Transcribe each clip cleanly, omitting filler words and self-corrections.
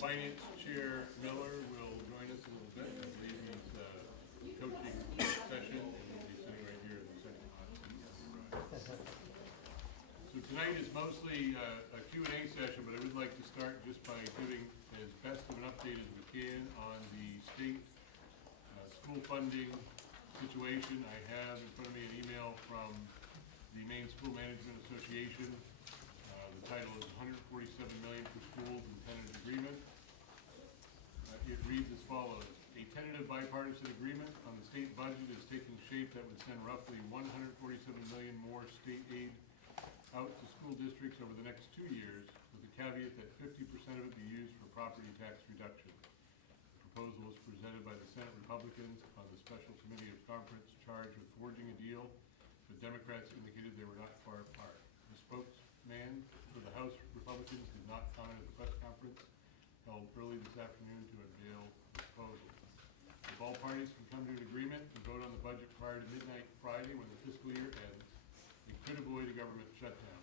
Finance Chair Miller will join us in a little bit. I believe he's coaching session, and he'll be sitting right here in the second hot seat. So tonight is mostly a Q&A session, but I would like to start just by giving as best of an update as we can on the state school funding situation. I have in front of me an email from the Maine School Management Association. The title is $147 million for schools and tentative agreement. It reads as follows. A tentative bipartisan agreement on the state budget is taking shape that would send roughly $147 million more state aid out to school districts over the next 2 years, with the caveat that 50% of it be used for property tax reduction. The proposal was presented by the Senate Republicans on the Special Committee of Conference charged with forging a deal, but Democrats indicated they were not far apart. The spokesman for the House Republicans did not comment at the press conference held early this afternoon to unveil the proposal. If all parties can come to an agreement and vote on the budget prior to midnight Friday when the fiscal year ends, it could avoid a government shutdown.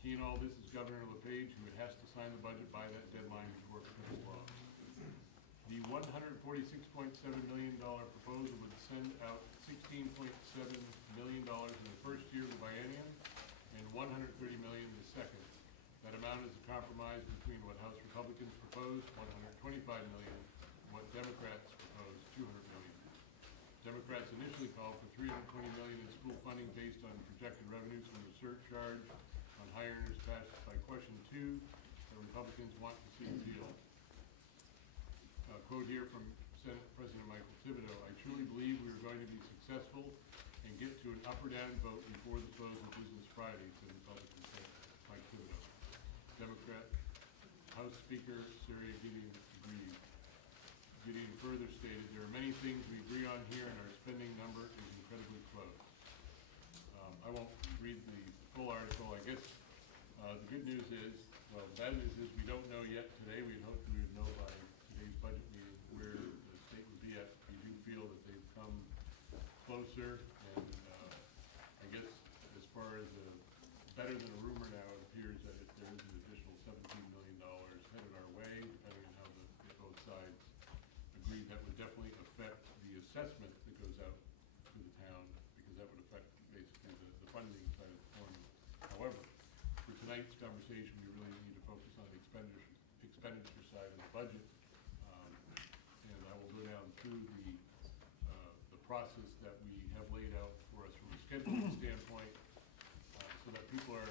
Key in all this is Governor LePage, who has to sign the budget by that deadline before it becomes law. The $146.7 million proposal would send out $16.7 million in the first year of the biennium and $130 million in the second. That amount is a compromise between what House Republicans proposed, $125 million, and what Democrats proposed, $200 million. Democrats initially called for $320 million in school funding based on projected revenues from the surcharge on high earners passed by question 2 that Republicans want to see repealed. A quote here from Senate President Michael Thibodeau: I truly believe we are going to be successful and get to an up or down vote before the close of business Friday, said Republican Senator Mike Thibodeau. Democrat House Speaker Sarah Gideon agreed. Gideon further stated, there are many things we agree on here and our spending number is incredibly close. I won't read the full article. I guess the good news is, well, the bad news is we don't know yet today. We had hoped we would know by today's budget meeting where the state would be at. We do feel that they've come closer, and I guess as far as better than a rumor now, it appears that if there is an additional $17 million headed our way, depending on how both sides agree, that would definitely affect the assessment that goes out to the town, because that would affect basically the funding side of the formula. However, for tonight's conversation, we really need to focus on the expenditure side of the budget, and I will go down through the process that we have laid out for us from a scheduling standpoint, so that people are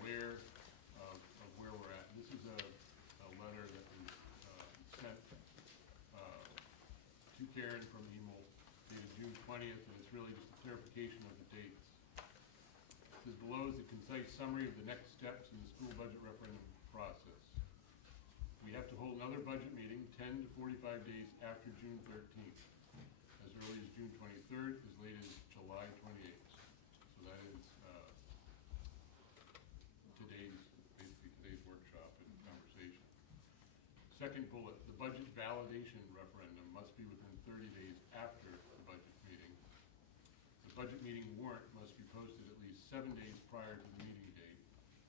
aware of where we're at. This is a letter that was sent to Karen from email dated June 20th, and it's really just a clarification of the dates. It says below is a concise summary of the next steps in the school budget referendum process. We have to hold another budget meeting 10 to 45 days after June 13th, as early as June 23rd, as late as July 28th. So that is basically today's workshop and conversation. Second bullet, the budget validation referendum must be within 30 days after the budget meeting. The budget meeting warrant must be posted at least 7 days prior to the meeting date.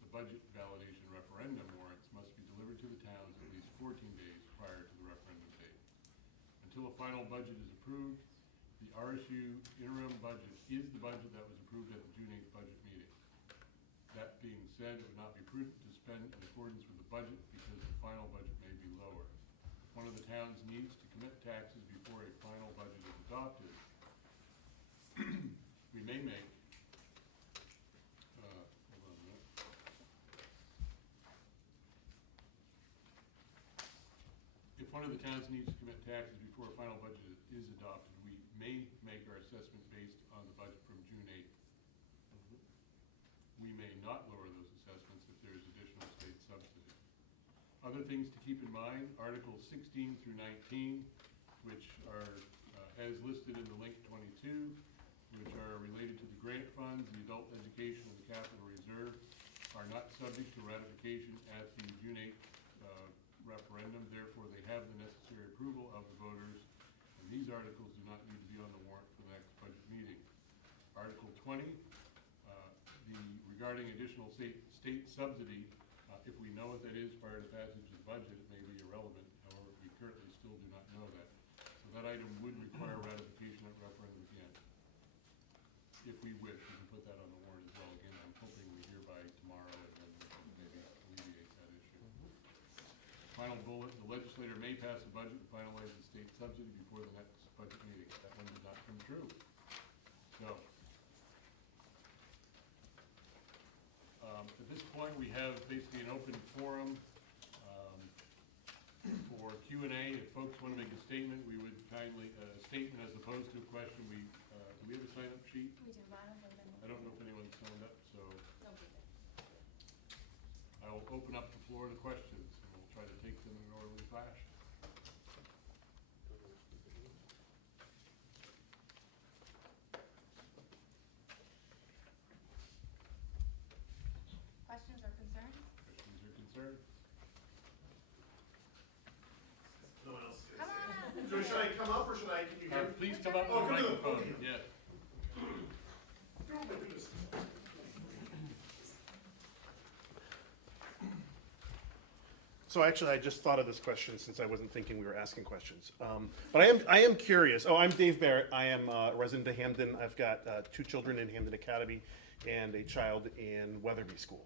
The budget validation referendum warrants must be delivered to the towns at least 14 days prior to the referendum date. Until a final budget is approved, the RSU interim budget is the budget that was approved at the June 8th budget meeting. That being said, it would not be prudent to spend in accordance with the budget because the final budget may be lower. If one of the towns needs to commit taxes before a final budget is adopted, we may make, hold on a minute. If one of the towns needs to commit taxes before a final budget is adopted, we may make our assessment based on the budget from June 8th. We may not lower those assessments if there is additional state subsidy. Other things to keep in mind, Articles 16 through 19, which are as listed in the link 22, which are related to the grant funds, the adult education, and the capital reserve, are not subject to ratification at the June 8th referendum. Therefore, they have the necessary approval of the voters, and these articles do not need to be on the warrant for the next budget meeting. Article 20, regarding additional state subsidy, if we know what that is prior to passage of the budget, it may be irrelevant. currently still do not know that. So that item would require ratification at referendum again. If we wish, we can put that on the warrant as well. Again, I'm hoping we hear by tomorrow and then we can maybe alleviate that issue. Final bullet, the legislator may pass a budget and finalize the state subsidy before the next budget meeting. That one did not come true. So, at this point, we have basically an open forum for Q&A. If folks want to make a statement, we would kindly, a statement as opposed to a question. Do we have a sign-up sheet? We do. I don't know if anyone's signed up, so I will open up the floor to questions, and we'll try to take them in an orderly fashion. Questions or concerns? Questions or concerns? No one else is Come gonna on say up. it. So should I come up or should I, can you hear me? Please come up to Oh, the come to the microphone. podium. Yes. Oh my goodness. So actually, I just thought of this question since I wasn't thinking we were asking questions. But I am curious. Oh, I'm Dave Barrett. I am a resident of Hampden. I've got 2 children in Hampden Academy and a child in Weatherby School.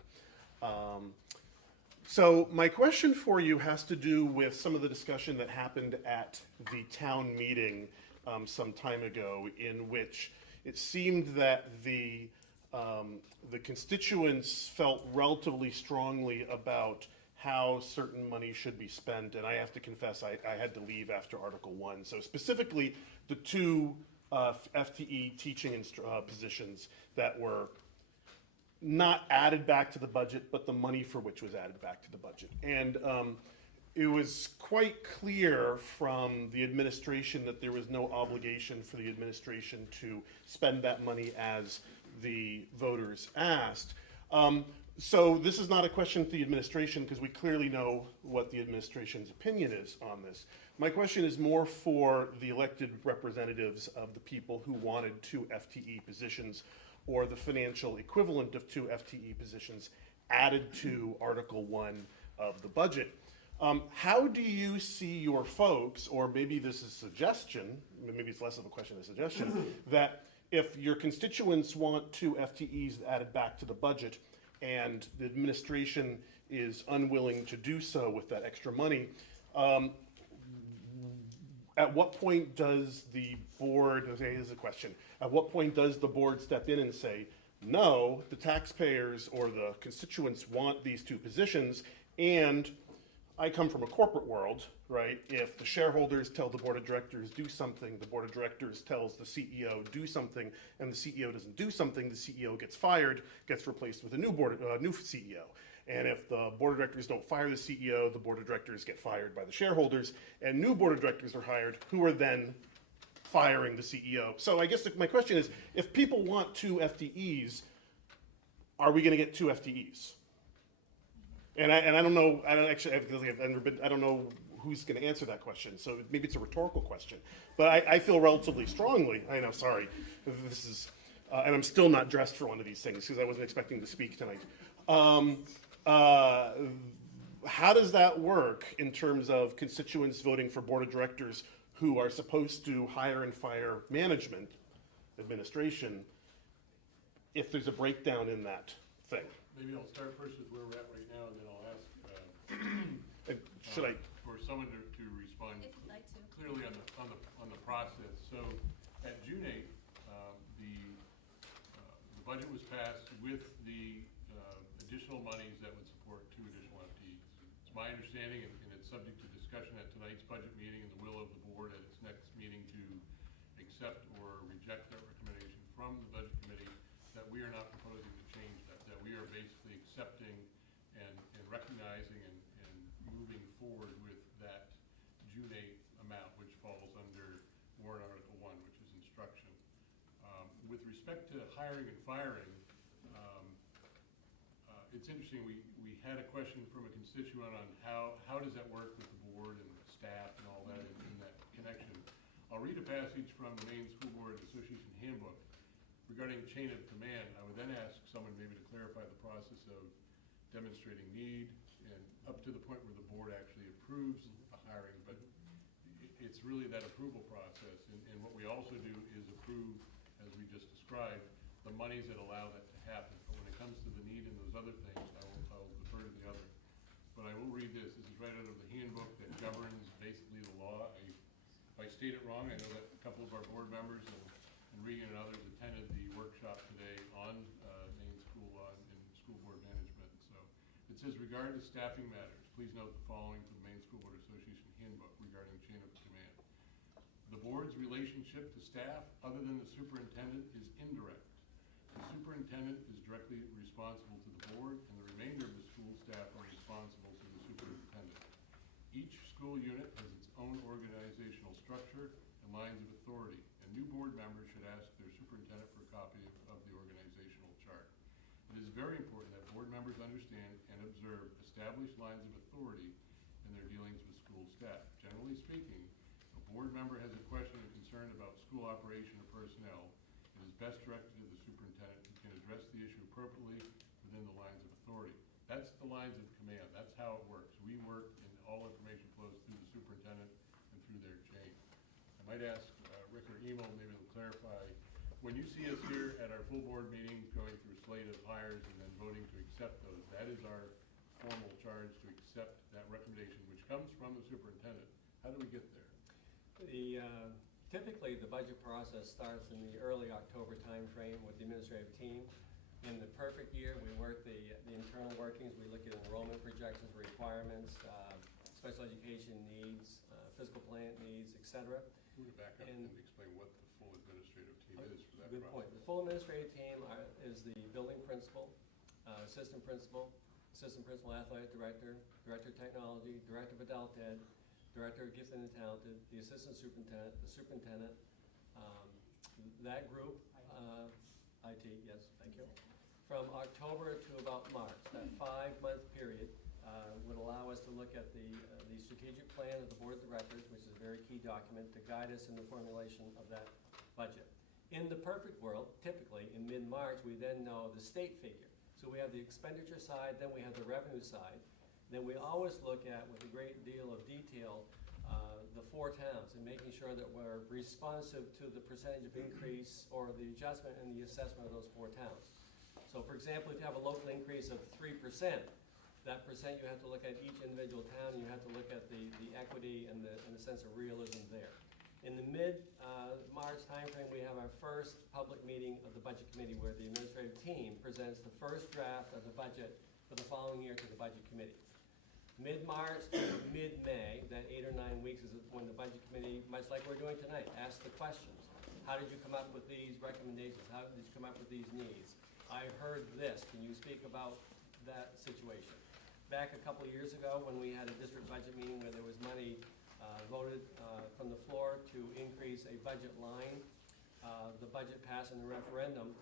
So my question for you has to do with some of the discussion that happened at the town meeting some time ago, in which it seemed that the constituents felt relatively strongly about how certain money should be spent, and I have to confess I had to leave after Article 1. So specifically, the 2 FTE teaching positions that were not added back to the budget, but the money for which was added back to the budget. And it was quite clear from the administration that there was no obligation for the administration to spend that money as the voters asked. So this is not a question to the administration, because we clearly know what the administration's opinion is on this. My question is more for the elected representatives of the people who wanted 2 FTE positions, or the financial equivalent of 2 FTE positions added to Article 1 of the budget. How do you see your folks, or maybe this is a suggestion, maybe it's less of a question than a suggestion, that if your constituents want 2 FTEs added back to the budget, and the administration is unwilling to do so with that extra money, at what point does the board, okay, here's a question, at what point does the board step in and say, no, the taxpayers or the constituents want these 2 positions, and I come from a corporate world, right? If the shareholders tell the board of directors do something, the board of directors tells the CEO do something, and the CEO doesn't do something, the CEO gets fired, gets replaced with a new CEO. And if the board of directors don't fire the CEO, the board of directors get fired by the shareholders, and new board of directors are hired, who are then firing the CEO. So I guess my question is, if people want 2 FTEs, are we going to get 2 FTEs? And I don't know. I don't know who's going to answer that question. So maybe it's a rhetorical question. But I feel relatively strongly. I know. Sorry, this is, and I'm still not dressed for one of these things because I wasn't expecting to speak tonight. How does that work in terms of constituents voting for board of directors who are supposed to hire and fire management, administration, if there's a breakdown in that thing? Maybe I'll start first with where we're at right now, and then I'll ask for someone to respond If you'd like to. clearly on the process. So at June 8th, the budget was passed with the additional monies that would support 2 additional FTEs. It's my understanding, and it's subject to discussion at tonight's budget meeting and the will of the board at its next meeting to accept or reject that recommendation from the budget committee, that we are not proposing to change that we are basically accepting and recognizing and moving forward with that June 8th amount, which falls under warrant Article 1, which is instruction. With respect to hiring and firing, it's interesting, we had a question from a constituent on how does that work with the board and the staff and all that in that connection. I'll read a passage from the Maine School Board Association handbook regarding chain of command. I would then ask someone maybe to clarify the process of demonstrating need and up to the point where the board actually approves a hiring. But it's really that approval process, and what we also do is approve, as we just described, the monies that allow that to happen. But when it comes to the need and those other things, I'll defer to the other. But I will read this. This is right out of the handbook that governs basically the law. If I state it wrong, I know that a couple of our board members and Regan and others attended the workshop today on Maine school law and school board management. So it says, regarding staffing matters, please note the following from the Maine School Board Association handbook regarding chain of command. The board's relationship to staff, other than the superintendent, is indirect. The superintendent is directly responsible to the board, and the remainder of the school staff are responsible to the superintendent. Each school unit has its own organizational structure and lines of authority, and new board members should ask their superintendent for a copy of the organizational chart. It is very important that board members understand and observe established lines of authority in their dealings with school staff. Generally speaking, if a board member has a question or concern about school operation or personnel, it is best directed to the superintendent, who can address the issue appropriately within the lines of authority. That's the lines of command. That's how it works. We work, and all information flows through the superintendent and through their chain. I might ask Rick or Emo, maybe they'll clarify. When you see us here at our full board meetings going through a slate of hires and then voting to accept those, that is our formal charge to accept that recommendation, which comes from the superintendent. How do we get there? Typically, the budget process starts in the early October timeframe with the administrative team. In the perfect year, we work the internal workings. We look at enrollment projections, requirements, special education needs, fiscal plan needs, et cetera. Who to back up and explain what the full administrative team is for that Good process? point. The full administrative team is the building principal, assistant principal athletic director, director of technology, director of adult ed, director of gifted and talented, the assistant superintendent, the superintendent, that group, IT, yes, thank you. From October to about March, that 5-month period would allow us to look at the strategic plan of the board of directors, which is a very key document to guide us in the formulation of that budget. In the perfect world, typically in mid-March, we then know the state figure. So we have the expenditure side, then we have the revenue side. Then we always look at, with a great deal of detail, the 4 towns and making sure that we're responsive to the percentage of increase or the adjustment in the assessment of those 4 towns. So for example, if you have a local increase of 3%, that percent you have to look at each individual town, and you have to look at the equity and the sense of realism there. In the mid-March timeframe, we have our first public meeting of the budget committee where the administrative team presents the first draft of the budget for the following year to the budget committee. Mid-March to mid-May, that 8 or 9 weeks is when the budget committee, much like we're doing tonight, asks the questions. How did you come up with these recommendations? How did you come up with these needs? I heard this. Can you speak about that situation? Back a couple of years ago when we had a district budget meeting where there was money voted from the floor to increase a budget line, the budget passed in the referendum.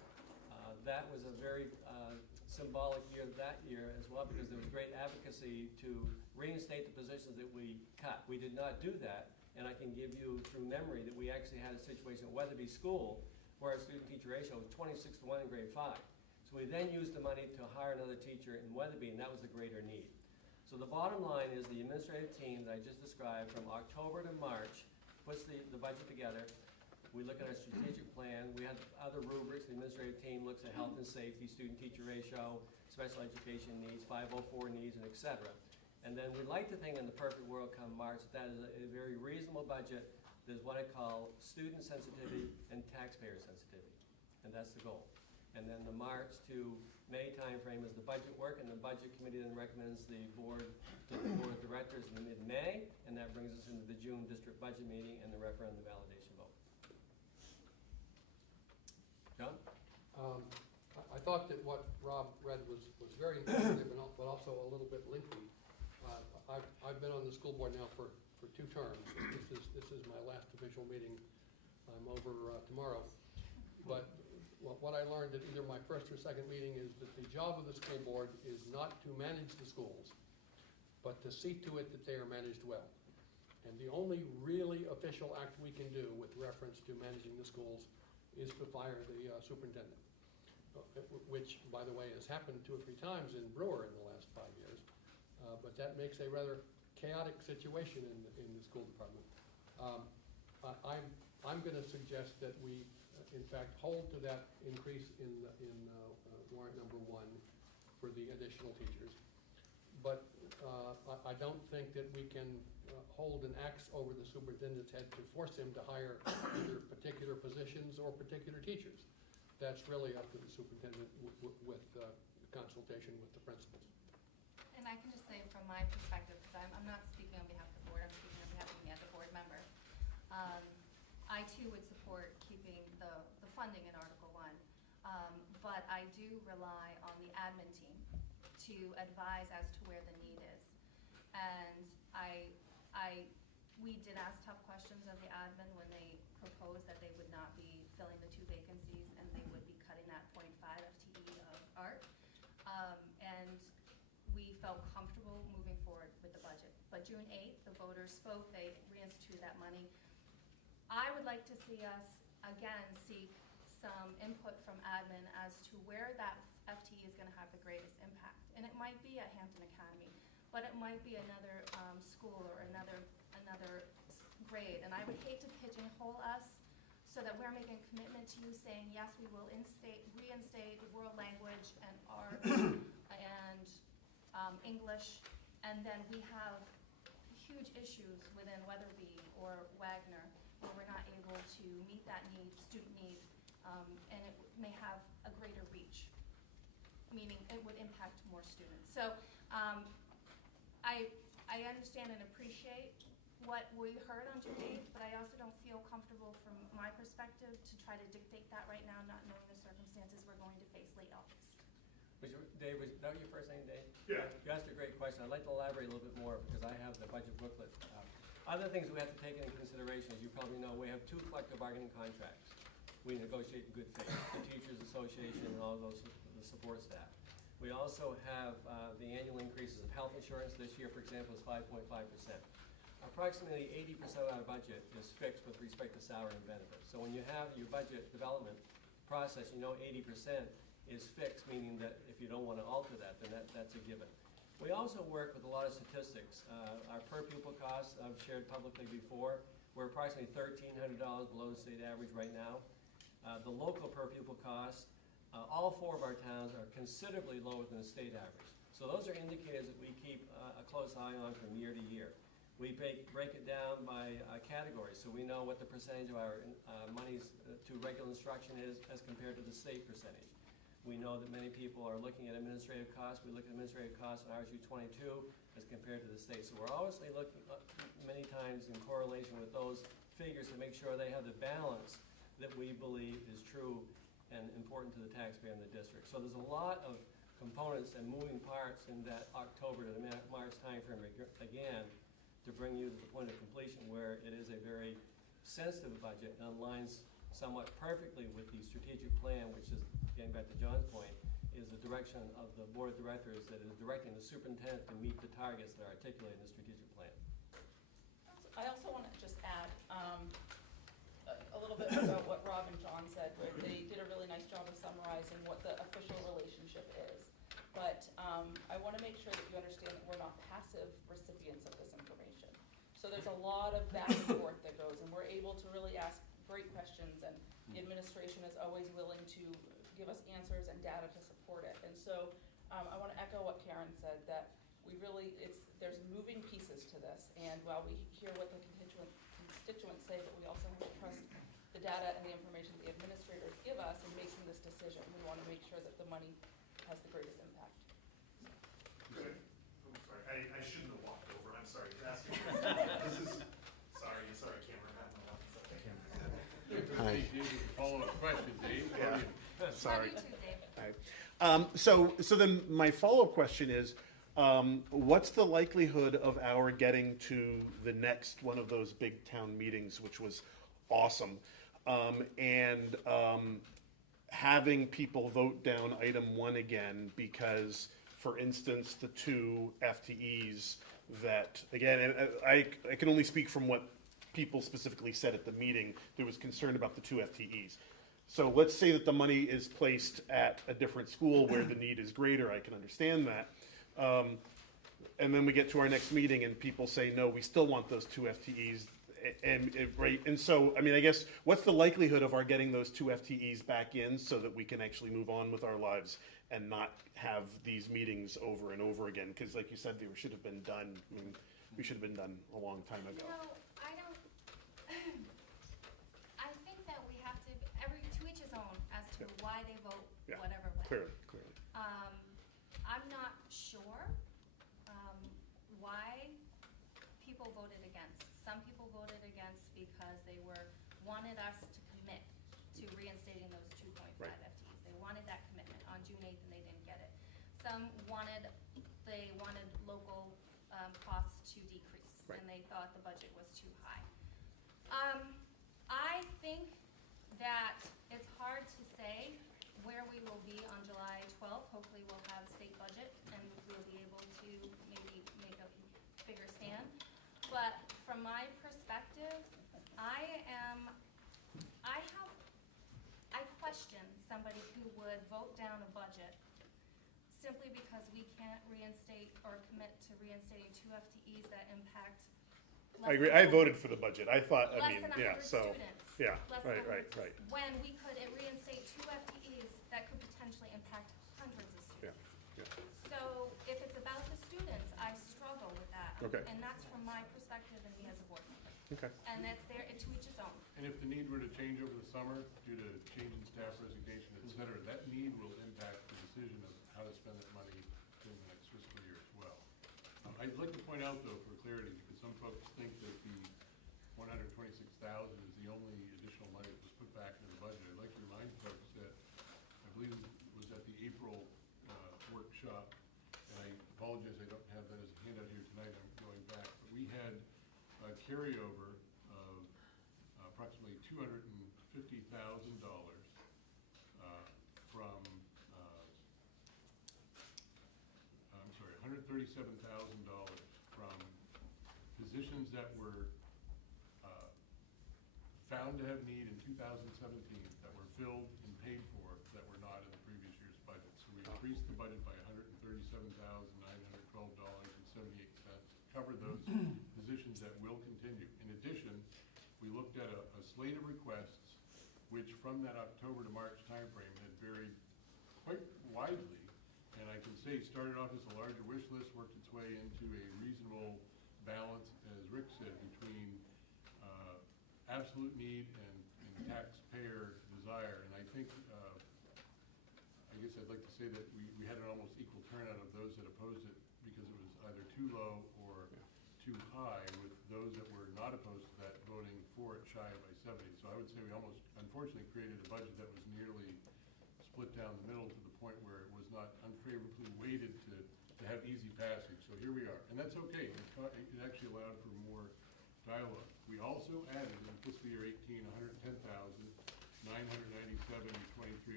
That was a very symbolic year that year as well, because there was great advocacy to reinstate the positions that we cut. We did not do that, and I can give you through memory that we actually had a situation at Weatherby School where our student-teacher ratio was 26-1 in grade 5. So we then used the money to hire another teacher in Weatherby, and that was the greater need. So the bottom line is the administrative team that I just described from October to March puts the budget together. We look at our strategic plan. We have other rubrics. The administrative team looks at health and safety, student-teacher ratio, special education needs, 504 needs, and et cetera. And then we'd like to think in the perfect world come March that is a very reasonable budget. There's what I call student sensitivity and taxpayer sensitivity, and that's the goal. And then the March to May timeframe is the budget work, and the budget committee then recommends the board to the board of directors in the mid-May, and that brings us into the June district budget meeting and the referendum validation vote. John? I thought that what Rob read was very informative, but also a little bit lengthy. I've been on the school board now for 2 terms. This is my last official meeting. I'm over tomorrow. But what I learned at either my first or second meeting is that the job of the school board is not to manage the schools, but to see to it that they are managed well. And the only really official act we can do with reference to managing the schools is to fire the superintendent, which, by the way, has happened 2 or 3 times in Brewer in the last 5 years. But that makes a rather chaotic situation in the school department. I'm going to suggest that we, in fact, hold to that increase in warrant number 1 for the additional teachers. But I don't think that we can hold an axe over the superintendent's head to force him to hire either particular positions or particular teachers. That's really up to the superintendent with consultation with the principals. And I can just say from my perspective, because I'm not speaking on behalf of the board, I'm speaking on behalf of me as a board member. I too would support keeping the funding in Article 1, but I do rely on the admin team to advise as to where the need is. And we did ask tough questions of the admin when they proposed that they would not be filling the 2 vacancies and they would be cutting that 0.5 FTE of art. And we felt comfortable moving forward with the budget. But June 8th, the voters spoke, they reinstituted that money. I would like to see us, again, seek some input from admin as to where that FTE is going to have the greatest impact. And it might be at Hampden Academy, but it might be another school or another grade. And I would hate to pigeonhole us so that we're making a commitment to you saying, yes, we will reinstate world language and art and English, and then we have huge issues within Weatherby or Wagner where we're not able to meet that need, student need, and it may have a greater reach, meaning it would impact more students. So I understand and appreciate what we heard on June 8th, but I also don't feel comfortable from my perspective to try to dictate that right now, not knowing the circumstances we're going to face late August. Dave, was that your first name, Dave? Yeah. You asked a great question. I'd like to elaborate a little bit more because I have the budget booklet. Other things we have to take into consideration, as you probably know, we have 2 collective bargaining contracts. We negotiate in good faith, the Teachers Association and all those, the support staff. We also have the annual increases of health insurance. This year, for example, is 5.5%. Approximately 80% of our budget is fixed with respect to salary and benefits. So when you have your budget development process, you know 80% is fixed, meaning that if you don't want to alter that, then that's a given. We also work with a lot of statistics. Our per pupil costs, I've shared publicly before, we're approximately $1,300 below the state average right now. The local per pupil costs, all 4 of our towns are considerably lower than the state average. So those are indicators that we keep a close eye on from year to year. We break it down by categories, so we know what the percentage of our monies to regular instruction is as compared to the state percentage. We know that many people are looking at administrative costs. We look at administrative costs on RSU 22 as compared to the state. So we're obviously looking many times in correlation with those figures to make sure they have the balance that we believe is true and important to the taxpayer in the district. So there's a lot of components and moving parts in that October to March timeframe again to bring you to the point of completion where it is a very sensitive budget and aligns somewhat perfectly with the strategic plan, which is, getting back to John's point, is the direction of the board of directors that is directing the superintendent to meet the targets that are articulated in the strategic plan. I also want to just add a little bit about what Rob and John said, where they did a really nice job of summarizing what the official relationship is. But I want to make sure that you understand that we're not passive recipients of this information. So there's a lot of back and forth that goes, and we're able to really ask great questions, and the administration is always willing to give us answers and data to support it. And so I want to echo what Karen said, that we really, there's moving pieces to this, and while we hear what the constituents say, but we also have to trust the data and the information the administrators give us in making this decision. We want to make sure that the money has the greatest impact. Good. I'm sorry, I shouldn't have walked over, I'm sorry, asking. This is, sorry, Cameron, I don't know what to say. Hi. Follow-up question, Dave. Yeah. Sorry. Love you too, Dave. So then my follow-up question is, what's the likelihood of our getting to the next one of those big town meetings, which was awesome, and having people vote down item 1 again because, for instance, the 2 FTEs that, again, and I can only speak from what people specifically said at the meeting, there was concern about the 2 FTEs. So let's say that the money is placed at a different school where the need is greater, I can understand that. And then we get to our next meeting and people say, no, we still want those 2 FTEs, Right, and so, I mean, I guess, what's the likelihood of our getting those 2 FTEs back in so that we can actually move on with our lives and not have these meetings over and over again? Because like you said, they should have been done, I mean, we should have been done a long time ago. No, I don't, I think that we have to, to each his own as to Yeah. why they vote Yeah. whatever way. Clearly. I'm not sure, why people voted against. Some people voted against because they wanted us to commit to reinstating those 2.5 Right. FTEs. They wanted that commitment on June 8th and they didn't get it. Some they wanted local, costs to decrease. Right. And they thought the budget was too high. I think that it's hard to say where we will be on July 12th. Hopefully we'll have a state budget and we'll be able to maybe make a bigger stand. But from my perspective, I question somebody who would vote down a budget simply because we can't reinstate or commit to reinstating 2 FTEs that impact less I agree, than I voted for the budget, I thought, I less mean, than yeah, 100 so, students. yeah, Less than right, 100 right. When we could reinstate 2 FTEs that could potentially impact hundreds of Yeah, students. yeah, So if it's about the students, I struggle with that. Okay. And that's from my perspective and me as a board member. okay. And that's there, to each his own. And if the need were to change over the summer due to change in staff resignation, et cetera, that need will impact the decision of how to spend that money during the next fiscal year as well. I'd like to point out, though, for clarity, because some folks think that the $126,000 is the only additional money that was put back into the budget. I'd like to remind folks that, I believe it was at the April workshop, and I apologize, I don't have that as a handout here tonight, I'm going back, but we had a carryover of approximately $250,000 from, I'm sorry, $137,000 from positions that were found to have need in 2017 that were filled and paid for that were not in the previous year's budget. So we increased the budget by $137,912.78 to cover those positions that will continue. In addition, we looked at a slate of requests, which from that October to March timeframe had varied quite widely. And I can say started off as a larger wish list, worked its way into a reasonable balance, as Rick said, between absolute need and taxpayer desire. And I think, I guess I'd like to say that we had an almost equal turnout of those that opposed it because it was either too low or too high, with those that were not opposed to that voting for it shy of by 70. So I would say we almost, unfortunately, created a budget that was nearly split down the middle to the point where it was not unfavorably weighted to have easy passage. So here we are, and that's okay. It actually allowed for more dialogue. We also added in fiscal year 18, $110,997.23,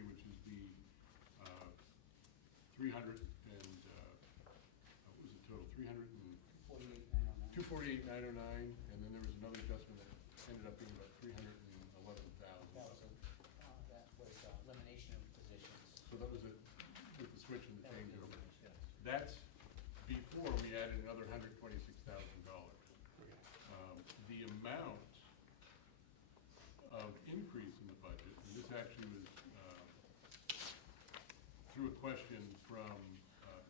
which is the 300 and, what was the total? 248,909, and then there was another adjustment that ended up being about 311,000. That was elimination of positions. So that was it, with the switch and the That was the changeover. elimination, yes. That's before we added another $126,000. The amount of increase in the budget, and this actually was through a question from,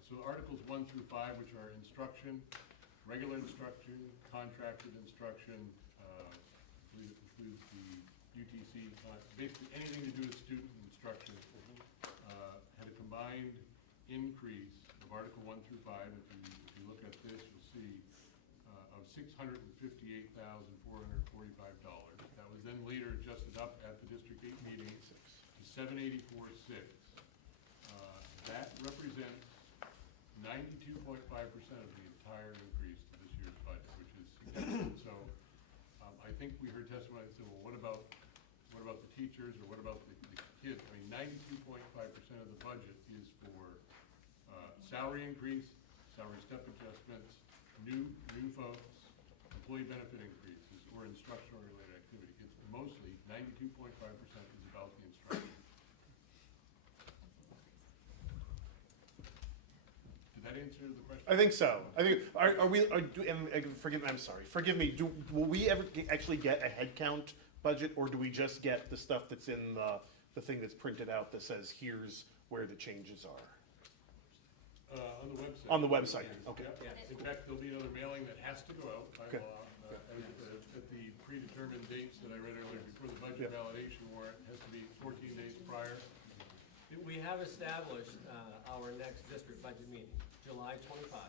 so Articles 1 through 5, which are instruction, regular instruction, contracted instruction, I believe it includes the UTC, basically anything to do with student instruction, had a combined increase of Article 1 through 5. If you look at this, you'll see of $658,445. That was then later adjusted up at the District 8 meeting to $784,600. That represents 92.5% of the entire increase to this year's budget, which is significant. So I think we heard testimony that said, well, what about the teachers, or what about the kids? I mean, 92.5% of the budget is for salary increase, salary step adjustments, new folks, employee benefit increases, or instructional related activity. It's mostly 92.5% is about the instruction. Did that answer the question? I think so. I think, are we, forgive me, will we ever actually get a head count budget, or do we just get the stuff that's in the thing that's printed out that says, here's where the changes are? On the website. On the website, okay. Yep. Yes. In fact, there'll be another mailing that has to go out by Okay. law, at the predetermined dates that I read earlier, before the budget Yep. validation warrant, has to be 14 days prior. We have established our next district budget meeting, July 25,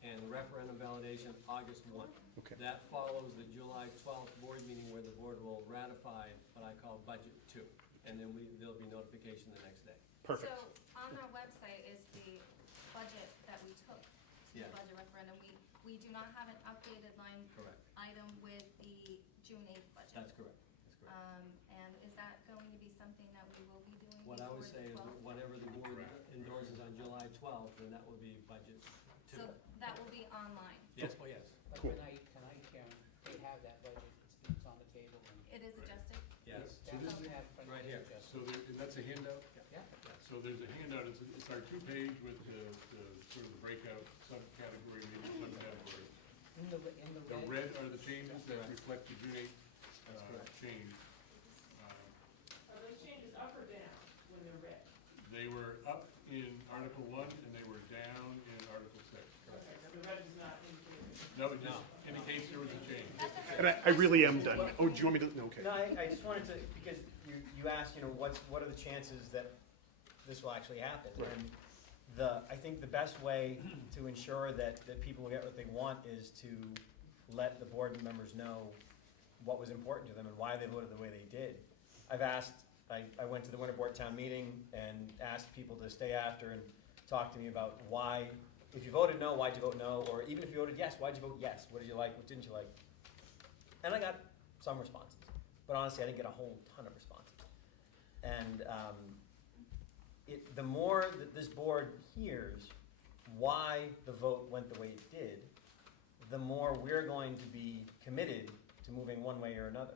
and the referendum validation, August 1. Okay. That follows the July 12th board meeting where the board will ratify what I call Budget 2, and then there'll be notification the next day. Perfect. So on our website is the budget that we took to the Yeah. budget referendum. We do not have an updated line Correct. item with the June 8th budget. That's correct. That's correct. And is that going to be something that we will be doing What I before would the say is 12th? whatever the board endorses on July 12th, then that will be Budget 2. So that will be online. Yes, well, yes. But Cool. tonight, Karen, they have that budget, it's on the table and. It is adjusted? Yes. That this will is- have right here. financial So there, and that's a handout? Yeah. So there's a handout, it's our 2-page with the sort of the breakout subcategory, maybe subcategory. In the The red, red are the changes that Correct. reflect the June 8th That's correct. change. Are those changes up or down when they're red? They were up in Article 1 and they were down in Article 6. Okay, so the red does not indicate. No, it just indicates there was a change. And I really am done. Oh, do you want me to, no, okay. No, I just wanted to, because you asked, what are the chances that this will actually happen? Right. And I think the best way to ensure that people will get what they want is to let the board members know what was important to them and why they voted the way they did. I went to the winter board town meeting and asked people to stay after and talk to me about why, if you voted no, why'd you vote no? Or even if you voted yes, why'd you vote yes? What did you like, what didn't you like? And I got some responses, but honestly, I didn't get a whole ton of responses. And the more that this board hears why the vote went the way it did, the more we're going to be committed to moving one way or another.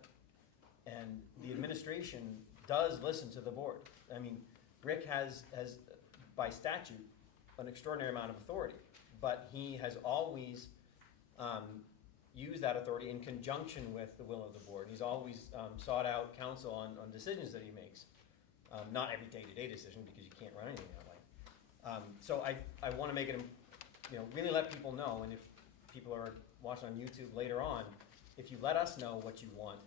And the administration does listen to the board. I mean, Rick has by statute, an extraordinary amount of authority, but he has always used that authority in conjunction with the will of the board. He's always sought out counsel on decisions that he makes. Not every day-to-day decision, because you can't run anything that way. So I want to make it, really let people know, and if people are watching on YouTube later on, if you let us know what you want,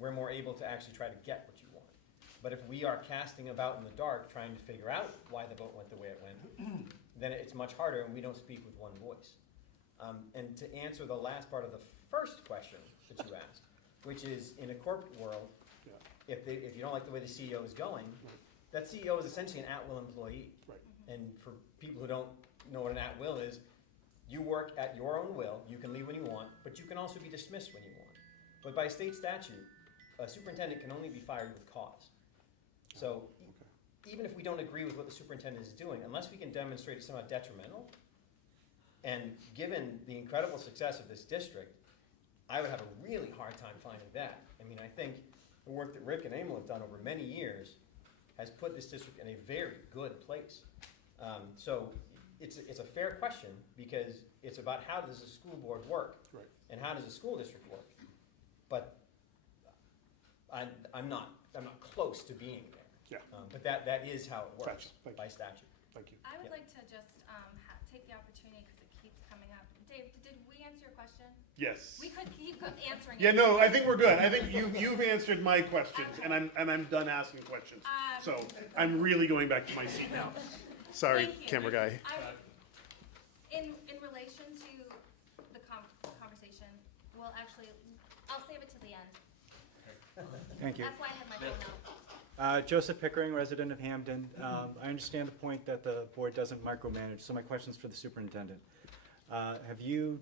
we're more able to actually try to get what you want. But if we are casting about in the dark trying to figure out why the vote went the way it went, then it's much harder and we don't speak with one voice. And to answer the last part of the first question that you asked, which is in a corporate world, Yeah. if you don't like the way the CEO is going, that CEO is essentially an at-will employee. Right. And for people who don't know what an at-will is, you work at your own will, you can leave when you want, but you can also be dismissed when you want. But by state statute, a superintendent can only be fired with cause. So even if we don't agree with what the superintendent is doing, unless we can demonstrate it's somewhat detrimental, and given the incredible success of this district, I would have a really hard time finding that. I mean, I think the work that Rick and Emil have done over many years has put this district in a very good place. So it's a fair question, because it's about how does a school board work, Right. and how does a school district work. But I'm not close to being there. Yeah. But that is how it works Gotcha. Thank by statute. Thank you. I would Yeah. like to just take the opportunity, because it keeps coming up. Dave, did we answer your question? Yes. We could keep answering it. Yeah, no, I think we're good. I think you've answered my questions, and I'm done asking questions. So I'm really going back to my seat now. Sorry, Thank you. camera guy. In relation to the conversation, well, actually, I'll save it to the end. Thank you. That's why I had my phone out. Joseph Pickering, resident of Hampden. I understand the point that the board doesn't micromanage, so my question's for the superintendent. Have you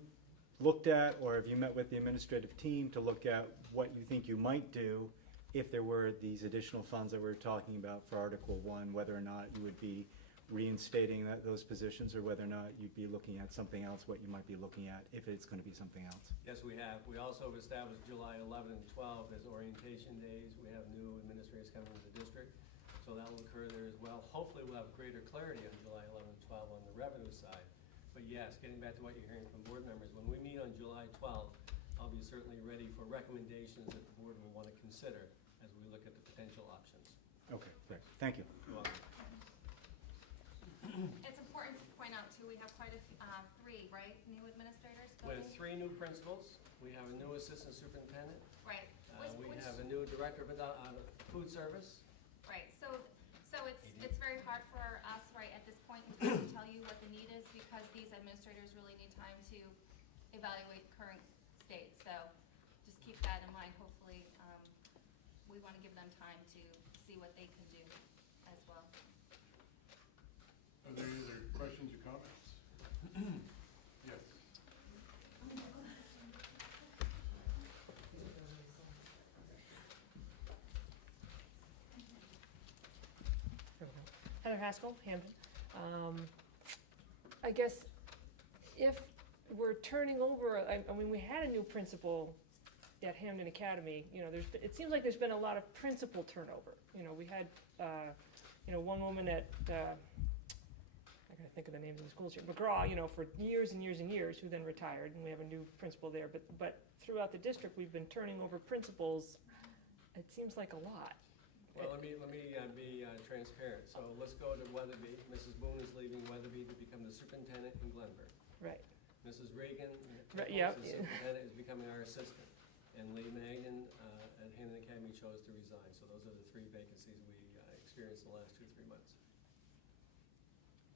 looked at, or have you met with the administrative team to look at what you think you might do if there were these additional funds that we were talking about for Article 1, whether or not you would be reinstating those positions, or whether or not you'd be looking at something else, what you might be looking at, if it's going to be something else? Yes, we have. We also have established July 11 and 12 as orientation days. We have new administrators coming to the district. So so that will occur there as well. Hopefully, we'll have greater clarity on July 11 and 12 on the revenue side. But yes, getting back to what you're hearing from board members, when we meet on July 12th, I'll be certainly ready for recommendations that the board will want to consider as we look at the potential options. Okay, great, thank you. You're welcome. It's important to point out too, we have quite a few, three, right, new administrators We going? have 3 new principals, we have a new assistant superintendent, Right. we have a new director of food service. Right, so it's very hard for us, right, at this point in time to tell you what the need is because these administrators really need time to evaluate current state. So just keep that in mind. Hopefully, we want to give them time to see what they can do as well. Are there any other questions or comments? Yes. Heather Haskell, Hampden. I guess if we're turning over, I mean, we had a new principal at Hampden Academy, you know, it seems like there's been a lot of principal turnover. You know, we had, one woman at, I gotta think of the names of the schools here, McGraw, you know, for years and years and years, who then retired, and we have a new principal there. But throughout the district, we've been turning over principals, it seems like a lot. Well, let me be transparent. So let's go to Weatherby. Mrs. Boone is leaving Weatherby to become the superintendent in Glenburg. Right. Mrs. Reagan, Right, the yep. superintendent, is becoming our assistant. And Lee Magnan at Hampden Academy chose to resign. So those are the 3 vacancies we experienced in the last 2-3 months.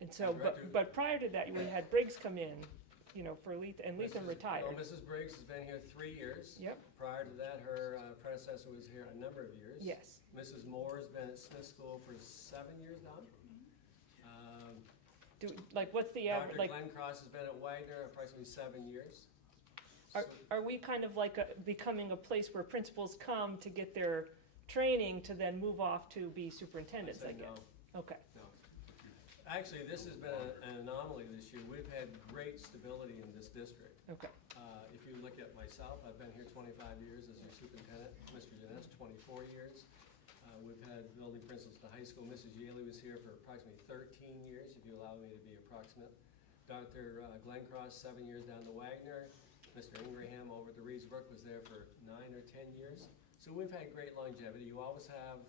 And so, Director- but prior to that, we had Briggs come in, you know, for Letha, and Letha retired. Well, Mrs. Briggs has been here 3 years. Yep. Prior to that, her predecessor was here a number of years. Yes. Mrs. Moore has been at Smith School for 7 years now. What's the average, Dr. Glenn Cross has been at Wagner approximately 7 years. are we kind of like becoming a place where principals come to get their training to then move off to be superintendents, I I'd say guess? no. Okay, No. Actually, this has been an anomaly this year. We've had great stability in this district. okay. If you look at myself, I've been here 25 years as your superintendent. Mr. Janess, 24 years. We've had building principals at the high school. Mrs. Yaley was here for approximately 13 years, if you allow me to be approximate. Dr. Glenn Cross, 7 years down to Wagner. Mr. Ingraham over at the Reedsbrook was there for 9 or 10 years. So we've had great longevity. You always have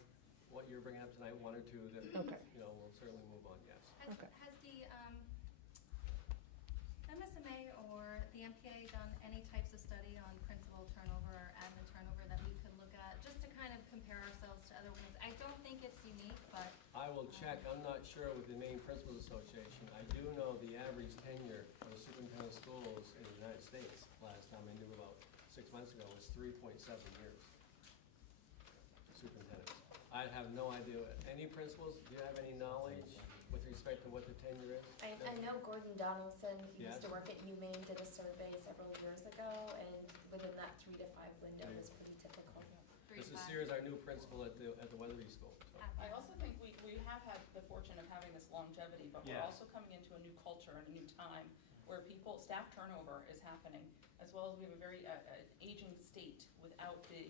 what you're bringing up tonight, 1 or 2 that, Okay. will certainly move on, yes. Okay. Has the MSMA or the MPA done any types of study on principal turnover or admin turnover that we could look at, just to kind of compare ourselves to other ones? I don't think it's unique, but I will check. I'm not sure with the Maine Principals Association. I do know the average tenure of a superintendent of schools in the United States, last time I knew about 6 months ago, was 3.7 years. Superintendents. I have no idea. Any principals, do you have any knowledge with respect to what the tenure is? I know Gordon Donaldson, he used Yes. to work at UMaine, did a survey several years ago, and within that 3 to 5 window is pretty typical. 3 to Mrs. 5. Sears, our new principal at the Weatherby School. So. I also think we have had the fortune of having this longevity, but we're Yes. also coming into a new culture and a new time where staff turnover is happening, as well as we have a very aging state without the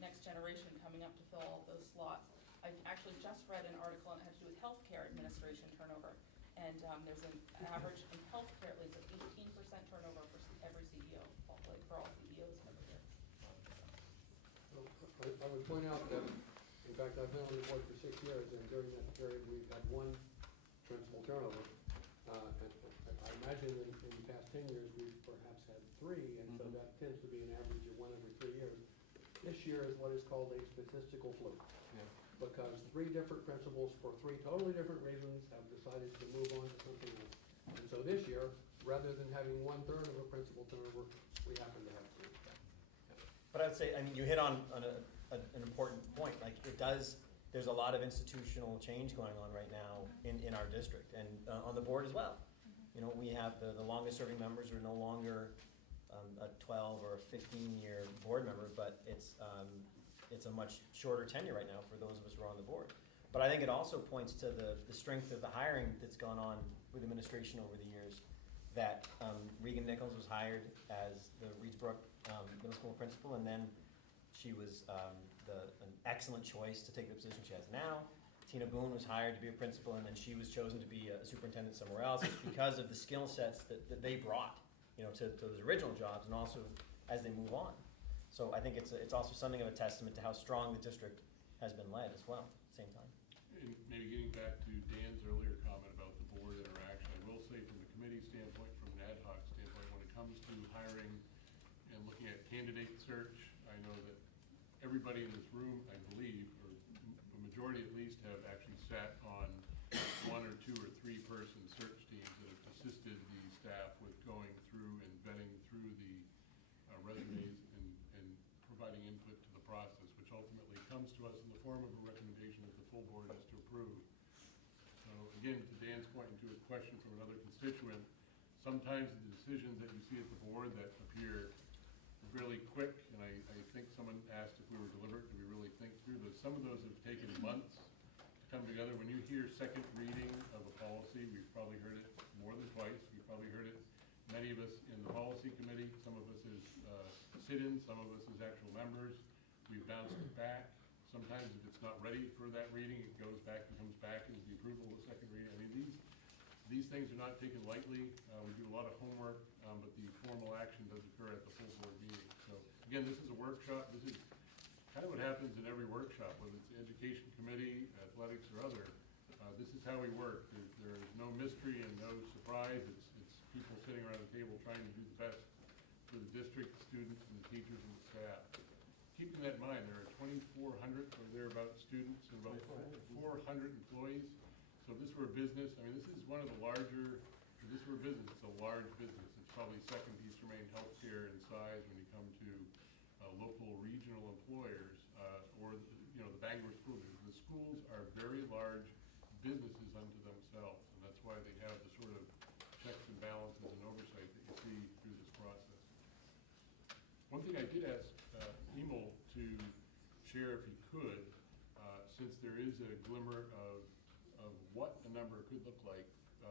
next generation coming up to fill all those slots. I actually just read an article and it had to do with healthcare administration turnover, and there's an average in healthcare at least of 18% turnover for every CEO, like for all CEOs every year. I would point out that, in fact, I've been on the board for 6 years, and during that period, we've had 1 principal turnover. And I imagine in the past 10 years, we've perhaps had 3, and so that tends to be an average of 1 every 3 years. This year is what is called a statistical fluke, Yeah. because 3 different principals, for 3 totally different reasons, have decided to move on to something else. And so this year, rather than having 1/3 of a principal turnover, we happen to have 3. But I'd say, I mean, you hit on an important point. Like, there's a lot of institutional change going on right now in our district and on the board as well. You know, we have the longest serving members are no longer a 12 or a 15-year board member, but it's a much shorter tenure right now for those of us who are on the board. But I think it also points to the strength of the hiring that's gone on with administration over the years. That Regan Nichols was hired as the Reedsbrook middle school principal, and then she was an excellent choice to take the position she has now. Tina Boone was hired to be a principal, and then she was chosen to be a superintendent somewhere else. It's because of the skill sets that they brought, you know, to those original jobs, and also as they move on. So I think it's also something of a testament to how strong the district has been led as well, at the same time. And maybe getting back to Dan's earlier comment about the board interaction, I will say from the committee standpoint, from an ad hoc standpoint, when it comes to hiring and looking at candidate search, I know that everybody in this room, I believe, or the majority at least, have actually sat on 1 or 2 or 3 person search teams that have assisted the staff with going through and vetting through the resumes and providing input to the process, which ultimately comes to us in the form of a recommendation that the full board has to approve. So again, to Dan's point and to his question from another constituent, sometimes the decisions that you see at the board that appear really quick, and I think someone asked if we were deliberate, do we really think through those? Some of those have taken months to come together. When you hear second reading of a policy, we've probably heard it more than twice. We've probably heard it, many of us in the policy committee, some of us as sit-ins, some of us as actual members. We've bounced it back. Sometimes if it's not ready for that reading, it goes back and comes back as the approval of the second reading. I mean, these things are not taken lightly. We do a lot of homework, but the formal action does occur at the full board meeting. So again, this is a workshop. This is kind of what happens in every workshop, whether it's the education committee, athletics, or other. This is how we work. There is no mystery and no surprise. It's people sitting around the table trying to do the best for the district, the students, and the teachers and the staff. Keeping that in mind, there are 2,400 or thereabouts students and about 400 employees. So if this were a business, I mean, this is one of the larger, if this were a business, it's a large business. It's probably second to Eastern Maine Healthcare in size when you come to local regional employers or, you know, the Bangor School District. The schools are very large businesses unto themselves, and that's why they have the sort of checks and balances and oversight that you see through this process. One thing I did ask Emil to share if he could, since there is a glimmer of what a number could look like,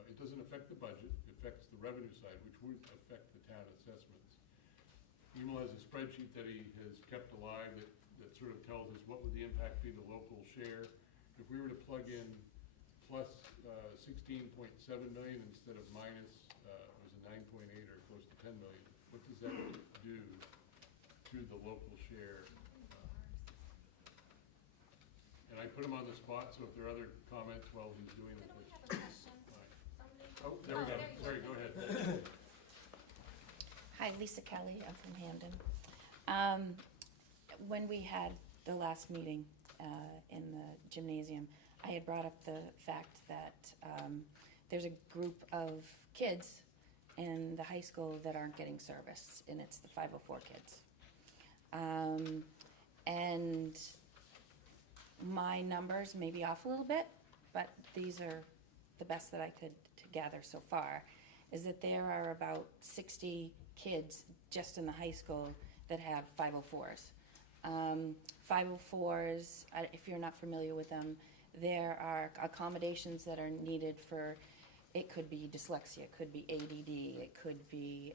it doesn't affect the budget, it affects the revenue side, which would affect the town assessments. Emil has a spreadsheet that he has kept alive that sort of tells us what would the impact be the local share. If we were to plug in plus 16.7 million instead of minus, was it 9.8 or close to 10 million, what does that do to the local share? And I put him on the spot, so if there are other comments while he's doing it. Didn't we have a question? Oh, there we go. there you Sorry, go. go ahead. Hi, Lisa Kelly, I'm from Hampden. When we had the last meeting in the gymnasium, I had brought up the fact that there's a group of kids in the high school that aren't getting service, and it's the 504 kids. And my numbers may be off a little bit, but these are the best that I could gather so far, is that there are about 60 kids just in the high school that have 504s. 504s, if you're not familiar with them, there are accommodations that are needed for, it could be dyslexia, it could be ADD, it could be,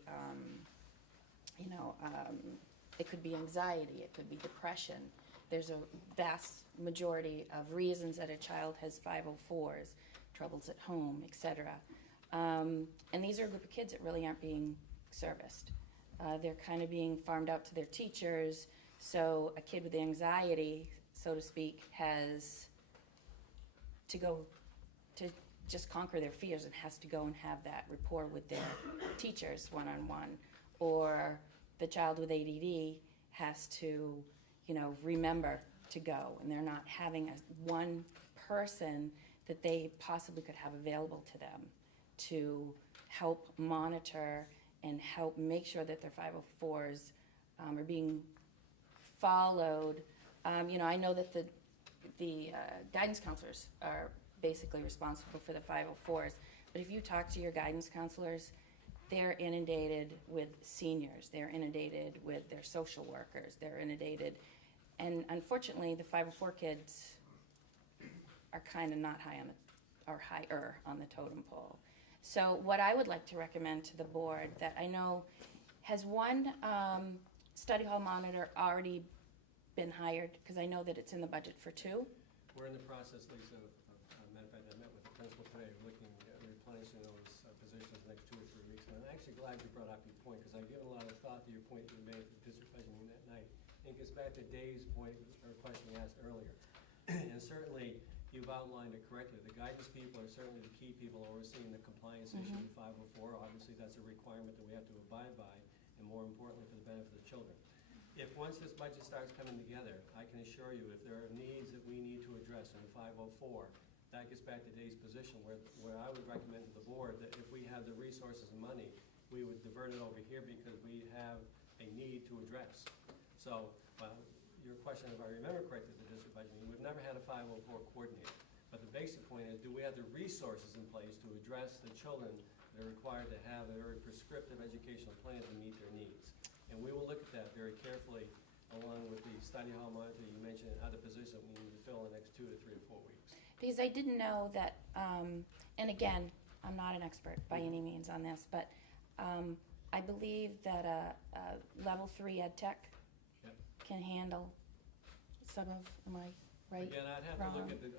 it could be anxiety, it could be depression. There's a vast majority of reasons that a child has 504s, troubles at home, etc. And these are a group of kids that really aren't being serviced. They're kind of being farmed out to their teachers, so a kid with anxiety, so to speak, has to go to just conquer their fears and has to go and have that rapport with their teachers one-on-one. Or the child with ADD has to, remember to go, and they're not having one person that they possibly could have available to them to help monitor and help make sure that their 504s are being followed. I know that the guidance counselors are basically responsible for the 504s, but if you talk to your guidance counselors, they're inundated with seniors, they're inundated with their social workers, they're inundated, and unfortunately the 504 kids are kind of not high on the, or higher on the totem pole. So what I would like to recommend to the board, that I know, has one study hall monitor already been hired? Because I know that it's in the budget for 2. We're in the process, Lisa, matter of fact, I met with the principal today, looking at replenishing those positions the next 2 or 3 weeks. And I'm actually glad you brought up your point, because I've given a lot of thought to your point you made at the district budget meeting that night. And it gets back to Dave's point, or question you asked earlier. And certainly, you've outlined it correctly. The guidance people are certainly the key people overseeing the compliance issue with 504. Obviously, that's a requirement that we have to abide by, and more importantly, for the benefit of the children. If once this budget starts coming together, I can assure you, if there are needs that we need to address in the 504, that gets back to Dave's position, where I would recommend to the board that if we have the resources and money, we would divert it over here because we have a need to address. So, your question, if I remember correctly, the district budget, we've never had a 504 coordinator. But the basic point is, do we have the resources in place to address the children that are required to have a very prescriptive educational plan to meet their needs? And we will look at that very carefully, along with the study hall monitor you mentioned, and other positions we need to fill in the next 2 to 3 or 4 weeks. Because I didn't know that, and again, I'm not an expert by any means on this, but I believe that a level 3 ed tech Yep. can handle some of, am I right? Again, I'd have to look at the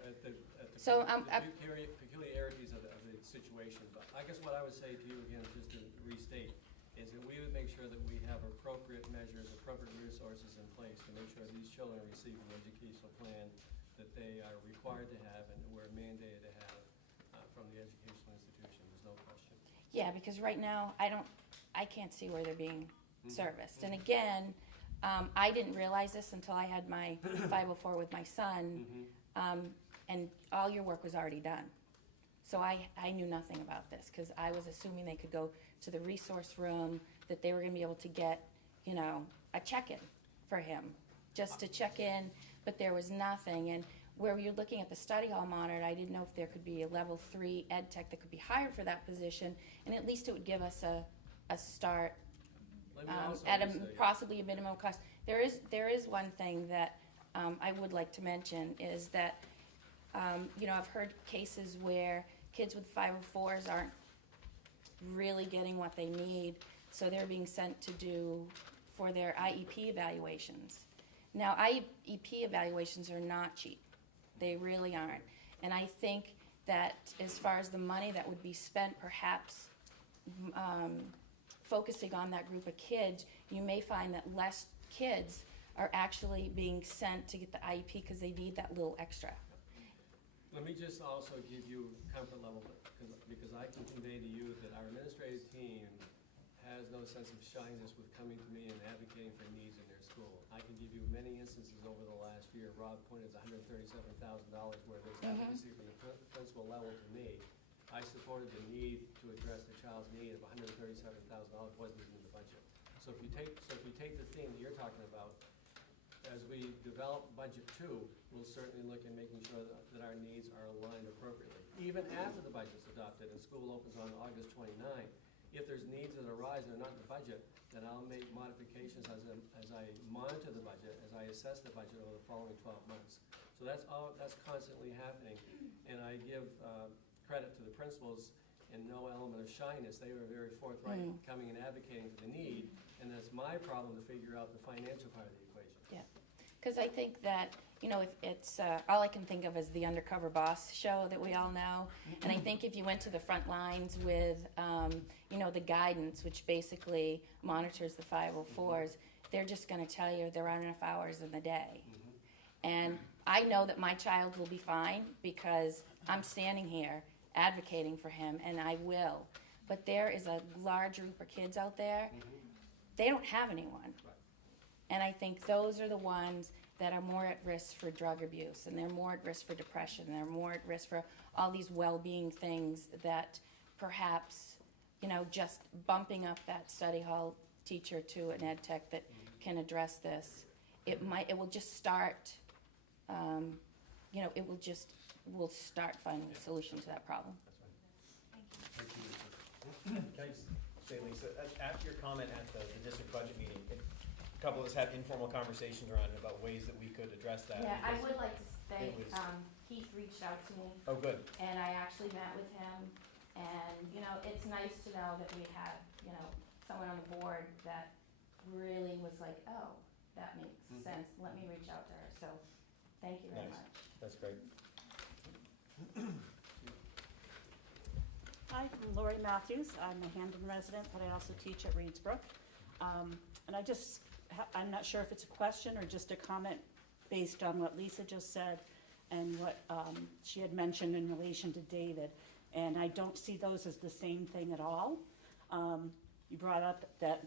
So, peculiarities of the situation, but I guess what I would say to you, again, just to restate, is that we would make sure that we have appropriate measures, appropriate resources in place to make sure these children are receiving the educational plan that they are required to have and that we're mandated to have from the educational institution, there's no question. Yeah, because right now, I can't see where they're being serviced. And again, I didn't realize this until I had my 504 with my son, and all your work was already done. So I knew nothing about this, because I was assuming they could go to the resource room, that they were gonna be able to get, a check-in for him, just to check in, but there was nothing. And where you're looking at the study hall monitor, I didn't know if there could be a level 3 ed tech that could be hired for that position, and at least it would give us a start Let me also at say- possibly a minimum cost. There is one thing that I would like to mention, is that, I've heard cases where kids with 504s aren't really getting what they need, so they're being sent to do for their IEP evaluations. Now, IEP evaluations are not cheap. They really aren't. And I think that as far as the money that would be spent, perhaps focusing on that group of kids, you may find that less kids are actually being sent to get the IEP because they need that little extra. Let me just also give you comfort level, because I can convey to you that our administrative team has no sense of shyness with coming to me and advocating for needs in their school. I can give you many instances over the last year. Rob pointed to $137,000 where there's advocacy from the principal level to me. I supported the need to address the child's need of $137,000 wasn't even in the budget. So if you take the theme that you're talking about, as we develop budget 2, we'll certainly look at making sure that our needs are aligned appropriately. Even after the budget's adopted and school opens on August 29, if there's needs that arise that are not in the budget, then I'll make modifications as I monitor the budget, as I assess the budget over the following 12 months. So that's constantly happening, and I give credit to the principals and no element of shyness. They were very forthright coming and advocating for the need, and that's my problem to figure out the financial part of the equation. Yeah, because I think that, if it's, all I can think of is the Undercover Boss show that we all know. And I think if you went to the front lines with, the guidance, which basically monitors the 504s, they're just gonna tell you there aren't enough hours in the day. And I know that my child will be fine because I'm standing here advocating for him, and I will. But there is a large group of kids out there, they don't have anyone. And I think those are the ones that are more at risk for drug abuse, and they're more at risk for depression, and they're more at risk for all these well-being things that perhaps, just bumping up that study hall teacher to an ed tech that can address this, it will just start, we'll start finding a solution to that problem. Thank you, Lisa. Can I just say, Lisa, after your comment at the district budget meeting, a couple of us had informal conversations around it about ways that we could address that. Yeah, I would like to thank, it was- Keith reached out to me, Oh, good. and I actually met with him, and, it's nice to know that we had, someone on the board that really was like, oh, that makes sense, let me reach out to her, so, thank you very Nice. much. That's great. Hi, I'm Lori Matthews. I'm a Hampden resident, but I also teach at Reedsbrook. And I'm not sure if it's a question or just a comment based on what Lisa just said and what she had mentioned in relation to David. And I don't see those as the same thing at all. You brought up that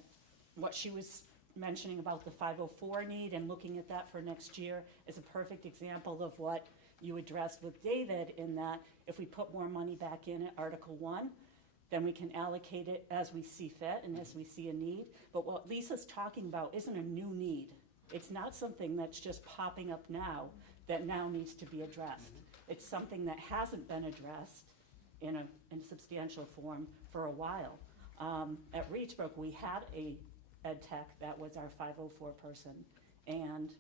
what she was mentioning about the 504 need and looking at that for next year is a perfect example of what you addressed with David, in that if we put more money back in at Article 1, then we can allocate it as we see fit and as we see a need. But what Lisa's talking about isn't a new need. It's not something that's just popping up now that now needs to be addressed. It's something that hasn't been addressed in a substantial form for a while. At Reedsbrook, we had a ed tech that was our 504 person, and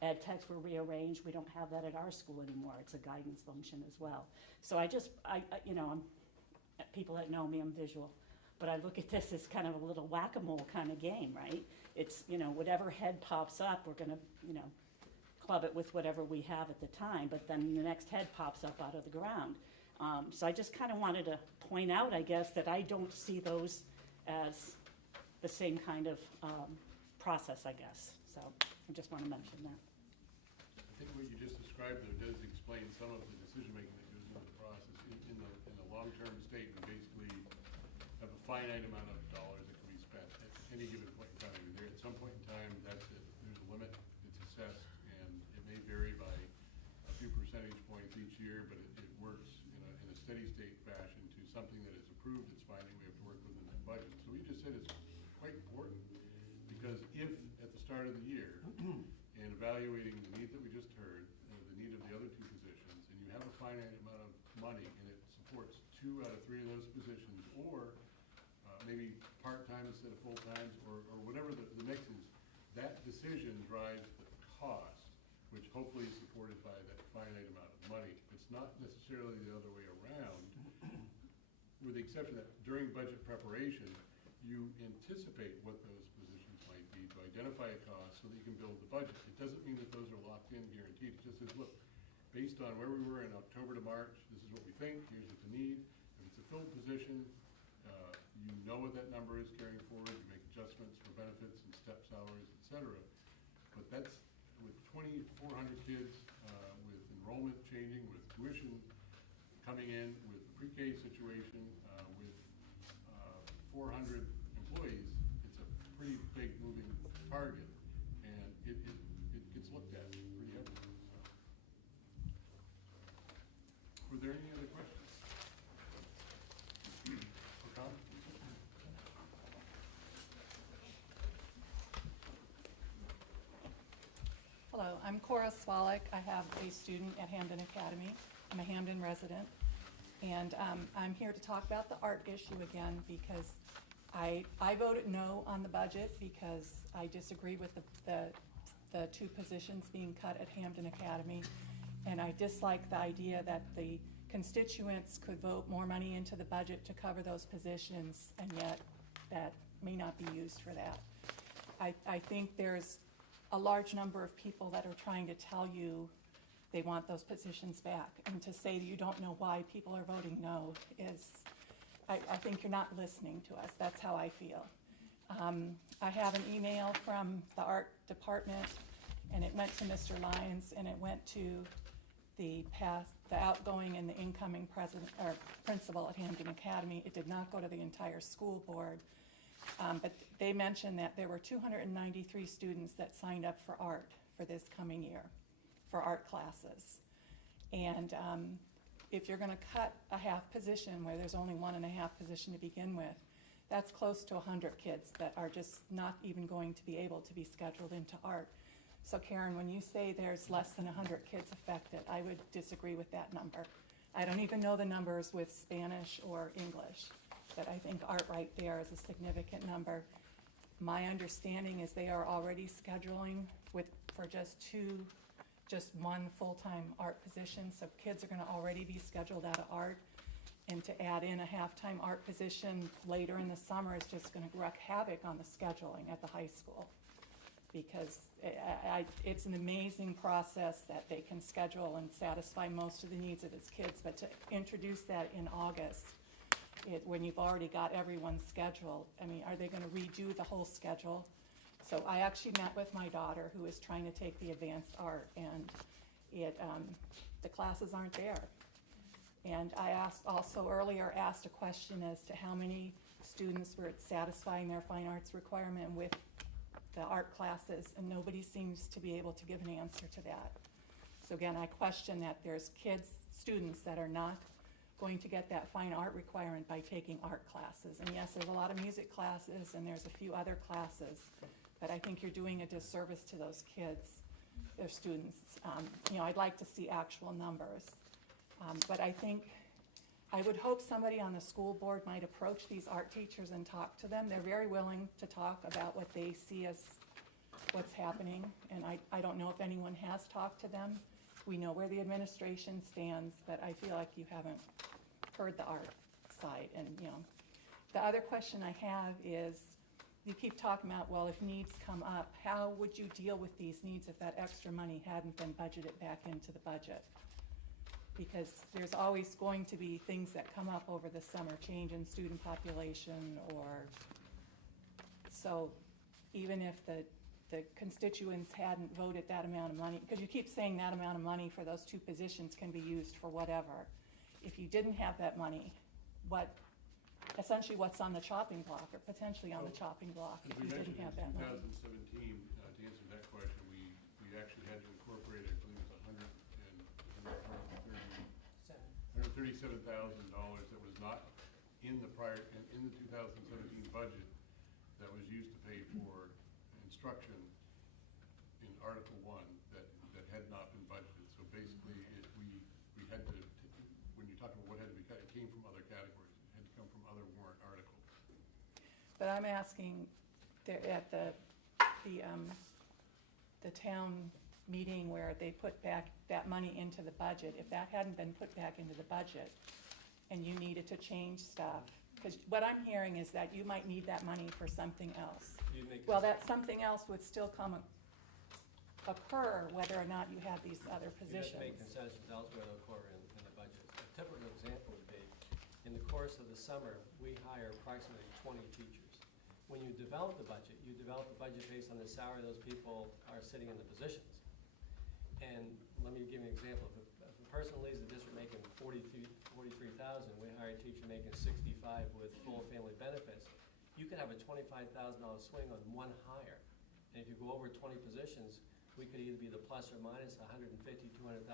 ed techs were rearranged. We don't have that at our school anymore. It's a guidance function as well. So I'm people that know me, I'm visual, but I look at this as kind of a little whack-a-mole kind of game, right? It's, whatever head pops up, we're gonna, club it with whatever we have at the time, but then the next head pops up out of the ground. So I just kind of wanted to point out, I guess, that I don't see those as the same kind of process, I guess. So I just want to mention that. I think what you just described, though, does explain some of the decision-making that goes into the process. In the long-term state, we basically have a finite amount of dollars that can be spent at any given point in time. At some point in time, that's it. There's a limit, it's assessed, and it may vary by a few percentage points each year, but it works in a steady-state fashion to something that is approved, it's finding we have to work within that budget. So what you just said is quite important, because if at the start of the year, and evaluating the need that we just heard, the need of the other two positions, and you have a finite amount of money and it supports 2 out of 3 of those positions, or maybe part-time instead of full-time, or whatever the mix is, that decision drives the cost, which hopefully is supported by that finite amount of money. It's not necessarily the other way around, with the exception that during budget preparation, you anticipate what those positions might be to identify a cost so that you can build the budget. It doesn't mean that those are locked in, guaranteed. It just says, look, based on where we were in October to March, this is what we think, here's what the need. If it's a filled position, you know what that number is carrying forward, you make adjustments for benefits and step salaries, et cetera. But that's with 2,400 kids, with enrollment changing, with tuition coming in, with the pre-K situation, with 400 employees, it's a pretty big moving target, and it gets looked at pretty heavily. So. Were there any other questions? Or comments? Hello, I'm Cora Swalek. I have a student at Hampden Academy. I'm a Hampden resident. And I'm here to talk about the art issue again, because I voted no on the budget because I disagree with the 2 positions being cut at Hampden Academy. And I dislike the idea that the constituents could vote more money into the budget to cover those positions, and yet that may not be used for that. I think there's a large number of people that are trying to tell you they want those positions back, and to say you don't know why people are voting no is, I think you're not listening to us. That's how I feel. I have an email from the art department, and it went to Mr. Lyons, and it went to the outgoing and the incoming principal at Hampden Academy. It did not go to the entire school board. But they mentioned that there were 293 students that signed up for art for this coming year, for art classes. And if you're going to cut a half position where there's only 1.5 position to begin with, that's close to 100 kids that are just not even going to be able to be scheduled into art. So Karen, when you say there's less than 100 kids affected, I would disagree with that number. I don't even know the numbers with Spanish or English, but I think art right there is a significant number. My understanding is they are already scheduling for just one full-time art position, so kids are going to already be scheduled out of art, and to add in a half-time art position later in the summer is just going to wreak havoc on the scheduling at the high school. because it's an amazing process that they can schedule and satisfy most of the needs of its kids, but to introduce that in August, when you've already got everyone's schedule, I mean, are they gonna redo the whole schedule? So I actually met with my daughter, who is trying to take the advanced art, and the classes aren't there. And I asked a question as to how many students were satisfying their fine arts requirement with the art classes, and nobody seems to be able to give an answer to that. So again, I question that there's students that are not going to get that fine art requirement by taking art classes. And yes, there's a lot of music classes, and there's a few other classes, but I think you're doing a disservice to those kids, their students. I'd like to see actual numbers. But I would hope somebody on the school board might approach these art teachers and talk to them. They're very willing to talk about what they see as what's happening, and I don't know if anyone has talked to them. We know where the administration stands, but I feel like you haven't heard the art side. And, the other question I have is, you keep talking about, well, if needs come up, how would you deal with these needs if that extra money hadn't been budgeted back into the budget? Because there's always going to be things that come up over the summer, change in student population, so even if the constituents hadn't voted that amount of money, because you keep saying that amount of money for those two positions can be used for whatever. If you didn't have that money, essentially what's on the chopping block, or potentially on the chopping block, if you didn't have that money? In 2017, to answer that question, we actually had to incorporate, I believe it was $137,000 that was not in the in the 2017 budget, that was used to pay for instruction in Article 1 that had not been budgeted. So basically, we had to, when you talk about what had to be cut, it came from other categories. It had to come from other warrant articles. But I'm asking, at the town meeting where they put back that money into the budget, if that hadn't been put back into the budget and you needed to change stuff, because what I'm hearing is that you might need that money for something else. Well, that something else would still occur whether or not you have these other positions. You have to make concessions elsewhere to occur in the budget. A typical example would be, in the course of the summer, we hire approximately 20 teachers. When you develop the budget based on the salary those people are sitting in the positions. And let me give you an example. If a person leaves the district making $43,000, we hire a teacher making $65,000 with full family benefits, you could have a $25,000 swing on one hire. And if you go over 20 positions, we could either be the plus or minus $150,000, $200,000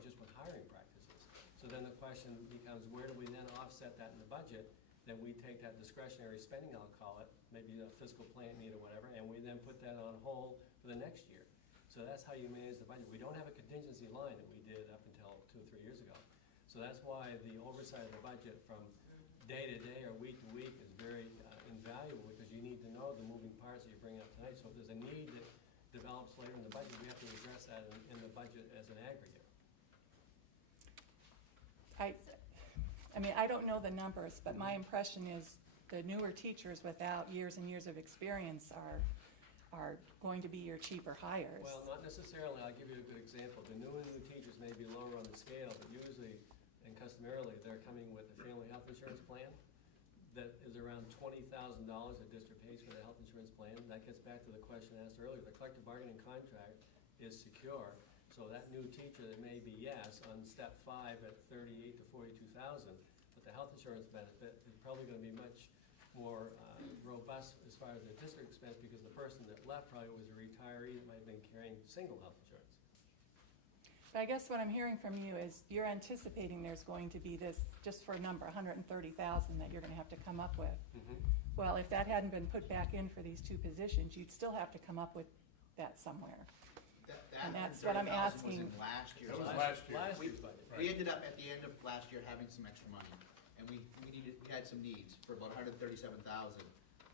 just with hiring practices. So then the question becomes, where do we then offset that in the budget? Then we take that discretionary spending, I'll call it, maybe a fiscal plan need or whatever, and we then put that on hold for the next year. So that's how you manage the budget. We don't have a contingency line that we did up until 2 or 3 years ago. So that's why the oversight of the budget from day to day or week to week is very invaluable, because you need to know the moving parts that you're bringing up tonight. So if there's a need that develops later in the budget, we have to address that in the budget as an aggregate. I don't know the numbers, but my impression is the newer teachers without years and years of experience are going to be your cheaper hires. Well, not necessarily. I'll give you a good example. The new teachers may be lower on the scale, but usually and customarily they're coming with a family health insurance plan that is around $20,000 the district pays for the health insurance plan. That gets back to the question asked earlier. The collective bargaining contract is secure. So that new teacher, that may be, yes, on step 5 at $38,000 to $42,000, but the health insurance benefit is probably going to be much more robust as far as the district expense, because the person that left probably was a retiree that might have been carrying single health insurance. But I guess what I'm hearing from you is you're anticipating there's going to be this, just for a number, 130,000 that you're going to have to come up with. Mm-hmm. Well, if that hadn't been put back in for these two positions, you'd still have to come up with that somewhere. And that's what I'm asking. Was in last year's That was budget. last year. Last year's budget. We ended up at the end of last year having some extra money, and we had some needs for about 137,000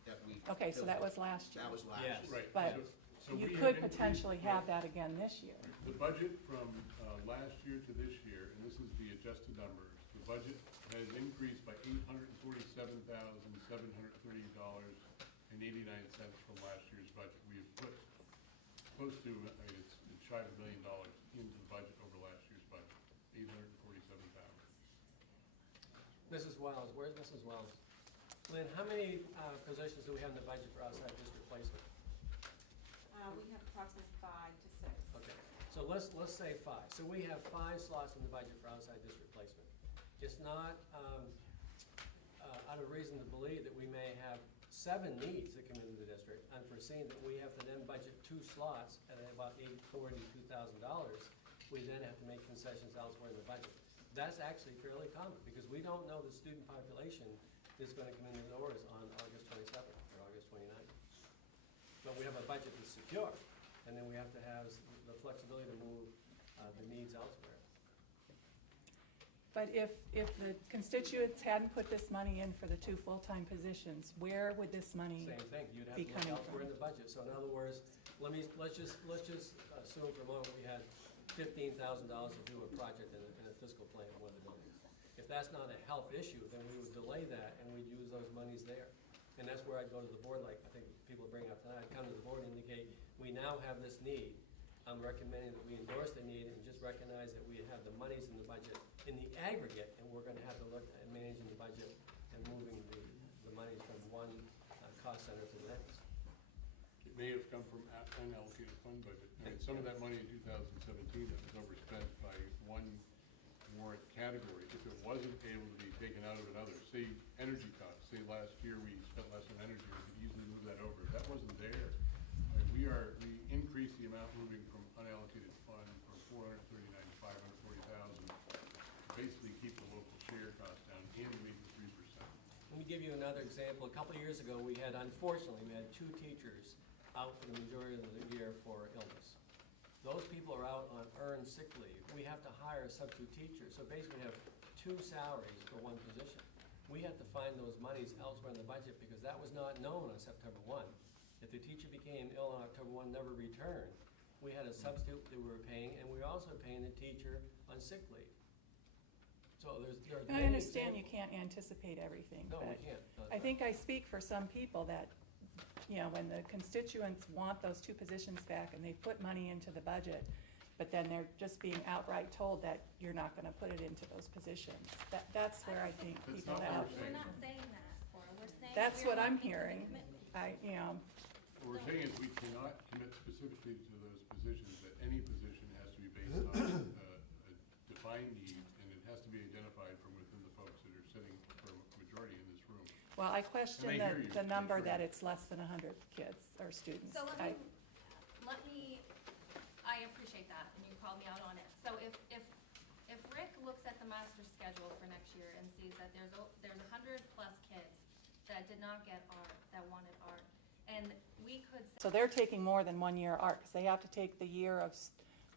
that we. Okay, so that was last year. That was last Yes. year. Right. But So you we could have potentially increased- have that again this year. The budget from last year to this year, and this is the adjusted numbers, the budget has increased by $847,730.89 from last year's budget. We have put close to, I mean, it's shy of $1 million into the budget over last year's budget, $847,000. Mrs. Wells, where's Mrs. Wells? Lynn, how many positions do we have in the budget for outside district placement? We have approximately 5 to 6. Okay, so let's say 5. So we have 5 slots in the budget for outside district placement. It's not out of reason to believe that we may have 7 needs that come into the district, unforeseen, that we have to then budget 2 slots at about $840,000 to $2,000. We then have to make concessions elsewhere in the budget. That's actually fairly common, because we don't know the student population that's going to come in the doors on August 27th or August 29th. But we have a budget that's secure, and then we have to have the flexibility to move the needs elsewhere. But if the constituents hadn't put this money in for the 2 full-time positions, where would this money Same thing, you'd have be to look coming elsewhere in from? the budget. So in other words, let's just assume for a moment we had $15,000 to do a project in a fiscal plan of one of the buildings. If that's not a health issue, then we would delay that and we'd use those monies there. And that's where I'd go to the board, like I think people bring up tonight, I'd come to the board and indicate, we now have this need. I'm recommending that we endorse the need and just recognize that we have the monies in the budget in the aggregate, and we're gonna have to look at managing the budget and moving the monies from one cost center to the next. It may have come from unallocated fund budget. I mean, some of that money in 2017 that was overspent by one warrant category, if it wasn't able to be taken out of another, say energy costs, say last year we spent less on energy, we could easily move that over. If that wasn't there, I mean, we increased the amount moving from unallocated fund from 439 to 540,000 to basically keep the local share cost down and make it 3%. Let me give you another example. A couple of years ago, unfortunately, we had 2 teachers out for the majority of the year for illness. Those people are out on earned sick leave. We have to hire a substitute teacher. So basically, we have 2 salaries for 1 position. We have to find those monies elsewhere in the budget because that was not known on September 1. If the teacher became ill on October 1, never returned, we had a substitute that we were paying, and we were also paying the teacher on sick leave. So there are I many understand you examples. can't anticipate everything, No, we but can't. No, I that's think I speak for some people that, when the constituents want those 2 positions back and they put money into the budget, but then they're just being outright told that you're not gonna put it into those positions. That's where I think That's people not have. what We're not saying that, Cora. We're saying. That's we're what I'm making a hearing. commitment. What we're saying is we cannot commit specifically to those positions, that any position has to be based on a defined need, and it has to be identified from within the folks that are sitting for a majority in this room. Well, I question And I hear you. the number That's that right. it's less than 100 kids or students. So I appreciate that, and you called me out on it. So if Rick looks at the master schedule for next year and sees that there's 100+ kids that did not get art, that wanted art, and we could say. So they're taking more than 1 year art, because they have to take the year of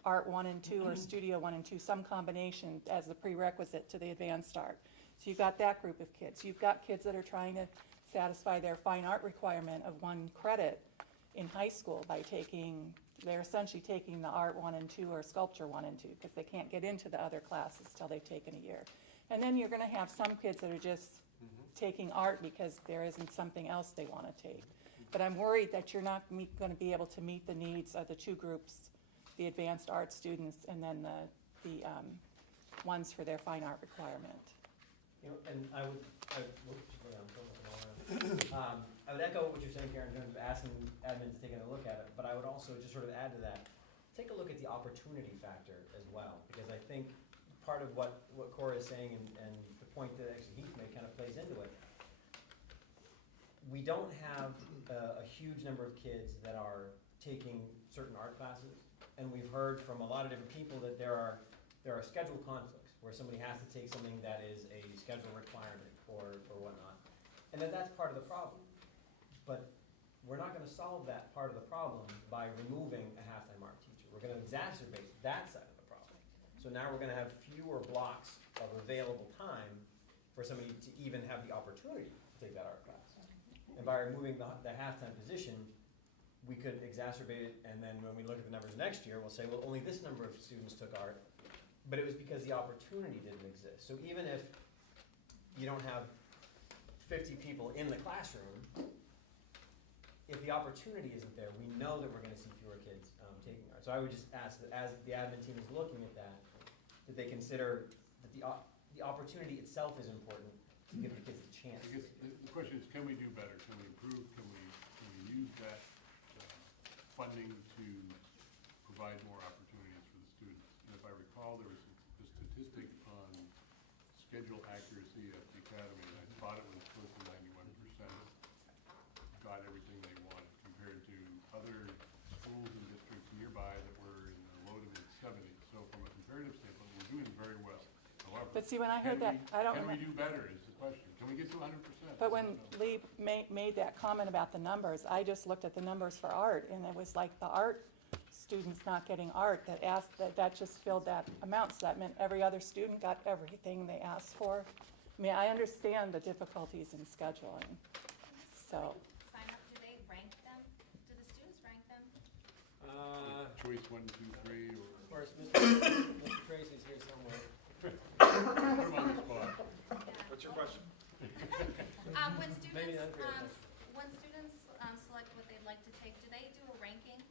art 1 and 2 or studio 1 and 2, some combination as the prerequisite to the advanced art. So you've got that group of kids. You've got kids that are trying to satisfy their fine art requirement of 1 credit in high school by they're essentially taking the art 1 and 2 or sculpture 1 and 2, because they can't get into the other classes till they've taken a year. And then you're gonna have some kids that are just taking art because there isn't something else they wanna take. But I'm worried that you're not gonna be able to meet the needs of the 2 groups, the advanced art students and then the ones for their fine art requirement. And I would echo what you're saying, Karen, in terms of asking admin to take a look at it, but I would also just sort of add to that, take a look at the opportunity factor as well, because I think part of what Cora is saying and the point that actually Heath made kind of plays into it. We don't have a huge number of kids that are taking certain art classes, and we've heard from a lot of different people that there are schedule conflicts where somebody has to take something that is a schedule requirement or whatnot, and that's part of the problem. But we're not going to solve that part of the problem by removing a half-time art teacher. We're going to exacerbate that side of the problem. So now we're going to have fewer blocks of available time for somebody to even have the opportunity to take that art class. And by removing the half-time position, we could exacerbate it, and then when we look at the numbers next year, we'll say, well, only this number of students took art, but it was because the opportunity didn't exist. So even if you don't have 50 people in the classroom, if the opportunity isn't there, we know that we're gonna see fewer kids taking art. So I would just ask that as the admin team is looking at that they consider that the opportunity itself is important to give the kids the chance. I guess the question is, can we do better? Can we improve? Can we use that funding to provide more opportunities for the students? And if I recall, there was a statistic on schedule accuracy at the academy, and I thought it was close to 91%. Got everything they wanted compared to other schools and districts nearby that were in the low to mid 70s. So from a comparative standpoint, we're doing very well. However, But see, when I heard that, I don't Can we remember. do better is the question. Can we get to 100%? But when Lee made that comment about the numbers, I just looked at the numbers for art, and it was like the art students not getting art that just filled that amount. So that meant every other student got everything they asked for. I mean, I understand the difficulties in scheduling, so. Sign up, do they rank them? Do the students rank them? Choice 1, 2, 3, or Of course, Mr. Tracy's here somewhere. put them on the spot. What's your question? Maybe unfair. When students select what they'd like to take, do they do a ranking?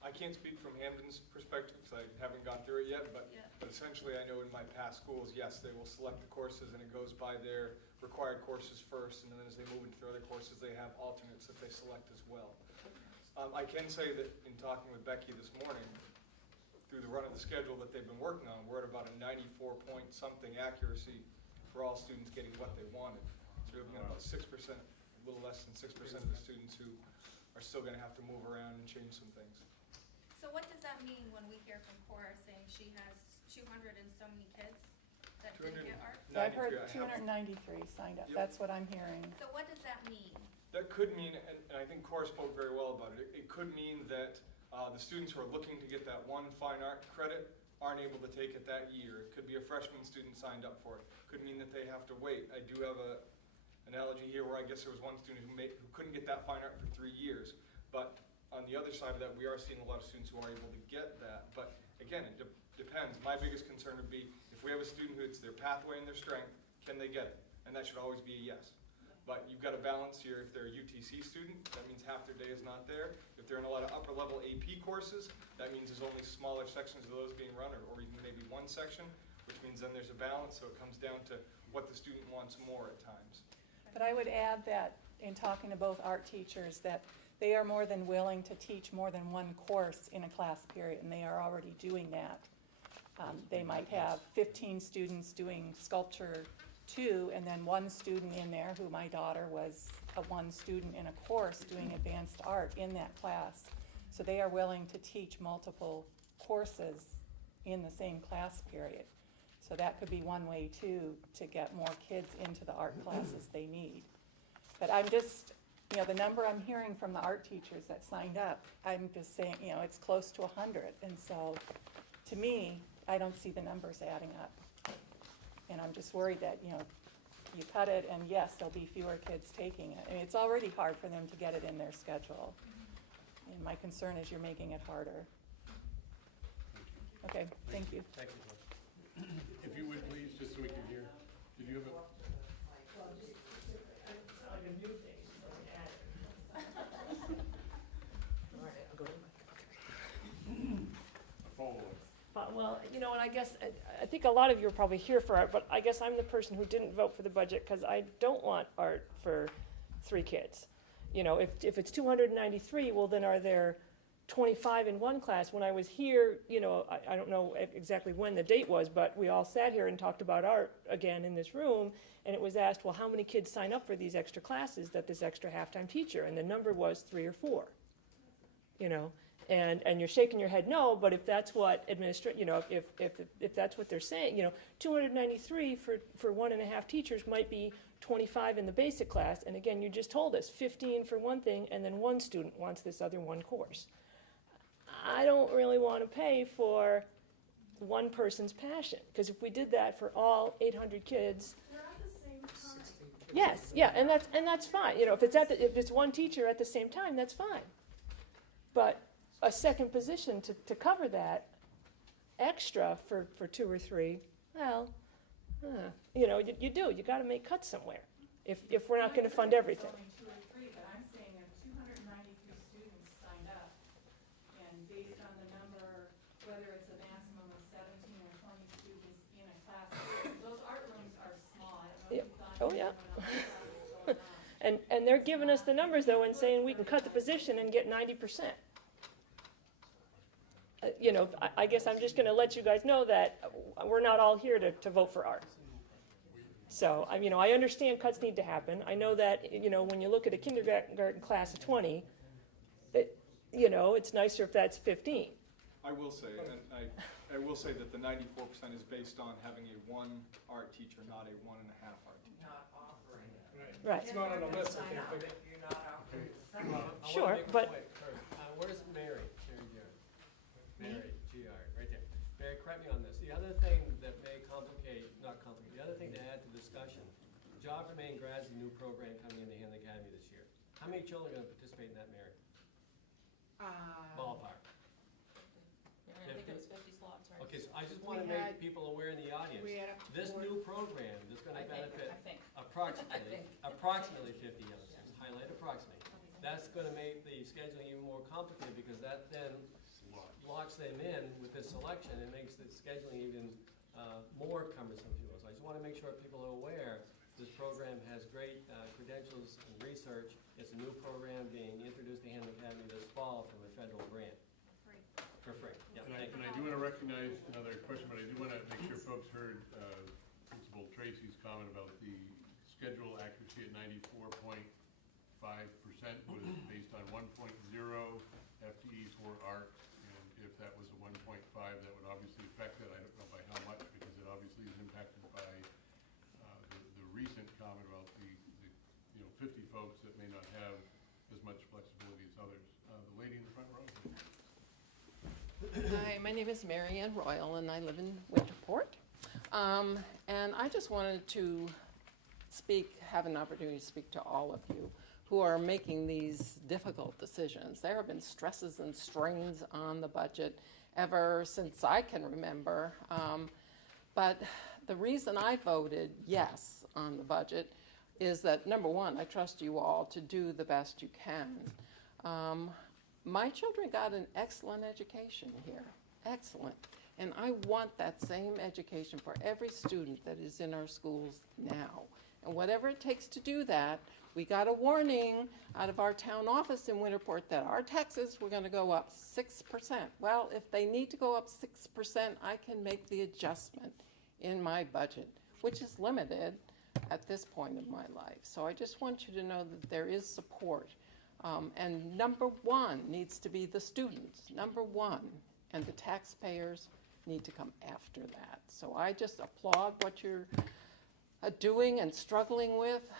I can't speak from Hampden's perspective because I haven't gone through it yet, but essentially I know in my past schools, yes, they will select the courses and it goes by their required courses first, and then as they move into their other courses, they have alternates that they select as well. I can say that in talking with Becky this morning, through the run of the schedule that they've been working on, we're at about a 94 point something accuracy for all students getting what they wanted. So we're looking at about 6%, a little less than 6% of the students who are still gonna have to move around and change some things. So what does that mean when we hear from Cora saying she has 200 and so many kids that didn't get art? I've heard 293 signed up, that's what I'm hearing. So what does that mean? That could mean, and I think Cora spoke very well about it, it could mean that the students who are looking to get that one fine art credit aren't able to take it that year. It could be a freshman student signed up for it. Could mean that they have to wait. I do have a analogy here where I guess there was one student who couldn't get that fine art for 3 years. But on the other side of that, we are seeing a lot of students who are able to get that. But again, it depends. My biggest concern would be if we have a student who it's their pathway and their strength, can they get it? And that should always be a yes. But you've got to balance here. If they're a UTC student, that means half their day is not there. If they're in a lot of upper level AP courses, that means there's only smaller sections of those being run, or even maybe one section, which means then there's a balance. So it comes down to what the student wants more at times. But I would add that in talking to both art teachers, that they are more than willing to teach more than one course in a class period, and they are already doing that. They might have 15 students doing sculpture 2, and then one student in there, who my daughter was one student in a course doing advanced art in that class. So they are willing to teach multiple courses in the same class period. So that could be one way too, to get more kids into the art classes they need. But I'm just, the number I'm hearing from the art teachers that signed up, I'm just saying, it's close to 100. And so, to me, I don't see the numbers adding up. And I'm just worried that, you cut it and yes, there'll be fewer kids taking it. I mean, it's already hard for them to get it in their schedule. And my concern is you're making it harder. Okay, thank you. Thank you, George. If you would please, just so we can hear. Did you have a? Well, and I guess, I think a lot of you are probably here for art, but I guess I'm the person who didn't vote for the budget because I don't want art for 3 kids. If it's 293, well, then are there 25 in one class? When I was here, I don't know exactly when the date was, but we all sat here and talked about art again in this room, and it was asked, well, how many kids sign up for these extra classes that this extra halftime teacher? And the number was 3 or 4, And you're shaking your head no, but if that's what if that's what they're saying, 293 for 1.5 teachers might be 25 in the basic class, and again, you just told us 15 for one thing, and then one student wants this other one course. I don't really want to pay for one person's passion, because if we did that for all 800 kids, They're at the same time. yes, yeah, and that's fine. If it's one teacher at the same time, that's fine. But a second position to cover that extra for 2 or 3, well, you got to make cuts somewhere if we're not going to fund everything. Only 2 or 3, but I'm saying of 293 whether it's a maximum of 17 or 20 students in a class. Those art rooms are small. I don't know if you've gone Oh, in yeah. there when all the stuff is going on. And they're giving us the numbers though and saying we can cut the position and get 90%. You know, I guess I'm just gonna let you guys know that we're not all here to vote for art. So, you know, I understand cuts need to happen. I know that, you know, when you look at a kindergarten class of 20, you know, it's nicer if that's 15. I will say, and I will say that the 94% is based on having a 1 art teacher, not a 1.5 art teacher. Not offering it. Right. It's not on the list, I can't pick it. You're not offering it. I wanna Sure, make a but- point first. Where's Mary? Mary, GR, right there. Mary, correct me on this. The other thing that may not complicate, the other thing to add to discussion, Job Remain Grad's a new program coming into Hampden Academy this year. How many children are gonna participate in that, Mary? Ballpark. Yeah, I think it was 50 slots, right? Okay, so I just wanna make people aware in the audience. This new program is gonna benefit approximately 50 youngsters, highlight approximately. That's gonna make the scheduling even more complicated because that then locks them in with this selection and makes the scheduling even more cumbersome to us. I just wanna make sure people are aware this program has great credentials and research. It's a new program being introduced to Hampden Academy this fall from a federal grant. For free. Yeah, thank you. And I do want to recognize another question, but I do want to make sure folks heard Principal Tracy's comment about the schedule accuracy at 94.5% was based on 1.0 FTEs for art, and if that was a 1.5, that would obviously affect it. I don't know by how much, because it obviously is impacted by the recent comment about the 50 folks that may not have as much flexibility as others. The lady in the front row. Hi, my name is Mary Ann Royal, and I live in Winterport. And I just wanted to have an opportunity to speak to all of you who are making these difficult decisions. There have been stresses and strains on the budget ever since I can remember. But the reason I voted yes on the budget is that, number one, I trust you all to do the best you can. My children got an excellent education here, excellent. And I want that same education for every student that is in our schools now. And whatever it takes to do that, we got a warning out of our town office in Winterport that our taxes were gonna go up 6%. Well, if they need to go up 6%, I can make the adjustment in my budget, which is limited at this point in my life. So I just want you to know that there is support. And number one needs to be the students, number one, and the taxpayers need to come after that. So I just applaud what you're doing and struggling with.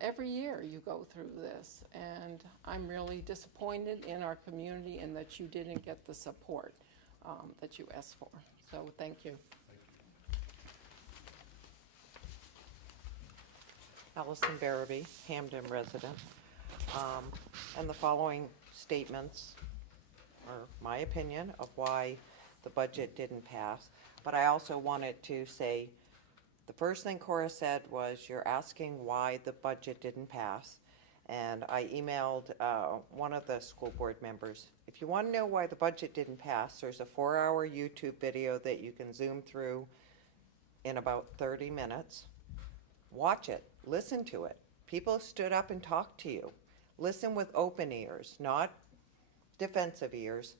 Every year you go through this, and I'm really disappointed in our community and that you didn't get the support that you asked for. So thank you. Allison Barabee, Hampden resident. And the following statements are my opinion of why the budget didn't pass. But I also wanted to say, the first thing Cora said was, you're asking why the budget didn't pass. And I emailed one of the school board members, if you want to know why the budget didn't pass, there's a 4-hour YouTube video that you can zoom through in about 30 minutes. Watch it, listen to it. People stood up and talked to you. Listen with open ears, not defensive ears,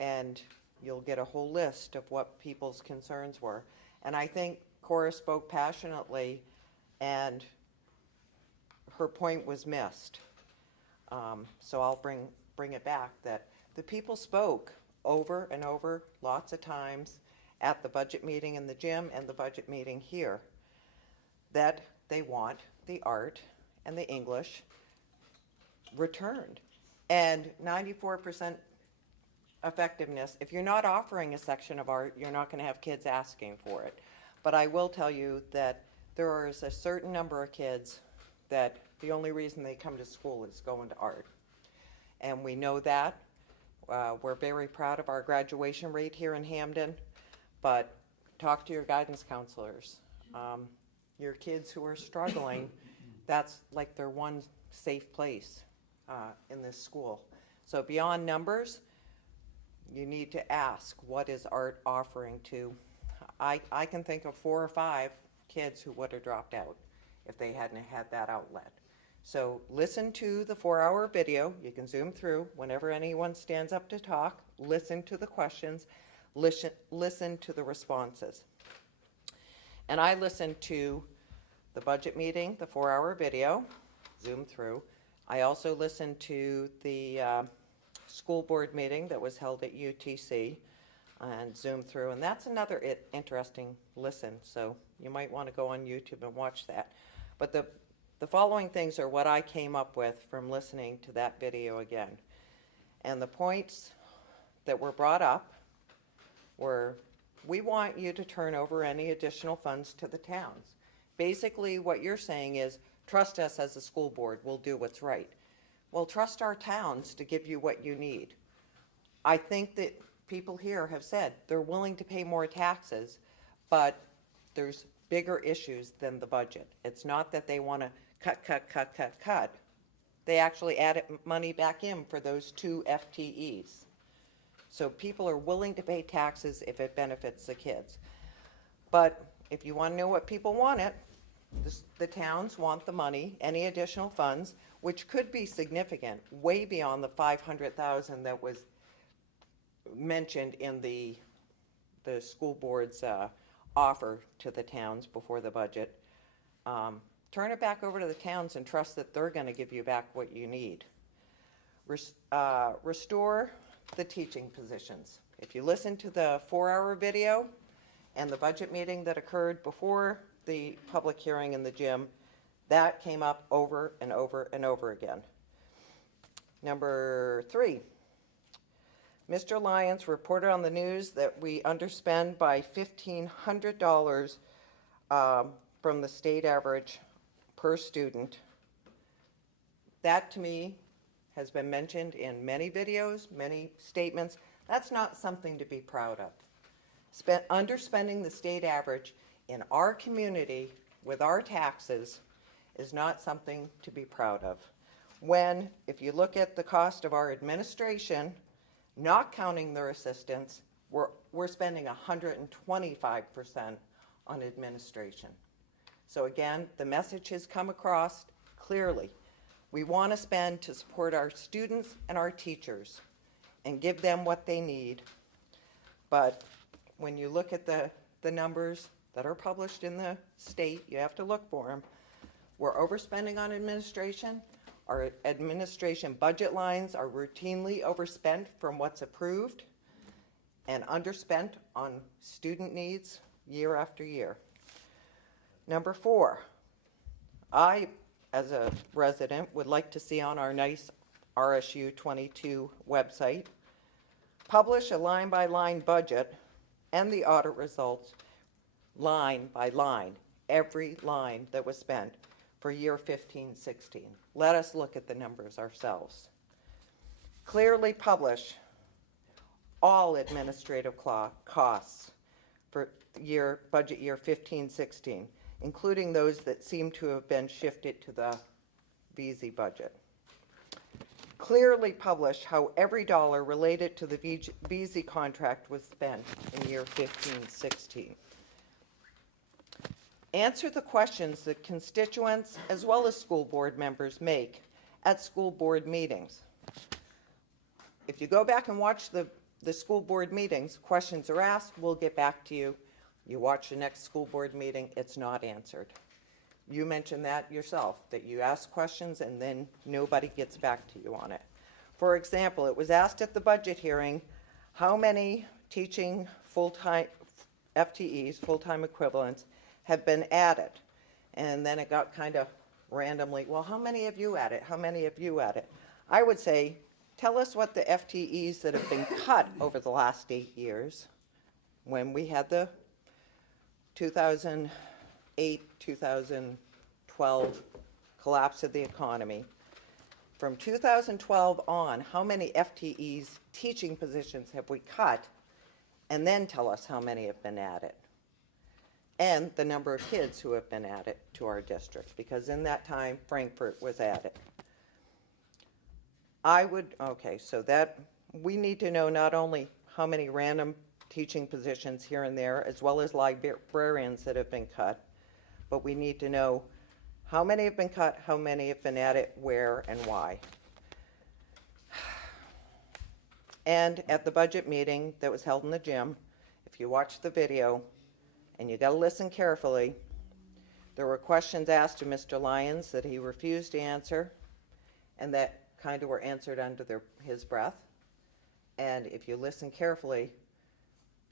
and you'll get a whole list of what people's concerns were. And I think Cora spoke passionately, and her point was missed. So I'll bring it back that the people spoke over and over lots of times at the budget meeting in the gym and the budget meeting here, that they want the art and the English returned. And 94% effectiveness, if you're not offering a section of art, you're not going to have kids asking for it. But I will tell you that there is a certain number of kids that the only reason they come to school is going to art. And we know that. We're very proud of our graduation rate here in Hampden, but talk to your guidance counselors. Your kids who are struggling, that's like their one safe place in this school. So beyond numbers, you need to ask, what is art offering to, I can think of 4 or 5 kids who would have dropped out if they hadn't had that outlet. So listen to the 4-hour video. You can zoom through whenever anyone stands up to talk. Listen to the questions. Listen to the responses. And I listened to the budget meeting, the 4-hour video, zoom through. I also listened to the school board meeting that was held at UTC and zoom through. And that's another interesting listen. So you might want to go on YouTube and watch that. But the following things are what I came up with from listening to that video again. And the points that were brought up were, we want you to turn over any additional funds to the towns. Basically, what you're saying is, trust us as a school board, we'll do what's right. Well, trust our towns to give you what you need. I think that people here have said they're willing to pay more taxes, but there's bigger issues than the budget. It's not that they want to cut. They actually added money back in for those 2 FTEs. So people are willing to pay taxes if it benefits the kids. But if you want to know what people want it, the towns want the money, any additional funds, which could be significant, way beyond the $500,000 that was mentioned in the school board's offer to the towns before the budget. Turn it back over to the towns and trust that they're going to give you back what you need. Restore the teaching positions. If you listen to the 4-hour video and the budget meeting that occurred before the public hearing in the gym, that came up over and over and over again. Number 3, Mr. Lyons reported on the news that we underspend by $1,500 from the state average per student. That, to me, has been mentioned in many videos, many statements. That's not something to be proud of. Underspending the state average in our community with our taxes is not something to be proud of. When, if you look at the cost of our administration, not counting their assistants, we're spending 125% on administration. So again, the message has come across clearly. We want to spend to support our students and our teachers and give them what they need. But when you look at the numbers that are published in the state, you have to look for them. We're overspending on administration. Our administration budget lines are routinely overspent from what's approved and underspent on student needs year after year. Number 4, I, as a resident, would like to see on our nice RSU 22 website, publish a line-by-line budget and the audit results line by line, every line that was spent for year 15-16. Let us look at the numbers ourselves. Clearly publish all administrative costs for budget year 15-16, including those that seem to have been shifted to the VZ budget. Clearly publish how every dollar related to the VZ contract was spent in year 15-16. Answer the questions that constituents as well as school board members make at school board meetings. If you go back and watch the school board meetings, questions are asked, we'll get back to you. You watch the next school board meeting, it's not answered. You mentioned that yourself, that you ask questions and then nobody gets back to you on it. For example, it was asked at the budget hearing, how many teaching full-time FTEs, full-time equivalents, have been added? And then it got kind of randomly, well, how many have you added? How many have you added? I would say, tell us what the FTEs that have been cut over the last 8 years, when we had the 2008, 2012 collapse of the economy. From 2012 on, how many FTEs, teaching positions, have we cut? And then tell us how many have been added. And the number of kids who have been added to our district, because in that time, Frankfurt was added. Okay, so that we need to know not only how many random teaching positions here and there, as well as librarians that have been cut, but we need to know how many have been cut, how many have been added, where, and why. And at the budget meeting that was held in the gym, if you watch the video, and you gotta listen carefully, there were questions asked to Mr. Lyons that he refused to answer, and that kind of were answered under his breath. And if you listen carefully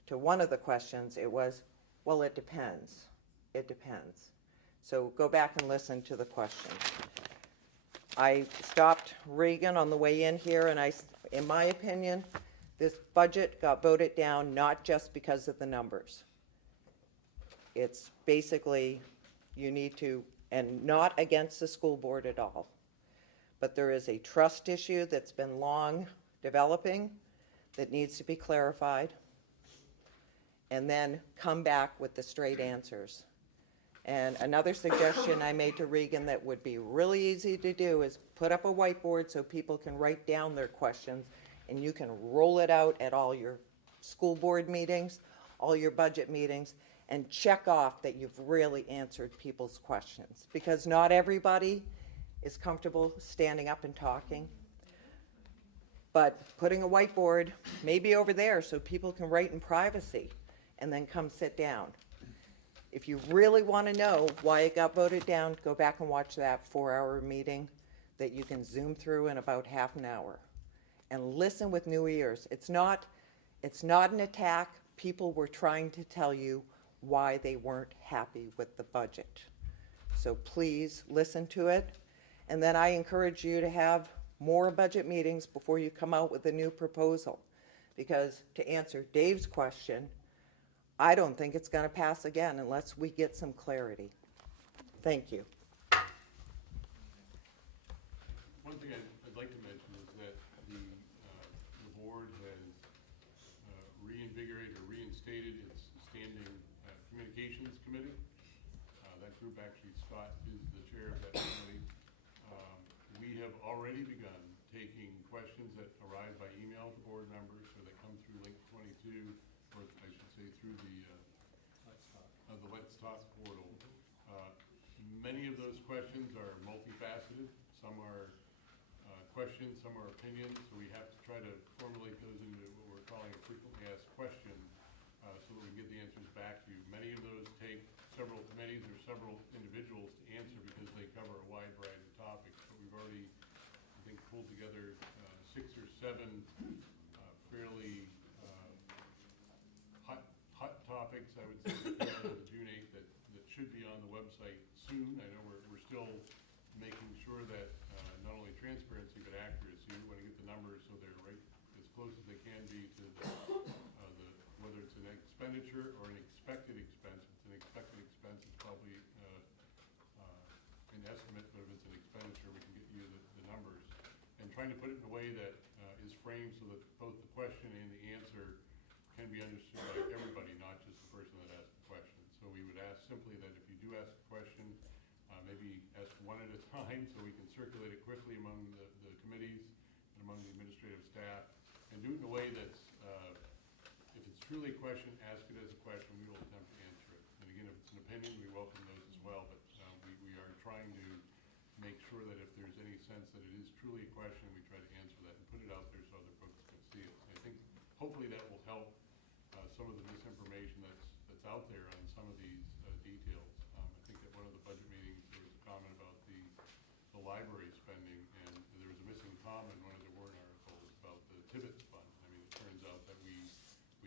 to one of the questions, it was, well, it depends. It depends. So go back and listen to the question. I stopped Regan on the way in here, and in my opinion, this budget got voted down not just because of the numbers. It's basically, you need to, and not against the school board at all, but there is a trust issue that's been long developing that needs to be clarified, and then come back with the straight answers. And another suggestion I made to Regan that would be really easy to do is put up a whiteboard so people can write down their questions, and you can roll it out at all your school board meetings, all your budget meetings, and check off that you've really answered people's questions. Because not everybody is comfortable standing up and talking. But putting a whiteboard maybe over there so people can write in privacy and then come sit down. If you really want to know why it got voted down, go back and watch that 4-hour meeting that you can zoom through in about half an hour. And listen with new ears. It's not an attack. People were trying to tell you why they weren't happy with the budget. So please listen to it. And then I encourage you to have more budget meetings before you come out with a new proposal. Because to answer Dave's question, I don't think it's going to pass again unless we get some clarity. Thank you. One thing I'd like to mention is that the board has reinvigorated or reinstated its standing communications committee. That group, actually, Scott is the chair of that committee. We have already begun taking questions that arrive by email to board members, or that come through Link 22, or I should say through the Let's Talk portal. Many of those questions are multifaceted. Some are questions, some are opinions, so we have to try to formulate those into what we're calling a frequently asked question, so that we can get the answers back to you. Many of those take several committees or several individuals to answer because they cover a wide variety of topics, but we've already, I think, pulled together 6 or 7 fairly hot topics, I would say, the June 8th that should be on the website soon. I know we're still making sure that not only transparency but accuracy. We want to get the numbers so they're right as close as they can be to whether it's an expenditure or an expected expense. If it's an expected expense, it's probably an estimate, but if it's an expenditure, we can get you the numbers. And trying to put it in a way that is framed so that both the question and the answer can be understood by everybody, not just the person that asked the question. So we would ask simply that if you do ask a question, maybe ask one at a time so we can circulate it quickly among the committees and among the administrative staff, and do it in a way that's, if it's truly a question, ask it as a question. We will attempt to answer it. And again, if it's an opinion, we welcome those as well, but we are trying to make sure that if there's any sense that it is truly a question, we try to answer that and put it out there so other folks can see it. I think hopefully that will help some of the misinformation that's out there on some of these details. I think at one of the budget meetings there was a comment about the library spending, and there was a missing comma in one of the warrant articles about the Tibbetts fund. I mean, it turns out that we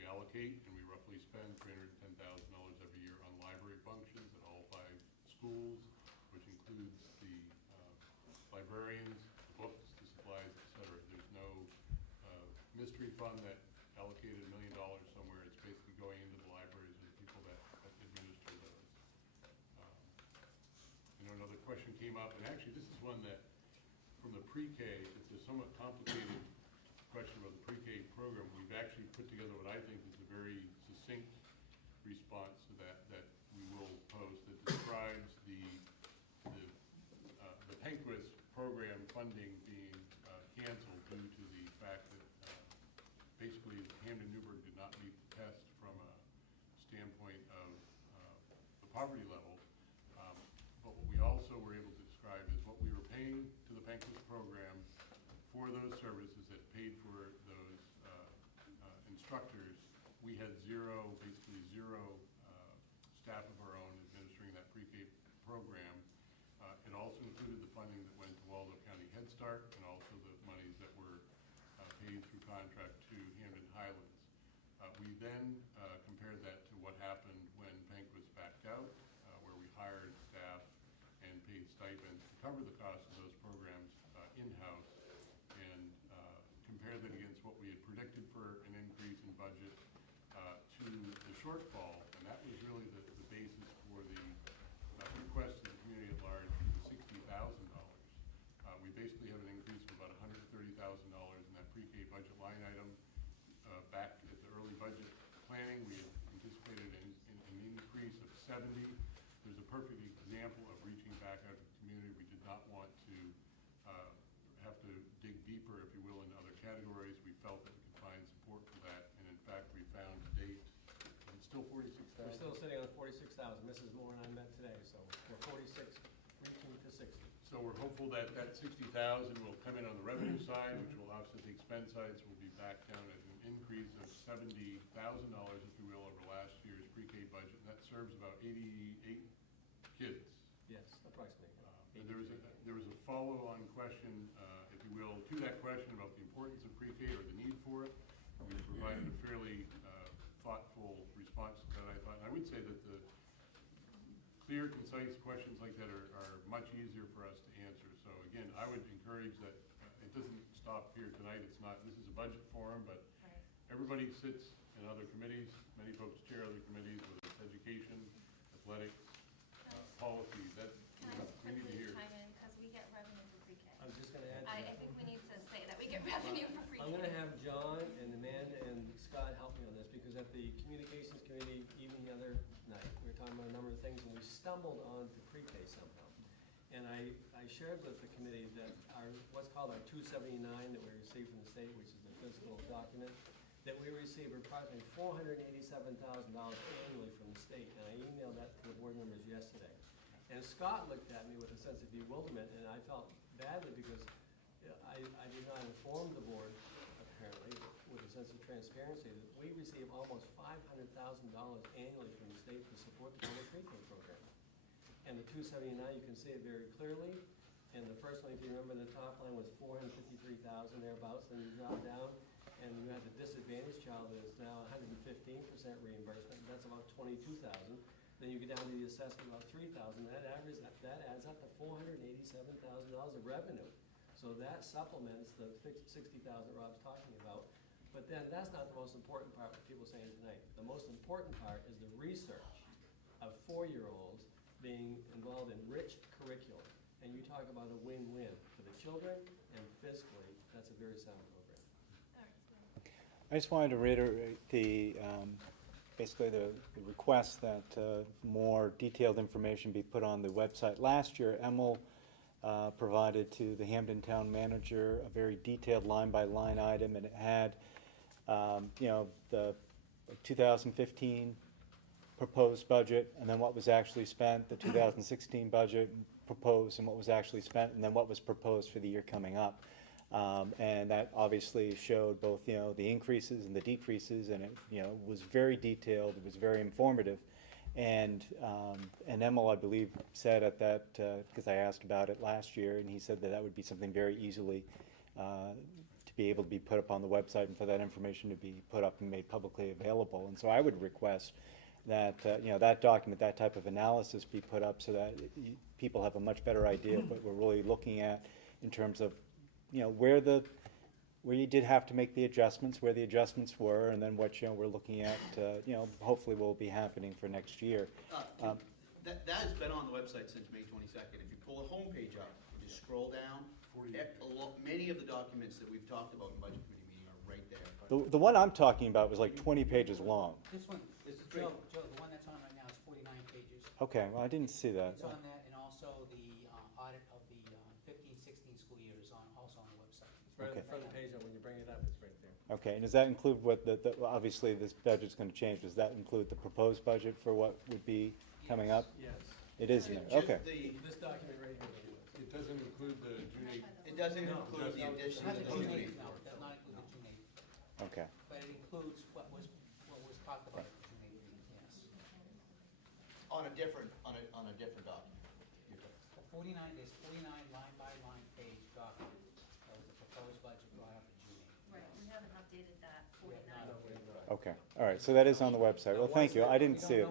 allocate and we roughly spend $310,000 every year on library functions at all 5 schools, which includes the librarians, the books, the supplies, etc. There's no mystery fund that allocated $1 million somewhere. It's basically going into the libraries and the people that administer those. Another question came up, and actually this is one that from the pre-K, it's a somewhat complicated question about the pre-K program. We've actually put together what I think is a very succinct response to that we will post that describes the Penquist program funding being canceled due to the fact that poverty level. But what we also were able to describe is what we were paying to the Bankless program for those services that paid for those instructors. We had basically zero staff of our own administering that pre-K program. It also included the funding that went to Waldo County Head Start and also the monies that were paid through contract to Hampden Highlands. We then compared that to what happened when Bankless backed out, where we hired staff and paid stipends to cover the cost of those programs in-house, and compared that against what we had predicted for an increase in budget to the shortfall, and that was really the basis for the request of the community at large for the $60,000. We basically have an increase of about $130,000 in that pre-K budget line item. Back at the early budget planning, we had anticipated an increase of 70. There's a perfect example of reaching back out to the community. We did not want to have to dig deeper, if you will, into other categories. We felt that we could find support for that, and in fact, we found to date, it's still 46,000. We're still sitting on 46,000. Mrs. Moore and I met today, so we're 46, reaching to 60. So we're hopeful that that 60,000 will come in on the revenue side, which will offset the expense side, so we'll be back down at an increase of $70,000, if you will, over last year's pre-K budget, and that serves about 88 kids. Yes, approximately. And there was a follow-on question, if you will, to that question about the importance of pre-K or the need for it. We provided a fairly thoughtful response to that, I thought. And I would say that the clear, concise questions like that are much easier for us to answer. So again, I would encourage that it doesn't stop here tonight. This is a budget forum, but everybody sits in other committees. Many folks chair other committees, whether it's education, athletics, policy. We need to hear. Chime in, because we get revenue for pre-K. I was just going to add to I that. think we need to say that we get revenue for pre-K. I'm going to have John and Amanda and Scott help me on this, because at the communications committee, even the other night, we were talking about a number of things, and we stumbled on to pre-K somehow. And I shared with the committee that what's called our 279 that we received from the state, which is the fiscal document, that we receive approximately $487,000 annually from the state. And I emailed that to the board members yesterday. And Scott looked at me with a sense of bewilderment, and I felt badly because I did not inform the board, apparently, with a sense of transparency, that we receive almost $500,000 annually from the state to support the public pre-K program. And the 279, you can see it very clearly. And the first one, if you remember, the top line was $453,000 thereabouts. Then you drop down, and you have the disadvantaged child that is now 115% reimbursement. That's about $22,000. Then you get down to the assessment, about $3,000. That adds up to $487,000 of revenue. So that supplements the $60,000 Rob's talking about. But then that's not the most important part, what people are saying tonight. The most important part is the research of 4-year-olds being involved in rich curriculum. And you talk about a win-win for the children, and fiscally, that's a very sound program. I just wanted to reiterate basically the request that more detailed information be put on the website. Last year, Emil provided to the Hampden Town Manager a very detailed line-by-line item, and it had, the 2015 proposed budget, and then what was actually spent, the 2016 budget proposed, and what was actually spent, and then what was proposed for the year coming up. And that obviously showed both, the increases and the decreases, and it, was very detailed. It was very informative. And Emil, I believe, said at that, because I asked about it last year, and he said that would be something very easily to be able to be put up on the website and for that information to be put up and made publicly available. And so I would request that, that document, that type of analysis be put up so that people have a much better idea of what we're really looking at in terms of, where you did have to make the adjustments, where the adjustments were, and then what, we're looking at, hopefully will be happening for next year. That has been on the website since May 22nd. If you pull the homepage up, you just scroll down, many of the documents that we've talked about in Budget Committee meeting are right there. The one I'm talking about was like 20 pages long. This one, Joe, the one that's on right now is 49 pages. Okay, well, I didn't see that. It's on that, and also the audit of the 15-16 school year is also on the website. It's right on the front page, and when you bring it up, it's right there. Okay, and does that include what, obviously this budget's going to change, does that include the proposed budget for what would be coming up? Yes. It is in there, okay. This document right here. It doesn't include the June 8th. It doesn't include the addition of the June 8th. No, it does not include the June 8th, Okay. but it includes what was talked about at the June 8th meeting, yes. On a different document. The 49, there's 49 line-by-line page document that was the proposed budget brought up at June 8th. Right, we haven't updated that We have not 49. updated. Okay, all right, so that is on the website. Well, thank you, I didn't see it.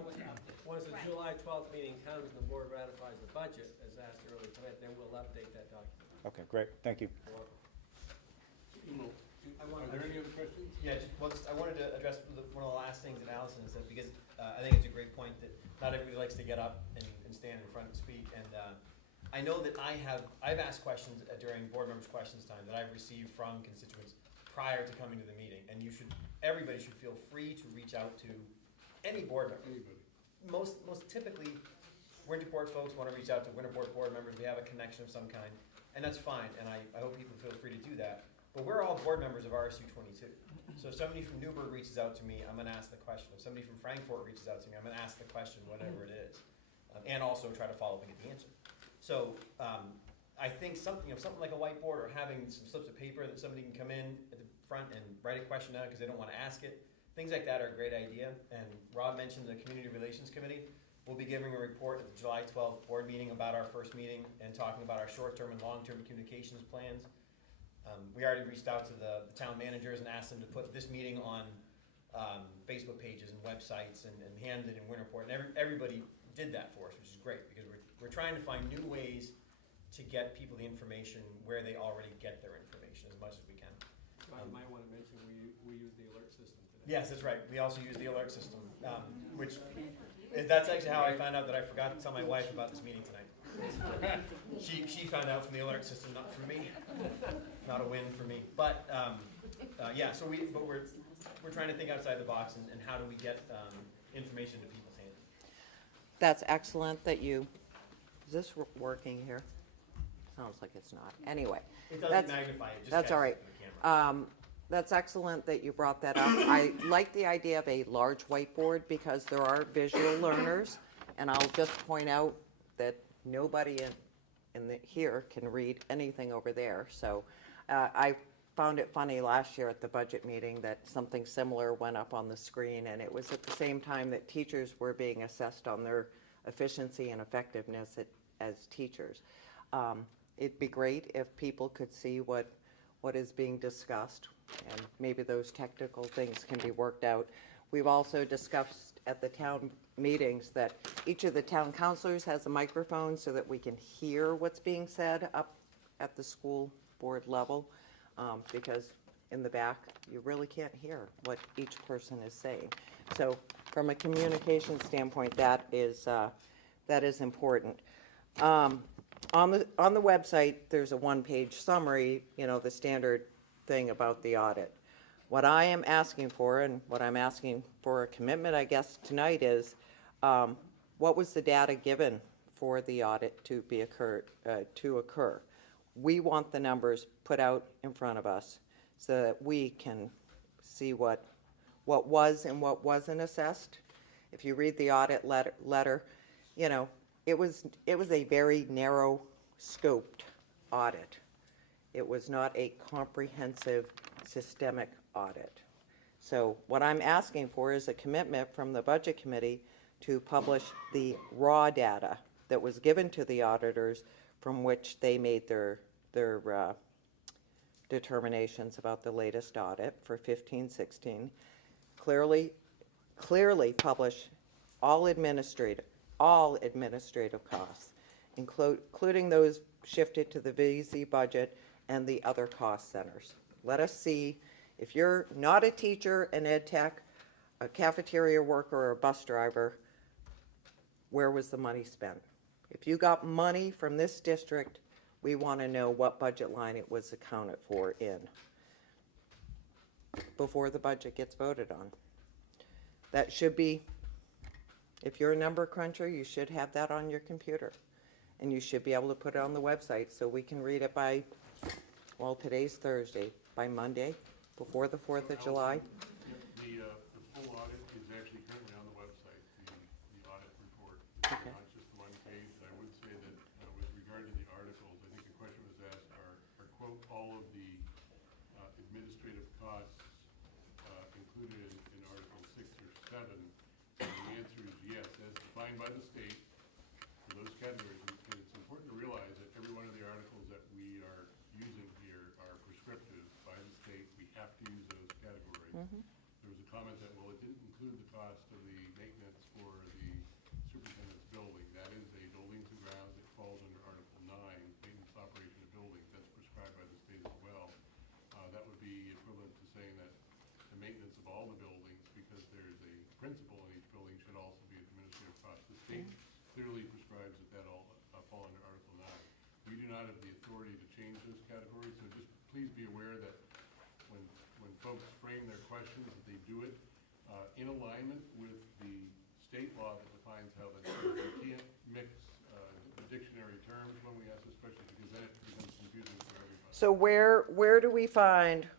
Once the July 12th meeting comes and the board ratifies the budget, as asked earlier tonight, then we'll update that document. Okay, great, thank you. You're welcome. Are there any other questions? Yeah, I wanted to address one of the last things that Allison said, because I think it's a great point that not everybody likes to get up and stand in front and speak. And I know that I've asked questions during board members' questions time that I've received from constituents prior to coming to the meeting. And everybody should feel free to reach out to any board member. Anybody. Most typically, Winterport folks want to reach out to Winterport board members. We have a connection of some kind, and that's fine. And I hope people feel free to do that. But we're all board members of RSU 22. So if somebody from Newburgh reaches out to me, I'm going to ask the question. If somebody from Frankfort reaches out to me, I'm going to ask the question, whatever it is, and also try to follow up and get the answer. So I think something like a whiteboard or having some slips of paper that somebody can come in at the front and write a question down because they don't want to ask it. Things like that are a great idea. And Rob mentioned the Community Relations Committee. We'll be giving a report at the July 12th board meeting about our first meeting and talking about our short-term and long-term communications plans. We already reached out to the town managers and asked them to put this meeting on Facebook pages and websites and Hampden and Winterport. And everybody did that for us, which is great because we're trying to find new ways to get people the information where they already get their information as much as we can. You might want to mention we use the alert system today. Yes, that's right. We also use the alert system, which that's actually how I found out that I forgot to tell my wife about this meeting tonight. She found out from the alert system, not from me. Not a win for me. But yeah, so we're trying to think outside the box and how do we get information to people's hands. That's excellent that you, is this working here? Sounds like it's not. Anyway. It doesn't magnify it, just that's all right. catches it for the camera. That's excellent that you brought that up. I like the idea of a large whiteboard because there are visual learners, and I'll just point out that nobody here can read anything over there. So I found it funny last year at the budget meeting that something similar went up on the screen, and it was at the same time that teachers were being assessed on their efficiency and effectiveness as teachers. It'd be great if people could see what is being discussed, and maybe those technical things can be worked out. We've also discussed at the town meetings that each of the town councilors has a microphone so that we can hear what's being said up at the school board level, because in the back you really can't hear what each person is saying. So from a communication standpoint, that is important. On the website, there's a one-page summary, the standard thing about the audit. What I am asking for, and what I'm asking for a commitment, I guess, tonight is, what was the data given for the audit to occur? We want the numbers put out in front of us so that we can see what was and what wasn't assessed. If you read the audit letter, it was a very narrow scoped audit. It was not a comprehensive systemic audit. So what I'm asking for is a commitment from the Budget Committee to publish the raw data that was given to the auditors from which they made their determinations about the latest audit for 15-16. Clearly publish all administrative costs, including those shifted to the VZ budget and the other cost centers. Let us see, if you're not a teacher, an ed tech, a cafeteria worker, or a bus driver, where was the money spent? If you got money from this district, we want to know what budget line it was accounted for in before the budget gets voted on. That should be, if you're a number cruncher, you should have that on your computer. And you should be able to put it on the website so we can read it by, well, today's Thursday, by Monday, before the 4th of July. The full audit is actually currently on the website, the audit report. defined by the state for those categories. And it's important to realize that every one of the articles that we are using here are prescriptive by the state. We have to use those categories. There was a comment that, well, it didn't include the cost of the maintenance for the superintendent's building. That is a buildings and grounds. It falls under Article 9, maintenance operation of buildings. That's prescribed by the state as well. That would be equivalent to saying that the maintenance of all the buildings, because there's a principal in each building, should also be an administrative cost. The state clearly prescribes that all fall under Article 9. We do not have the authority to change those categories, so just please be aware that when folks frame their questions, that they do it in alignment with the state law that defines how that we can't mix the dictionary terms when we ask this question, because then it becomes confusing for everybody. So where do we find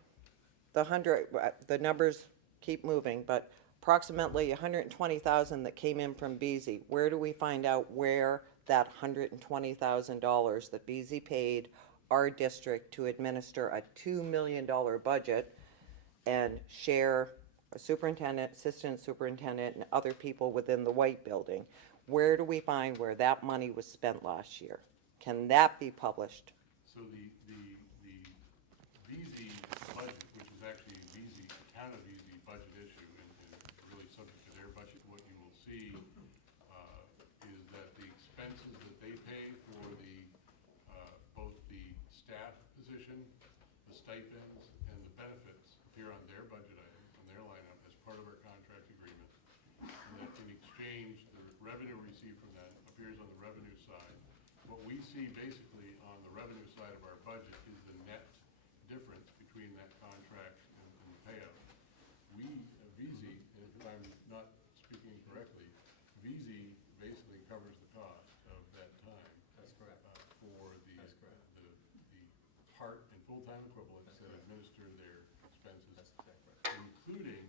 the numbers keep moving, but approximately 120,000 that came in from BZ, where do we find out where that $120,000 that BZ paid our district to administer a $2 million budget and share a superintendent, assistant superintendent, and other people within the White Building? Where do we find where that money was spent last year? Can that be published? So the VZ budget, which is actually VZ, town of VZ budget issue, and really subject to their budget, what you will see is that the expenses that they pay for the both the staff position, the stipends, and the benefits appear on their budget items, on their lineup, as part of our contract agreement. And that in exchange, the revenue received from that appears on the revenue side. What we see basically on the revenue side of our budget is the net difference between that contract and the payout. We, VZ, and if I'm not speaking correctly, VZ basically covers the cost of that time. That's correct. For the part and full-time equivalents that administer their expenses. That's exactly right. Including,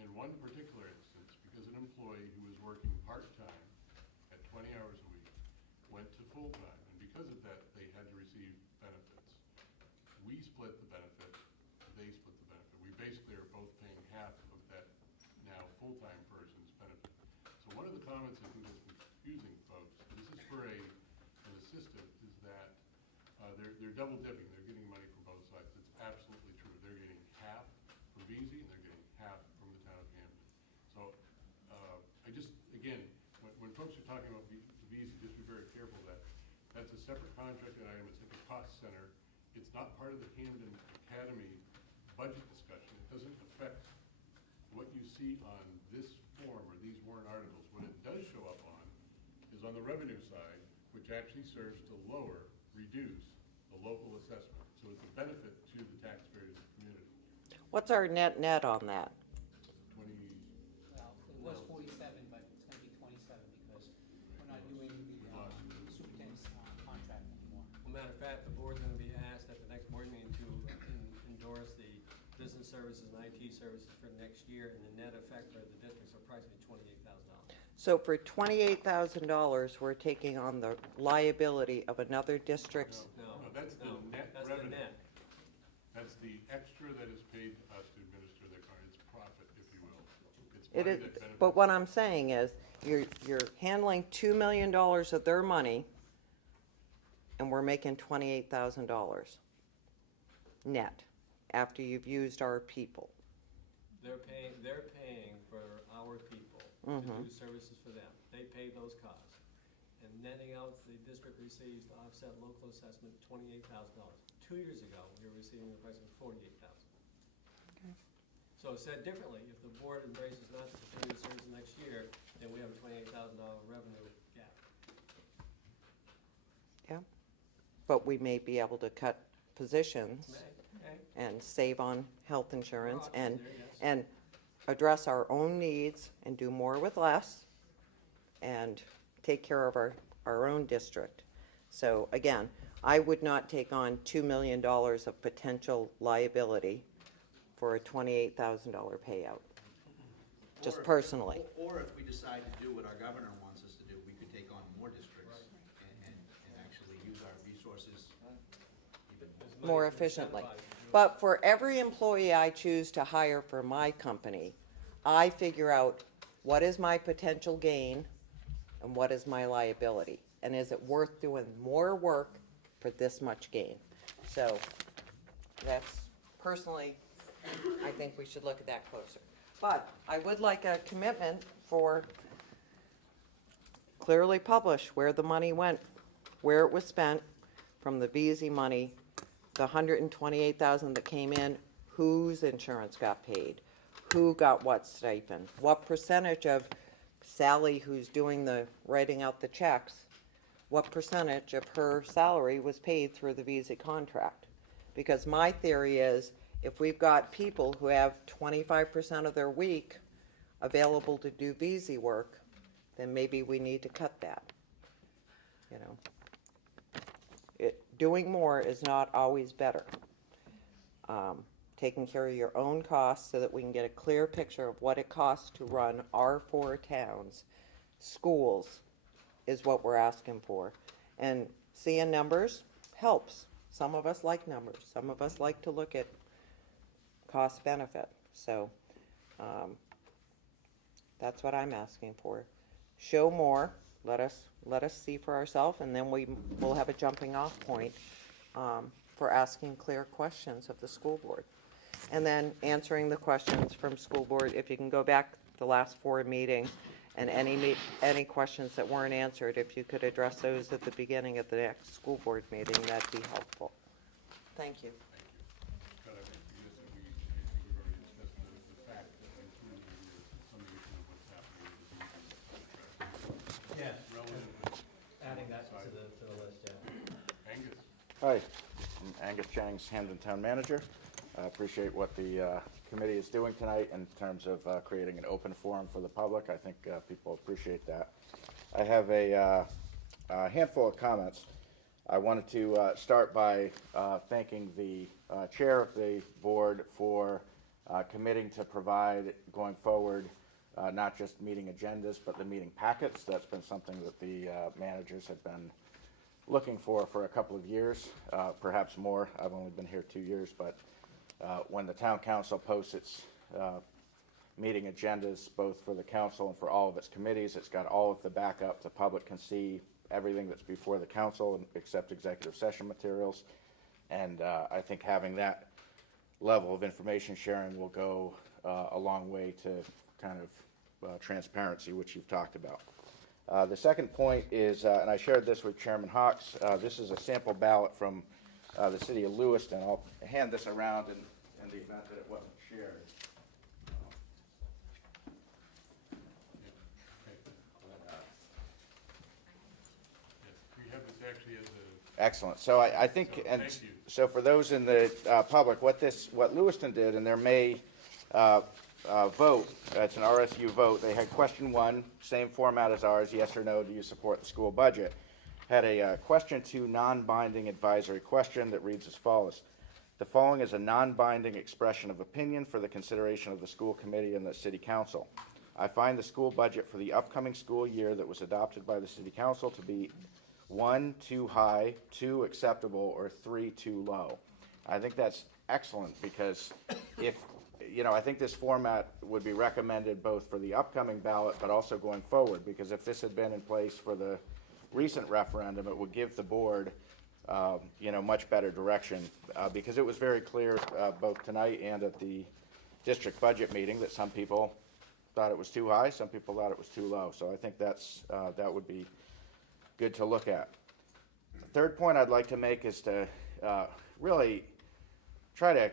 in one particular instance, because an employee who was working part-time at 20 hours a week went to full-time, and because of that, they had to receive benefits. We split the benefit, they split the benefit. We basically are both paying half of that now full-time person's benefit. So one of the comments I think that's confusing folks, this is for an assistant, is that they're double dipping. They're getting money from both sides. That's absolutely true. They're getting half from VZ and they're getting half from the town of Hampden. So I just, again, when folks are talking about VZ, just be very careful that that's a separate contracted item. It's like a cost center. It's not part of the Hampden Academy budget discussion. It doesn't affect what you see on this form or these warrant articles. What it does show up on is on the revenue side, which actually serves to reduce the local assessment. So it's a benefit to the taxpayers of the community. What's our net on that? 20, Well, it was 47, but it's gonna be 27 because we're not doing the superintendent's contract anymore. Well, matter of fact, the board's gonna be asked at the next board meeting to endorse the business services and IT services for next year, and the net effect for the districts are approximately $28,000. So for $28,000, we're taking on the liability of another district's. No, that's the net That's revenue. the net. That's the extra that is paid to us to administer their car. It's profit, if you will. It's It money is, that benefits. but what I'm saying is, you're handling $2 million of their money, and we're making $28,000 net after you've used our people. They're paying for our people to do services for them. They pay those costs. And netting out, the district receives to offset local assessment $28,000. 2 years ago, we were receiving approximately $48,000. Okay. So said differently, if the board embraces not to continue the service next year, then we have a $28,000 revenue gap. Yeah, but we may be able to cut positions and save on health insurance and address our own needs and do more with less and take care of our own district. So again, I would not take on $2 million of potential liability for a $28,000 payout, just personally. Or if we decide to do what our governor wants us to do, we could take on more districts and actually use our resources even More efficiently. But for every employee I choose to hire for my company, I figure out what is my potential gain and what is my liability? And is it worth doing more work for this much gain? So that's, personally, I think we should look at that closer. But I would like a commitment for clearly publish where the money went, where it was spent from the VZ money, the $128,000 that came in, whose insurance got paid, who got what stipend, what percentage of Sally, who's doing the writing out the checks, what percentage of her salary was paid through the VZ contract. Because my theory is, if we've got people who have 25% of their week available to do VZ work, then maybe we need to cut that. You know, doing more is not always better. Taking care of your own costs so that we can get a clear picture of what it costs to run our 4 towns, schools, is what we're asking for. And seeing numbers helps. Some of us like numbers. Some of us like to look at cost benefit. So that's what I'm asking for. Show more. Let us see for ourselves, and then we'll have a jumping off point for asking clear questions of the school board. And then answering the questions from school board, if you can go back the last 4 meetings, and any questions that weren't answered, if you could address those at the beginning of the next school board meeting, that'd be helpful. Thank you. But I think we've already discussed the fact that including the summation of what's happening with the contract. Yeah. Relative. Adding that to the list, yeah. Angus. Hi, I'm Angus Jennings, Hampden Town Manager. I appreciate what the committee is doing tonight in terms of creating an open forum for the public. I think people appreciate that. I have a handful of comments. I wanted to start by thanking the chair of the board for committing to provide, going forward, not just meeting agendas, but the meeting packets. That's been something that the managers have been looking for a couple of years, perhaps more. I've only been here 2 years, but when the town council posts its meeting agendas, both for the council and for all of its committees, it's got all of the backup. The public can see everything that's before the council except executive session materials. And I think having that level of information sharing will go a long way to kind of transparency, which you've talked about. The second point is, and I shared this with Chairman Hawks, this is a sample ballot from the city of Lewiston. I'll hand this around in the event that it wasn't shared. We have this actually as a. Excellent. So I think, and so for those in the public, what Lewiston did in their May vote, it's an RSU vote, they had question 1, same format as ours, yes or no, do you support the school budget? Had a question 2 non-binding advisory question that reads as follows. The following is a non-binding expression of opinion for the consideration of the school committee and the city council. I find the school budget for the upcoming school year that was adopted by the city council to be 1, too high, 2, acceptable, or 3, too low. I think that's excellent because if, I think this format would be recommended both for the upcoming ballot but also going forward, because if this had been in place for the recent referendum, it would give the board much better direction because it was very clear both tonight and at the district budget meeting that some people thought it was too high, some people thought it was too low. So I think that would be good to look at. The third point I'd like to make is to really try to,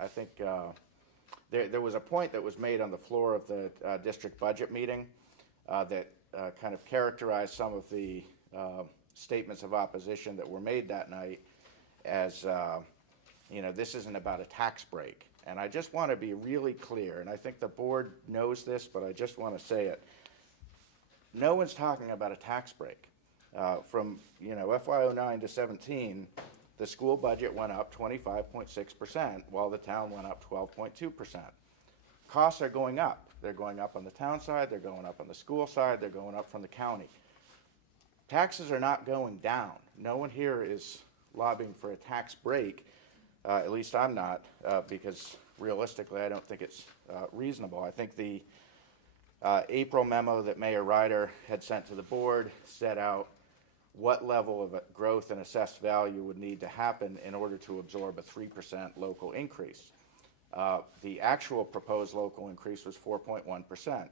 I think there was a point that was made on the floor of the district budget meeting that kind of characterized some of the statements of opposition that were made that night as, this isn't about a tax break. And I just want to be really clear, and I think the board knows this, but I just want to say it. No one's talking about a tax break. From FY09 to 17, the school budget went up 25.6%, while the town went up 12.2%. Costs are going up. They're going up on the town side, they're going up on the school side, they're going up from the county. Taxes are not going down. No one here is lobbying for a tax break. At least I'm not, because realistically I don't think it's reasonable. I think the April memo that Mayor Ryder had sent to the board set out what level of growth and assessed value would need to happen in order to absorb a 3% local increase. The actual proposed local increase was 4.1%.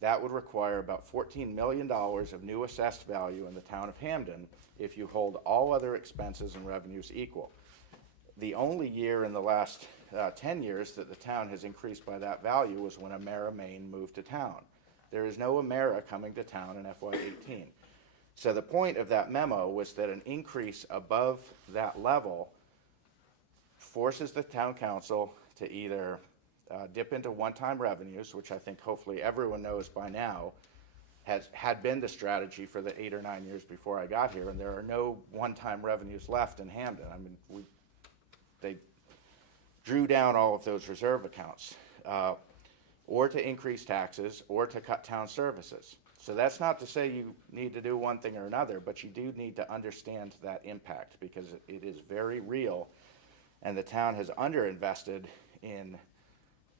That would require about $14 million of new assessed value in the town of Hampden if you hold all other expenses and revenues equal. The only year in the last 10 years that the town has increased by that value was when Amera, Maine moved to town. There is no Amera coming to town in FY18. So the point of that memo was that an increase above that level forces the town council to either dip into one-time revenues, which I think hopefully everyone knows by now had been the strategy for the 8 or 9 years before I got here, and there are no one-time revenues left in Hampden. I mean, they drew down all of those reserve accounts, or to increase taxes, or to cut town services. So that's not to say you need to do one thing or another, but you do need to understand that impact, because it is very real, and the town has underinvested in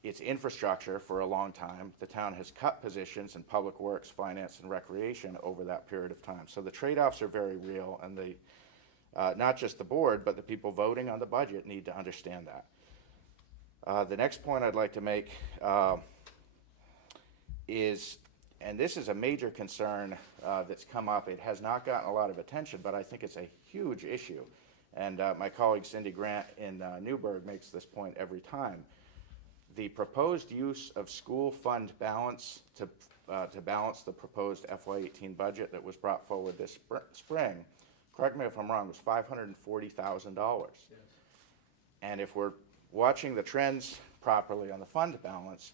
its infrastructure for a long time. The town has cut positions in public works, finance, and recreation over that period of time. So the trade-offs are very real, and not just the board, but the people voting on the budget need to understand that. The next point I'd like to make is, and this is a major concern that's come up. It has not gotten a lot of attention, but I think it's a huge issue. And my colleague Cindy Grant in Newburgh makes this point every time. The proposed use of school fund balance to balance the proposed FY18 budget that was brought forward this spring, correct me if I'm wrong, was $540,000. Yes. And if we're watching the trends properly on the fund balance,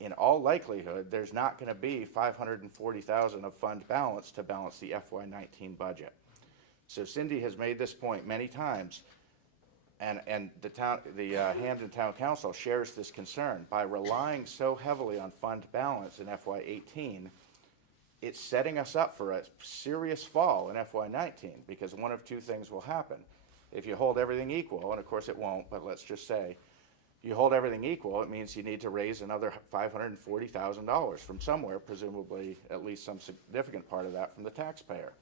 in all likelihood, there's not going to be $540,000 of fund balance to balance the FY19 budget. So Cindy has made this point many times, and the Hampden Town Council shares this concern. By relying so heavily on fund balance in FY18, it's setting us up for a serious fall in FY19, because one of two things will happen. If you hold everything equal, and of course it won't, but let's just say, you hold everything equal, it means you need to raise another $540,000 from somewhere, presumably at least some significant part of that from the taxpayer.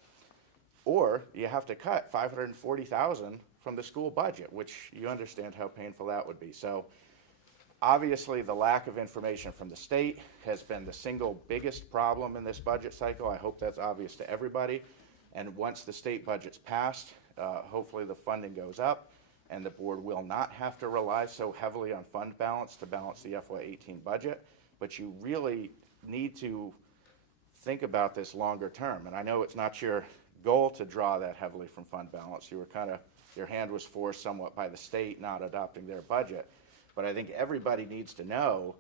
Or you have to cut $540,000 from the school budget, which you understand how painful that would be. So obviously the lack of information from the state has been the single biggest problem in this budget cycle. I hope that's obvious to everybody. And once the state budget's passed, hopefully the funding goes up, and the board will not have to rely so heavily on fund balance to balance the FY18 budget. But you really need to think about this longer term. And I know it's not your goal to draw that heavily from fund balance. You were your hand was forced somewhat by the state not adopting their budget. But I think everybody needs to know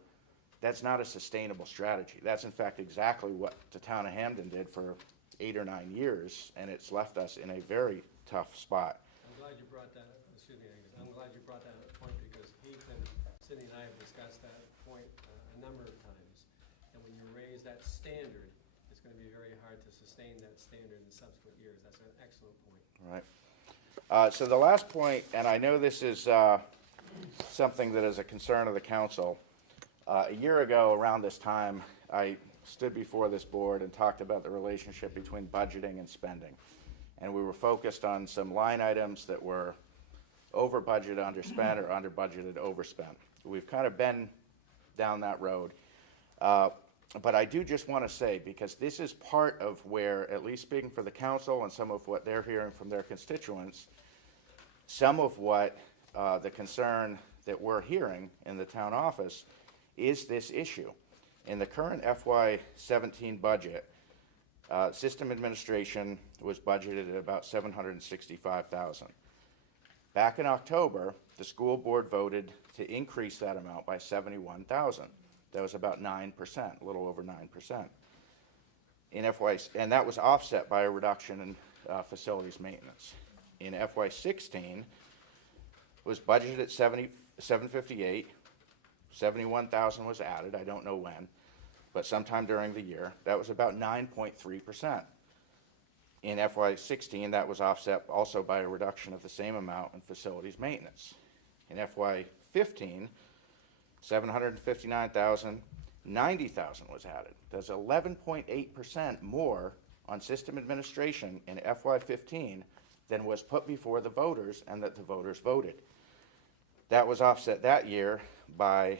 that's not a sustainable strategy. That's in fact exactly what the town of Hampden did for 8 or 9 years, and it's left us in a very tough spot. I'm glad you brought that up. Excuse me, Angus. I'm glad you brought that point, because Heath and Cindy and I have discussed that point a number of times. And when you raise that standard, it's going to be very hard to sustain that standard in subsequent years. That's an excellent point. Right. So the last point, and I know this is something that is a concern of the council. A year ago, around this time, I stood before this board and talked about the relationship between budgeting and spending. And we were focused on some line items that were over budgeted, underspent, or under budgeted, overspent. We've kind of been down that road. But I do just want to say, because this is part of where, at least speaking for the council and some of what they're hearing from their constituents, some of what the concern that we're hearing in the town office is this issue. In the current FY17 budget, system administration was budgeted at about $765,000. Back in October, the school board voted to increase that amount by $71,000. That was about 9%, a little over 9%. And that was offset by a reduction in facilities maintenance. In FY16, was budgeted at $758,000. $71,000 was added. I don't know when, but sometime during the year. That was about 9.3%. In FY16, that was offset also by a reduction of the same amount in facilities maintenance. In FY15, $759,000, 90,000 was added. That's 11.8% more on system administration in FY15 than was put before the voters and that the voters voted. That was offset that year by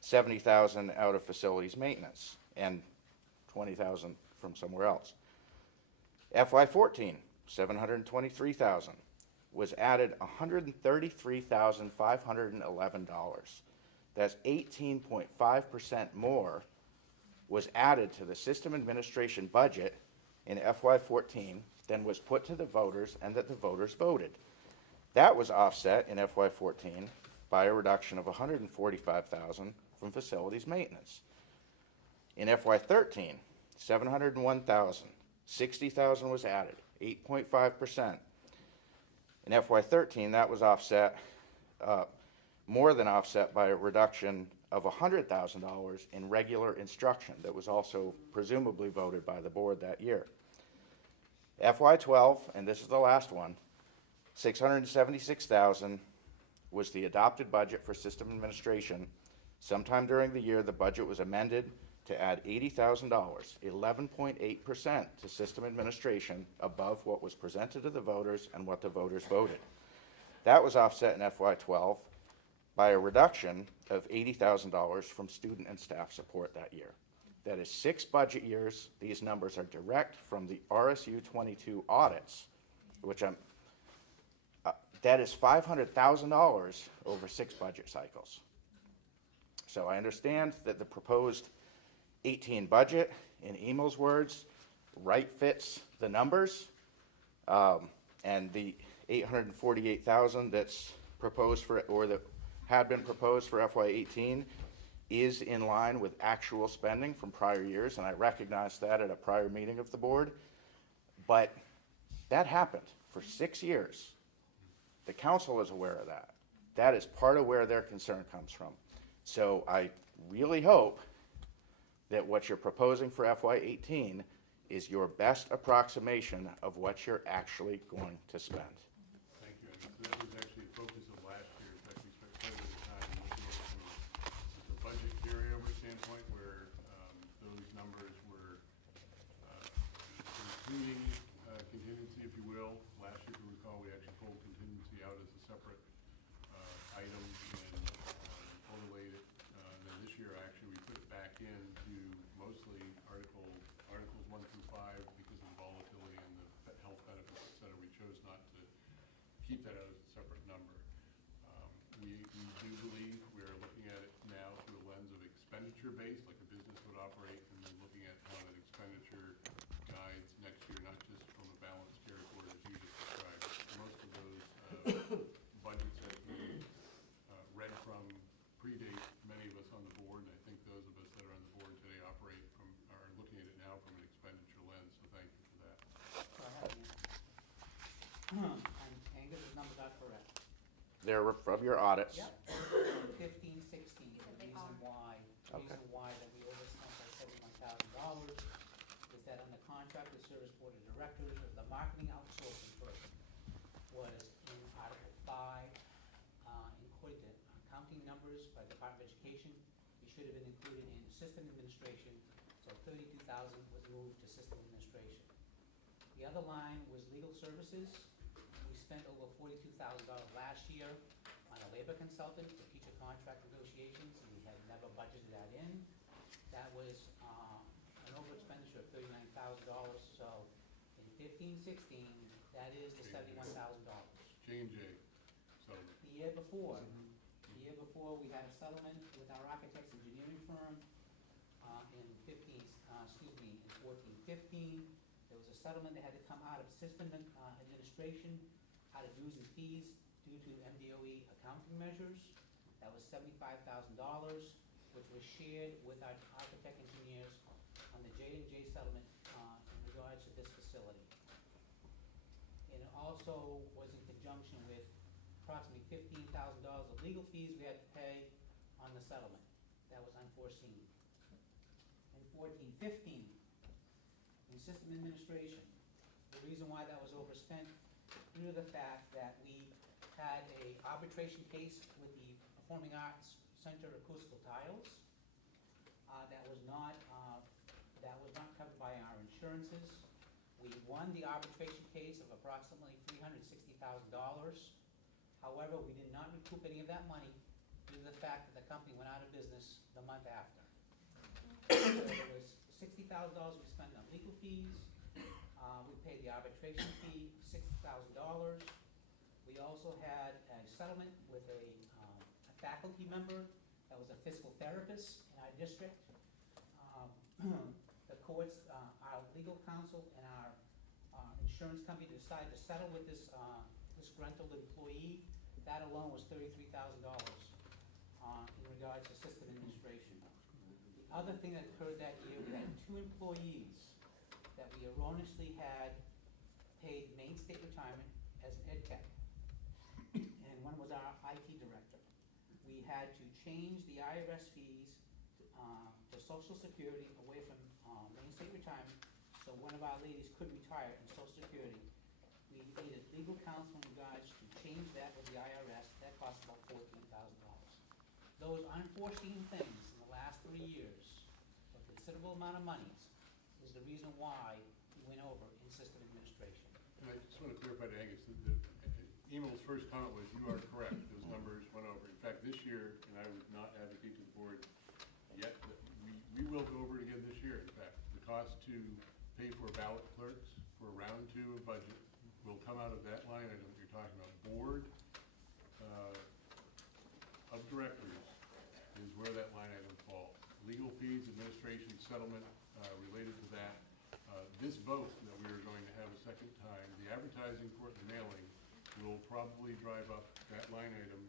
70,000 out of facilities maintenance and 20,000 from somewhere else. FY14, 723,000 was added $133,511. That's 18.5% more was added to the system administration budget in FY14 than was put to the voters and that the voters voted. That was offset in FY14 by a reduction of $145,000 from facilities maintenance. In FY13, 701,000, 60,000 was added, 8.5%. In FY13, that was offset, more than offset by a reduction of $100,000 in regular instruction that was also presumably voted by the board that year. FY12, and this is the last one, 676,000 was the adopted budget for system administration. Sometime during the year, the budget was amended to add $80,000, 11.8% to system administration above what was presented to the voters and what the voters voted. That was offset in FY12 by a reduction of $80,000 from student and staff support that year. That is 6 budget years. These numbers are direct from the RSU 22 audits, which that is $500,000 over 6 budget cycles. So I understand that the proposed 18 budget, in Emil's words, right fits the numbers, and the 848,000 that's proposed for, or that had been proposed for FY18 is in line with actual spending from prior years, and I recognized that at a prior meeting of the board. But that happened for 6 years. The council is aware of that. That is part of where their concern comes from. So I really hope that what you're proposing for FY18 is your best approximation of what you're actually going to spend. Thank you. And so that was actually a focus of last year. In fact, we spent quite a bit of time looking at it from a budget carryover standpoint where those numbers were including contingency, if you will. Last year, if you recall, we actually pulled contingency out as a separate item and overlaid it. Then this year, actually, we put it back into mostly Articles 1 through 5 because of the volatility and the health benefits, et cetera. We chose not to keep that out as a separate number. We do believe we're looking at it now through a lens of expenditure based, like a business would operate, and then looking at how that expenditure guides next year, not just from a balanced carry forward as you just described. Most of those budgets that we read from predate many of us on the board, and I think those of us that are on the board today are looking at it now from an expenditure lens, so thank you for that. And get the numbers are correct. They're from your audits. Yep. 15, 16, the reason why that we overspent by $71,000 is that on the contracted service board of directors, the marketing outsourcing person was in Article 5, included accounting numbers by Department of Education. It should have been included in system administration, so $32,000 was moved to system administration. The other line was legal services. We spent over $42,000 last year on a labor consultant for teacher contract negotiations, and we had never budgeted that in. That was an over expenditure of $39,000, so in 15, 16, that is the $71,000. J&J settlement. The year before, we had a settlement with our architects engineering firm in 14-15. There was a settlement that had to come out of system administration, out of dues and fees due to MDOE accounting measures. That was $75,000, which was shared with our architect engineers on the J&J settlement in regards to this facility. And it also was in conjunction with approximately $15,000 of legal fees we had to pay on the settlement. That was unforeseen. In 14-15, in system administration, the reason why that was overspent due to the fact that we had a arbitration case with the Performing Arts Center Acoustical Tiles. that was not covered by our insurances. We won the arbitration case of approximately $360,000. However, we did not recoup any of that money due to the fact that the company went out of business the month after. So there was $60,000 we spent on legal fees. We paid the arbitration fee, $60,000. We also had a settlement with a faculty member that was a physical therapist in our district. The courts, our legal counsel, and our insurance company decided to settle with this disgruntled employee. That alone was $33,000 in regards to system administration. The other thing that occurred that year, we had 2 employees that we erroneously had paid Maine State Retirement as an ed tech, and one was our IT director. We had to change the IRS fees to Social Security away from Maine State Retirement, so one of our ladies could retire in Social Security. We needed legal counsel in regards to change that with the IRS. That cost about $14,000. Those unforeseen things in the last 3 years, a considerable amount of monies, is the reason why we went over in system administration. And I just want to clarify to Angus, Emel's first comment was, you are correct, those numbers went over. In fact, this year, and I would not advocate to the board yet, that we will go over it again this year. In fact, the cost to pay for ballot clerks for round 2 of budget will come out of that line item that you're talking about. Board of directors is where that line item falls. Legal fees, administration, settlement related to that. This vote that we are going to have a second time, the advertising for it, the mailing, will probably drive up that line item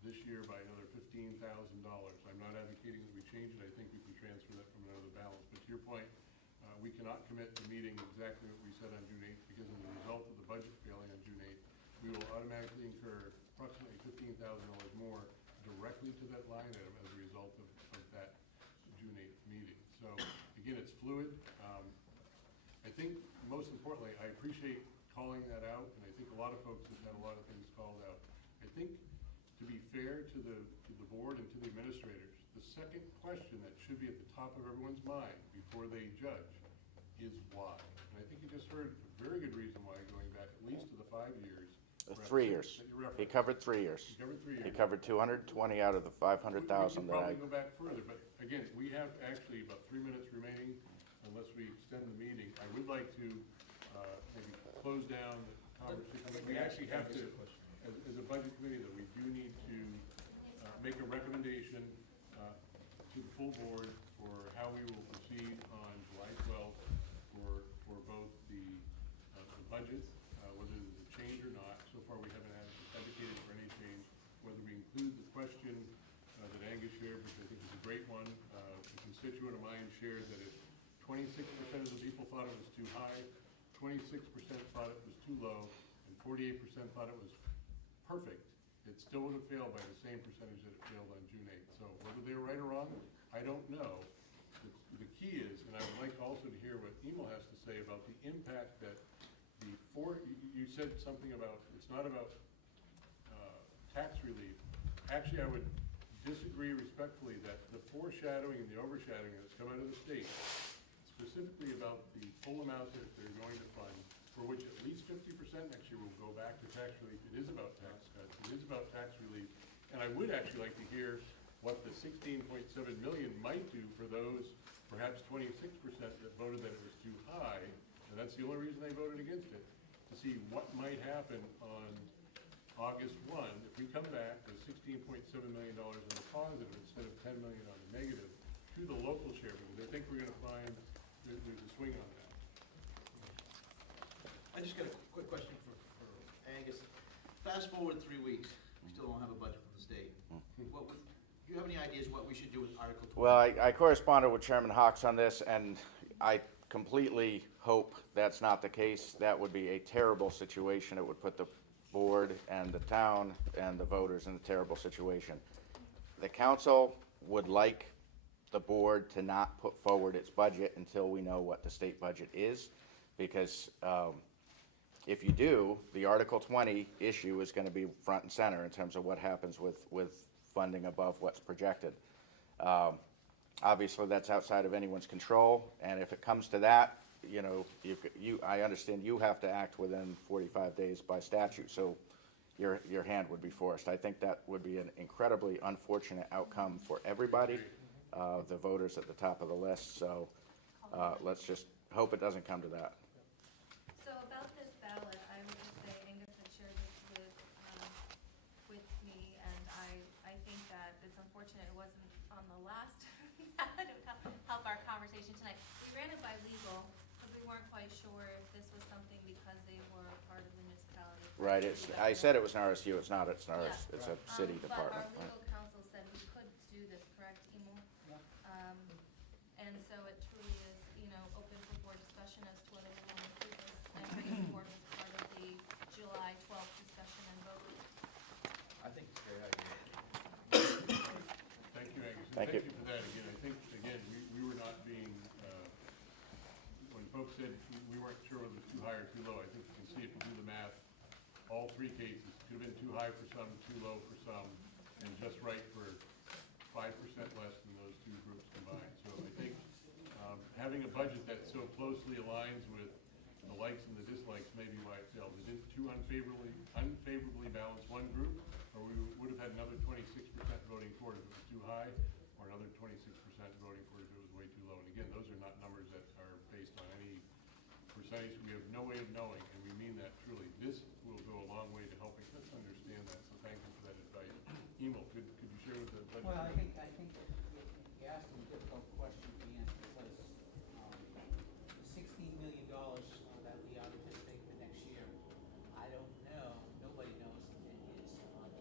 this year by another $15,000. I'm not advocating that we change it. I think we can transfer that from another balance. But to your point, we cannot commit to meeting exactly what we said on June 8th because as a result of the budget failing on June 8th, we will automatically incur approximately $15,000 more directly to that line item as a result of that June 8th meeting. So again, it's fluid. I think most importantly, I appreciate calling that out, and I think a lot of folks have had a lot of things called out. I think to be fair to the board and to the administrators, the second question that should be at the top of everyone's mind before they judge is why. And I think you just heard a very good reason why, going back at least to the 5 years. 3 years. He covered 3 years. He covered 3 years. He covered 220 out of the 500,000 We can that I. probably go back further, but again, we have actually about 3 minutes remaining unless we extend the meeting. I would like to maybe close down the conversation. We actually have to, as a budget committee, that we do need to make a recommendation to the full board for how we will proceed on July 12th for both the budget, whether there's a change or not. So far, we haven't advocated for any change. Whether we include the question that Angus shared, which I think is a great one. A constituent of mine shared that if 26% of the people thought it was too high, 26% thought it was too low, and 48% thought it was perfect, it still would have failed by the same percentage that it failed on June 8th. So whether they were right or wrong, I don't know. The key is, and I would like also to hear what Emil has to say about the impact that you said something about, it's not about tax relief. Actually, I would disagree respectfully that the foreshadowing and the overshadowing that's come out of the state, specifically about the full amount that they're going to fund, for which at least 50% next year will go back to tax relief. It is about tax cuts. It is about tax relief. And I would actually like to hear what the $16.7 million might do for those perhaps 26% that voted that it was too high, and that's the only reason they voted against it, to see what might happen on August 1 if we come back with $16.7 million on the positive instead of $10 million on the negative to the local share, because I think we're going to find there's a swing on that. I just got a quick question for Angus. Fast forward 3 weeks, we still don't have a budget from the state. Do you have any ideas what we should do with Article 20? Well, I corresponded with Chairman Hawks on this, and I completely hope that's not the case. That would be a terrible situation. It would put the board and the town and the voters in a terrible situation. The council would like the board to not put forward its budget until we know what the state budget is, because if you do, the Article 20 issue is going to be front and center in terms of what happens with funding above what's projected. Obviously, that's outside of anyone's control, and if it comes to that, you know, I understand you have to act within 45 days by statute, so your hand would be forced. I think that would be an incredibly unfortunate outcome for everybody, the voters at the top of the list, so let's just hope it doesn't come to that. So about this ballot, I would just say Angus had shared this with me, and I think that it's unfortunate it wasn't on the last ballot. It would help our conversation tonight. We ran it by legal, because we weren't quite sure if this was something because they were part of the municipality. Right, I said it was an RSU, it's not, it's an Yeah. it's a city department. But our right. legal counsel said we could do this, correct, Emo? And so it truly is, you know, open for board discussion as to whether we want to do this and bring it forward as part of the July 12th discussion and vote. I think it's a great idea. Thank you, Angus. And Thank you. Thank you for that. Again, I think, again, we were not being, when folks said we weren't sure whether it was too high or too low, I think you can see if you do the math, all three cases could have been too high for some, too low for some, and just right for 5% less than those two groups combined. So I think having a budget that so closely aligns with the likes and the dislikes may be why it failed. It didn't too unfavorably balance one group, or we would have had another 26% voting for it if it was too high, or another 26% voting for it if it was way too low. And again, those are not numbers that are based on any percentage. We have no way of knowing, and we mean that truly. This will go a long way to helping us understand that, so thank you for that advice. Emo, could you share with the budget? Well, I think you asked a difficult question to answer, because the $16 million that we are anticipating for next year, I don't know, nobody knows, is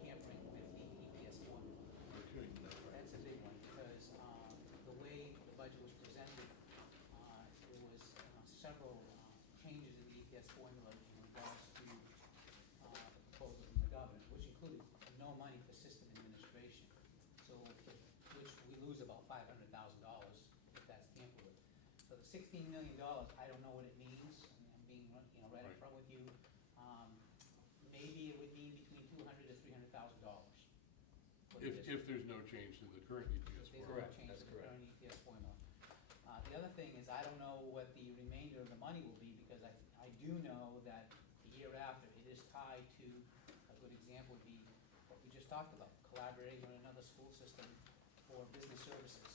tampering with the EPS formula. Okay. That's a big one, because the way the budget was presented, there was several changes in the EPS formula in regards to the proposal from the governor, which included no money for system administration. So, which we lose about $500,000 if that's tampered with. So the $16 million, I don't know what it means. I mean, I'm being, right up front with you. Maybe it would mean between $200,000 to $300,000. If there's no change to the current EPS There's formula. no change to the current EPS formula. The other thing is, I don't know what the remainder of the money will be, because I do know that the year after, it is tied to, a good example would be what we just talked about, collaborating with another school system for business services.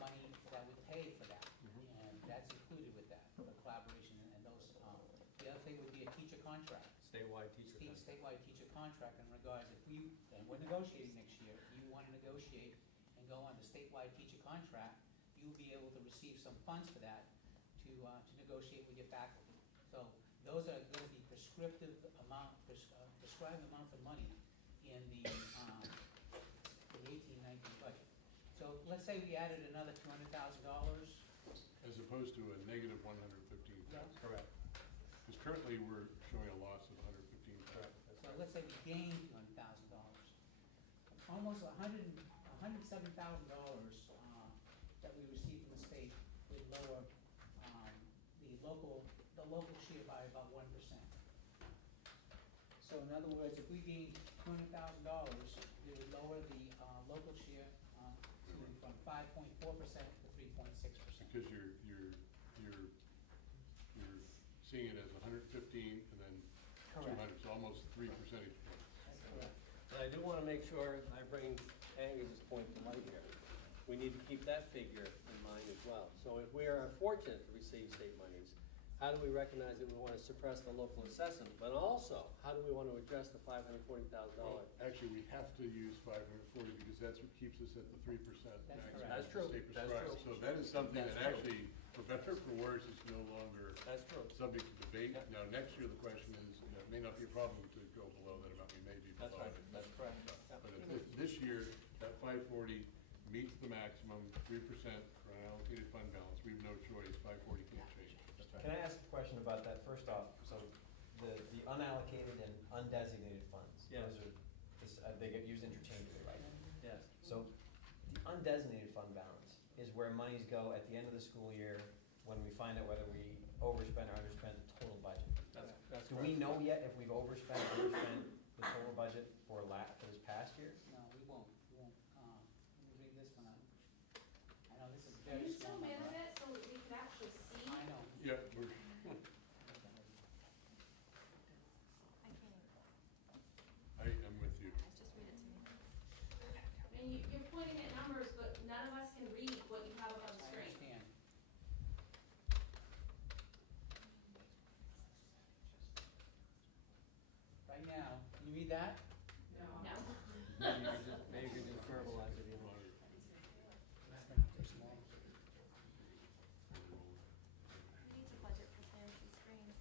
Money that would pay for that, and that's included with that, the collaboration and those. The other thing would be a teacher contract. Statewide teacher contract. Statewide teacher contract in regards, and we're negotiating next year, if you want to negotiate and go on the statewide teacher contract, you'll be able to receive some funds for that to negotiate with your faculty. So those are going to be prescribed amounts of money in the 18-19 budget. So let's say we added another $200,000. As opposed to a negative 115,000. Correct. Because currently we're showing a loss of 115,000. So let's say we gain $200,000. Almost $107,000 that we receive from the state would lower the local share by about 1%. So in other words, if we gain $200,000, it would lower the local share from 5.4% to 3.6%. Because you're seeing it as 115 and then Correct. 200, so almost 3 percentage points. That's correct. But I do want to make sure I bring Angus's point to light here. We need to keep that figure in mind as well. So if we are fortunate to receive state monies, how do we recognize that we want to suppress the local assessment? But also, how do we want to address the $540,000? Actually, we have to use 540 because that's what keeps us at the 3% maximum. That's true. State That's prescribed. true. So that is something That's that true. actually, for better or for worse, is no longer That's true. subject to debate. Now, next year, the question is, it may not be a problem to go below that amount, we may be below That's right. it. That's correct. But if this year, that 540 meets the maximum, 3% for an allocated fund balance, we have no choice, 540 can't change. Can I ask a question about that first off? So the unallocated and undesignated funds, Yes. they get used interchangeably, right? Yes. So the undesignated fund balance is where monies go at the end of the school year when we find out whether we overspent or underspent the total budget. That's Do we know yet if we've overspent or underspent the total budget for this past year? No, we won't. Let me read this one out. pointing at numbers, but none of us can read what you have up on the I screen. understand. Right now, can you read that? No. Maybe you could just verbalize it even. We need to budget for fancy screens.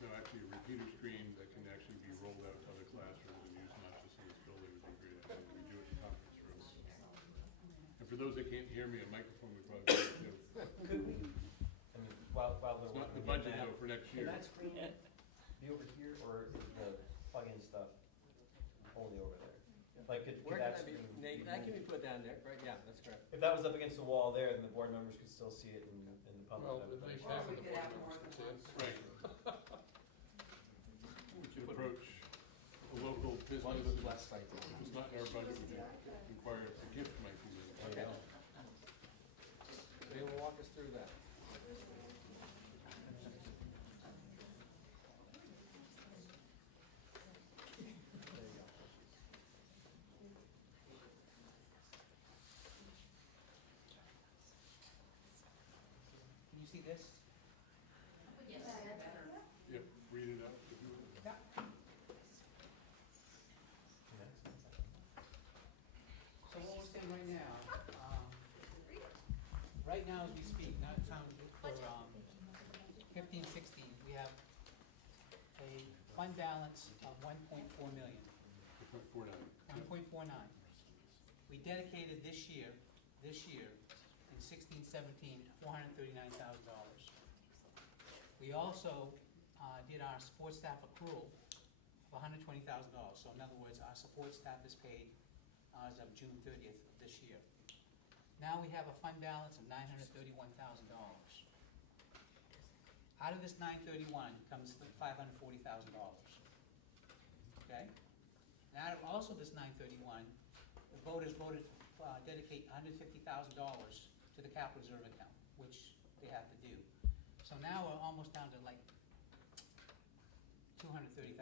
No, actually, a repeater screen that can actually be rolled out to other classrooms and used not just in this building would be great. I think we do it in conference rooms. And for those that can't hear me, a microphone would probably be good too. Could we, I mean, while It's they're not the working budget on that, though for next year. can that screen be over here, or is the plug-in stuff only over there? Like, could Where that can that be, screen Nate, that can be put down there, right, yeah, that's correct. If that was up against the wall there, then the board members could still see it in the public. Well, That would at be least nice. half of the board members can see it. Right. We could approach a local business. One with less sight. If it's not in our budget, we could inquire if the gift might be there. Okay. They will walk us through that. Can you see this? Yes. Yep, read it out if you would. So what we're saying right now, right now as we speak, not counting for 15, 16, we have a fund balance of 1.4 million. 1.49. 1.49. We dedicated this year, in 16, 17, $439,000. We also did our support staff accrual of $120,000. So in other words, our support staff is paid as of June 30th of this year. Now we have a fund balance of $931,000. Out of this 931 comes $540,000. Okay? And out of also this 931, the voters voted to dedicate $150,000 to the capital reserve account, which they have to do. So now we're almost down to like $230,000.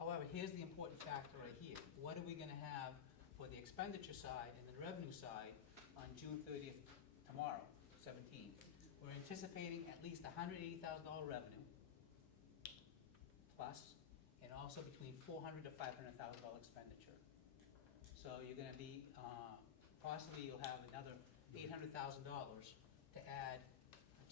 However, here's the important factor right here. What are we gonna have for the expenditure side and the revenue side on June 30th, tomorrow, 17th? We're anticipating at least $180,000 revenue plus, and also between $400,000 to $500,000 expenditure. So you're gonna be, possibly you'll have another $800,000 to add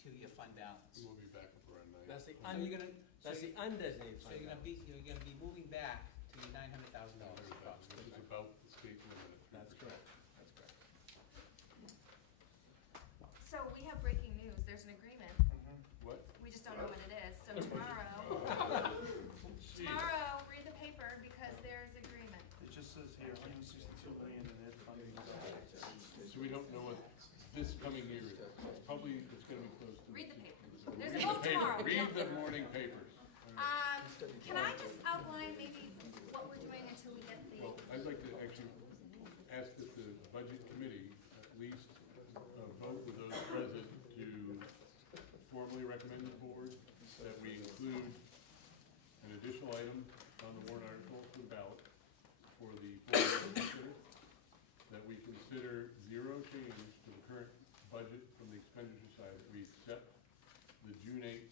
to your fund balance. We'll be back up around 9. That's the So you're gonna, that's the undesignated so fund you're gonna be moving back to your $900,000 Which approximately. is about the state limit. That's correct, that's correct. So we have breaking news, there's an agreement, What? we just don't know what it is, so tomorrow, read the paper because there's agreement. It just says here, 162 million in ed funding. So we don't know what this coming year is. Probably it's gonna be close to. Read the paper. There's a Read vote the paper. tomorrow. Read the morning papers. Can I just outline maybe what we're doing until we get the, Well, I'd like to actually ask that the budget committee at least vote with those present to formally recommend to the board that we include an additional item on the warrant article for the ballot for the board to consider, that we consider zero change to the current budget from the expenditure side, that we accept the June 8th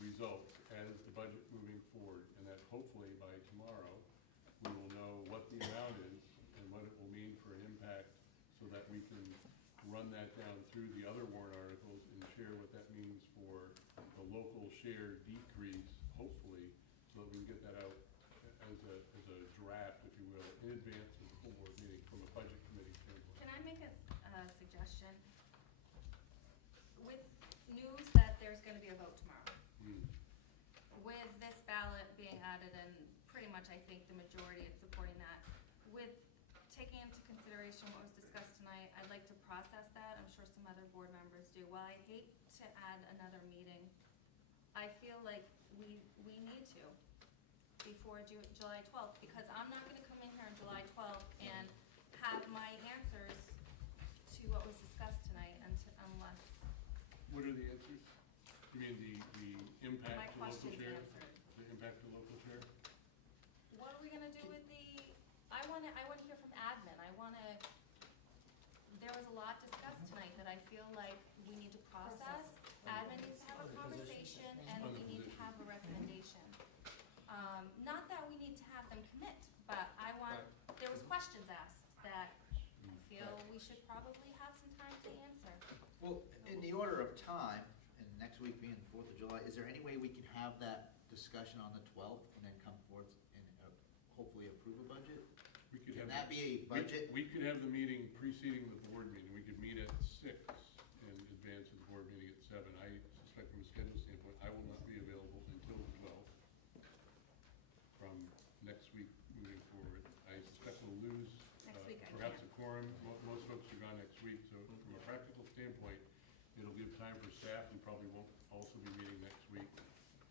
results as the budget moving forward, and that hopefully by tomorrow, we will know what the amount is and what it will mean for an impact, so that we can run that down through the other warrant articles and share what that means for the local share decrease, hopefully, so that we can get that out as a draft, if you will, in advance of the full board meeting from a budget committee standpoint. can I make a suggestion? With news that there's gonna be a vote tomorrow, with this ballot being added and pretty much I think the majority is supporting that, with taking into consideration what was discussed tonight, I'd like to process that, I'm sure some other board members do. While I hate to add another meeting, I feel like we need to before July 12th, because I'm not gonna come in here on July 12th and have my answers to what was discussed tonight unless What are the answers? You mean the impact to my local question's share? answered. The impact to local share? What are we gonna do with the, I wanna hear from admin, there was a lot discussed tonight that I feel like we need to process. Admin needs to have a conversation, and we need to have a recommendation. Not that we need to have them commit, but there was questions asked that I feel we should probably have some time to answer. Well, in the order of time, and next week being the 4th of July, is there any way we can have that discussion on the 12th and then come forth and hopefully approve a budget? We could Can have that be a budget? We could have the meeting preceding the board meeting. We could meet at 6 in advance of the board meeting at 7. I suspect from a schedule standpoint, I will not be available until the 12th from next week moving forward. I suspect we'll lose Next week I perhaps can't. a quorum. Most folks are gone next week, so from a practical standpoint, it'll give time for staff, who probably won't also be meeting next week,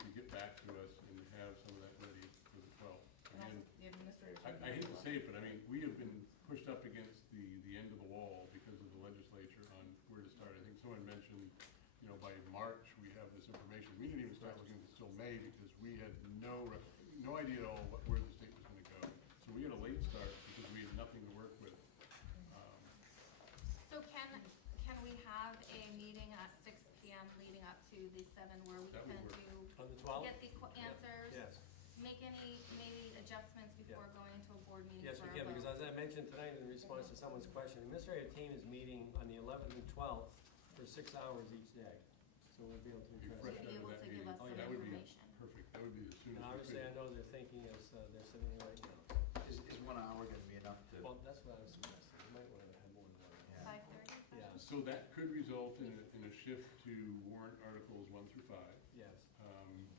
to get back to us and have some of that ready for the 12th. Again, The administrator. I hate to say it, but I mean, we have been pushed up against the end of the wall because of the legislature on where to start. I think someone mentioned, by March, we have this information. We didn't even start looking until May because we had no idea at all where the state was gonna go. So we had a late start because we had nothing to work with. So can we have a meeting at 6 PM leading up to the 7 where we That can would work. do, On the 12th? get the answers? Yes. Make any maybe adjustments before going into a board meeting Yes, for we a can, vote? because as I mentioned tonight in response to someone's question, the administrative team is meeting on the 11th and 12th for 6 hours each day. So we'll be able to Be address fresh that. Be able out of that to give meeting. us some That would be information. perfect. That would be the soonest And we obviously, I could. know they're thinking as they're sitting here right now. Is 1 hour gonna be enough to? Well, that's what I was suggesting, you might want to have more than one. Yeah. 5:30? Yeah, So that could result in a shift to warrant articles 1 through 5. yes.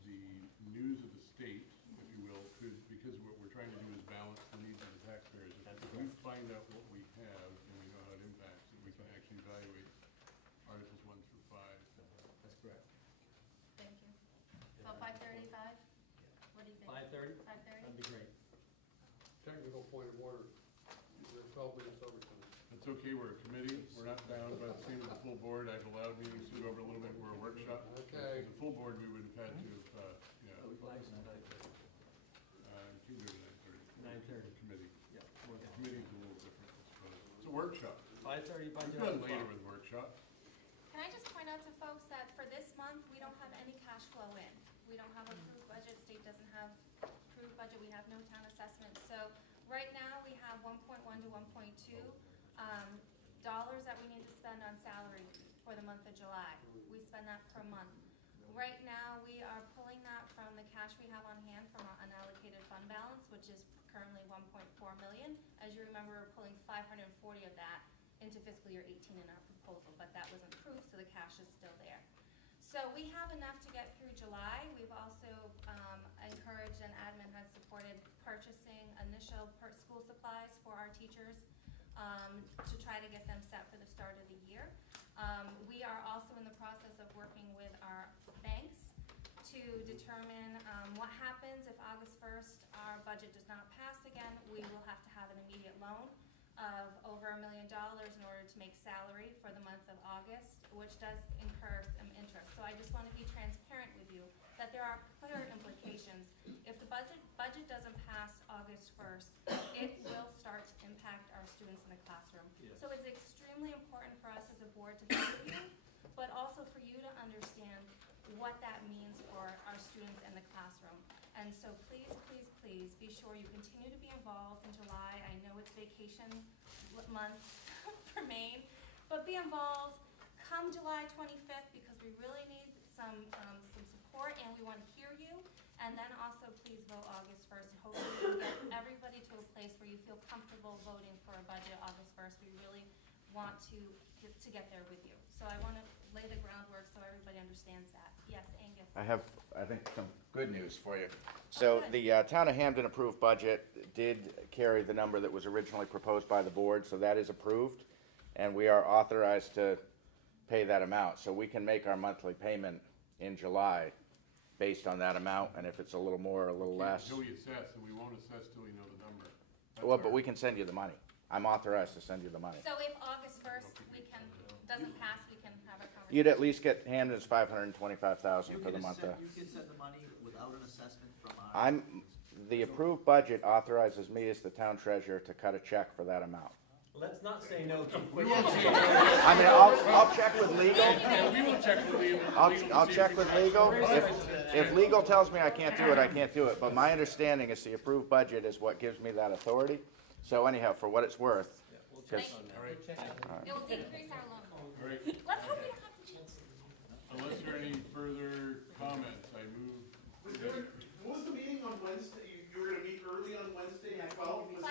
The news of the state, if you will, could, because what we're trying to do is balance the needs of the taxpayers. If we find out what we have and we know how it impacts, then we can actually evaluate articles 1 through 5. That's correct. Thank you. So 5:35? What do you think? 5:30? 5:30? That'd be great. Technical point of order, you're 12 minutes over time. That's okay, we're a committee, we're not bound by the same as the full board. I've allowed meetings to go over a little bit, we're a workshop. Okay. As a full board, we would have had to have, Oh, we can actually tonight. you can do it at 9:30. 9:30. Committee. Yeah. The committee's a little different, I suppose. It's a workshop. 5:30 budget. We've done later with workshop. Can I just point out to folks that for this month, we don't have any cash flow in. We don't have approved budget, state doesn't have approved budget, we have no town assessment. So right now, we have 1.1 to 1.2 dollars that we need to spend on salary for the month of July. We spend that per month. Right now, we are pulling that from the cash we have on hand from our unallocated fund balance, which is currently 1.4 million. As you remember, we're pulling 540 of that into fiscal year 18 in our proposal, but that wasn't approved, so the cash is still there. So we have enough to get through July. We've also encouraged and admin has supported purchasing initial school supplies for our teachers to try to get them set for the start of the year. We are also in the process of working with our banks to determine what happens if August 1st our budget does not pass again. We will have to have an immediate loan of over $1 million in order to make salary for the month of August, which does incur some interest. So I just want to be transparent with you that there are clear implications. If the budget doesn't pass August 1st, it will start to impact our students in the classroom. Yes. So it's extremely important for us as a board to meet with you, but also for you to understand what that means for our students in the classroom. And so please, please, please be sure you continue to be involved in July. I know it's vacation month for Maine, but be involved. Come July 25th because we really need some support and we want to hear you. And then also please vote August 1st. Hopefully we can get everybody to a place where you feel comfortable voting for a budget August 1st. We really want to get there with you. So I want to lay the groundwork so everybody understands that. Yes, Angus? I have, I think, some good news for you. So the Town of Hampden approved budget did carry the number that was originally proposed by the board, so that is approved. And we are authorized to pay that amount. So we can make our monthly payment in July based on that amount, and if it's a little more or a little less. Until we assess, and we won't assess till we know the number. That's Well, our- but we can send you the money. I'm authorized to send you the money. So if August 1st doesn't pass, we can have a conversation. You'd at least get Hampden's $525,000 for the month. You can send the money without an assessment from our. the approved budget authorizes me as the town treasurer to cut a check for that amount. Let's not say no too quickly. I mean, I'll check with legal. And we will check with legal. I'll check with legal. If legal tells me I can't do it, I can't do it. But my understanding is the approved budget is what gives me that authority. So anyhow, for what it's worth. We'll check 'cause- on that. All right. It will decrease our loan. All right. Let's hope we don't have to change. Unless there are any further comments, I move. What was the meeting on Wednesday? You were gonna meet early on Wednesday at 12? Was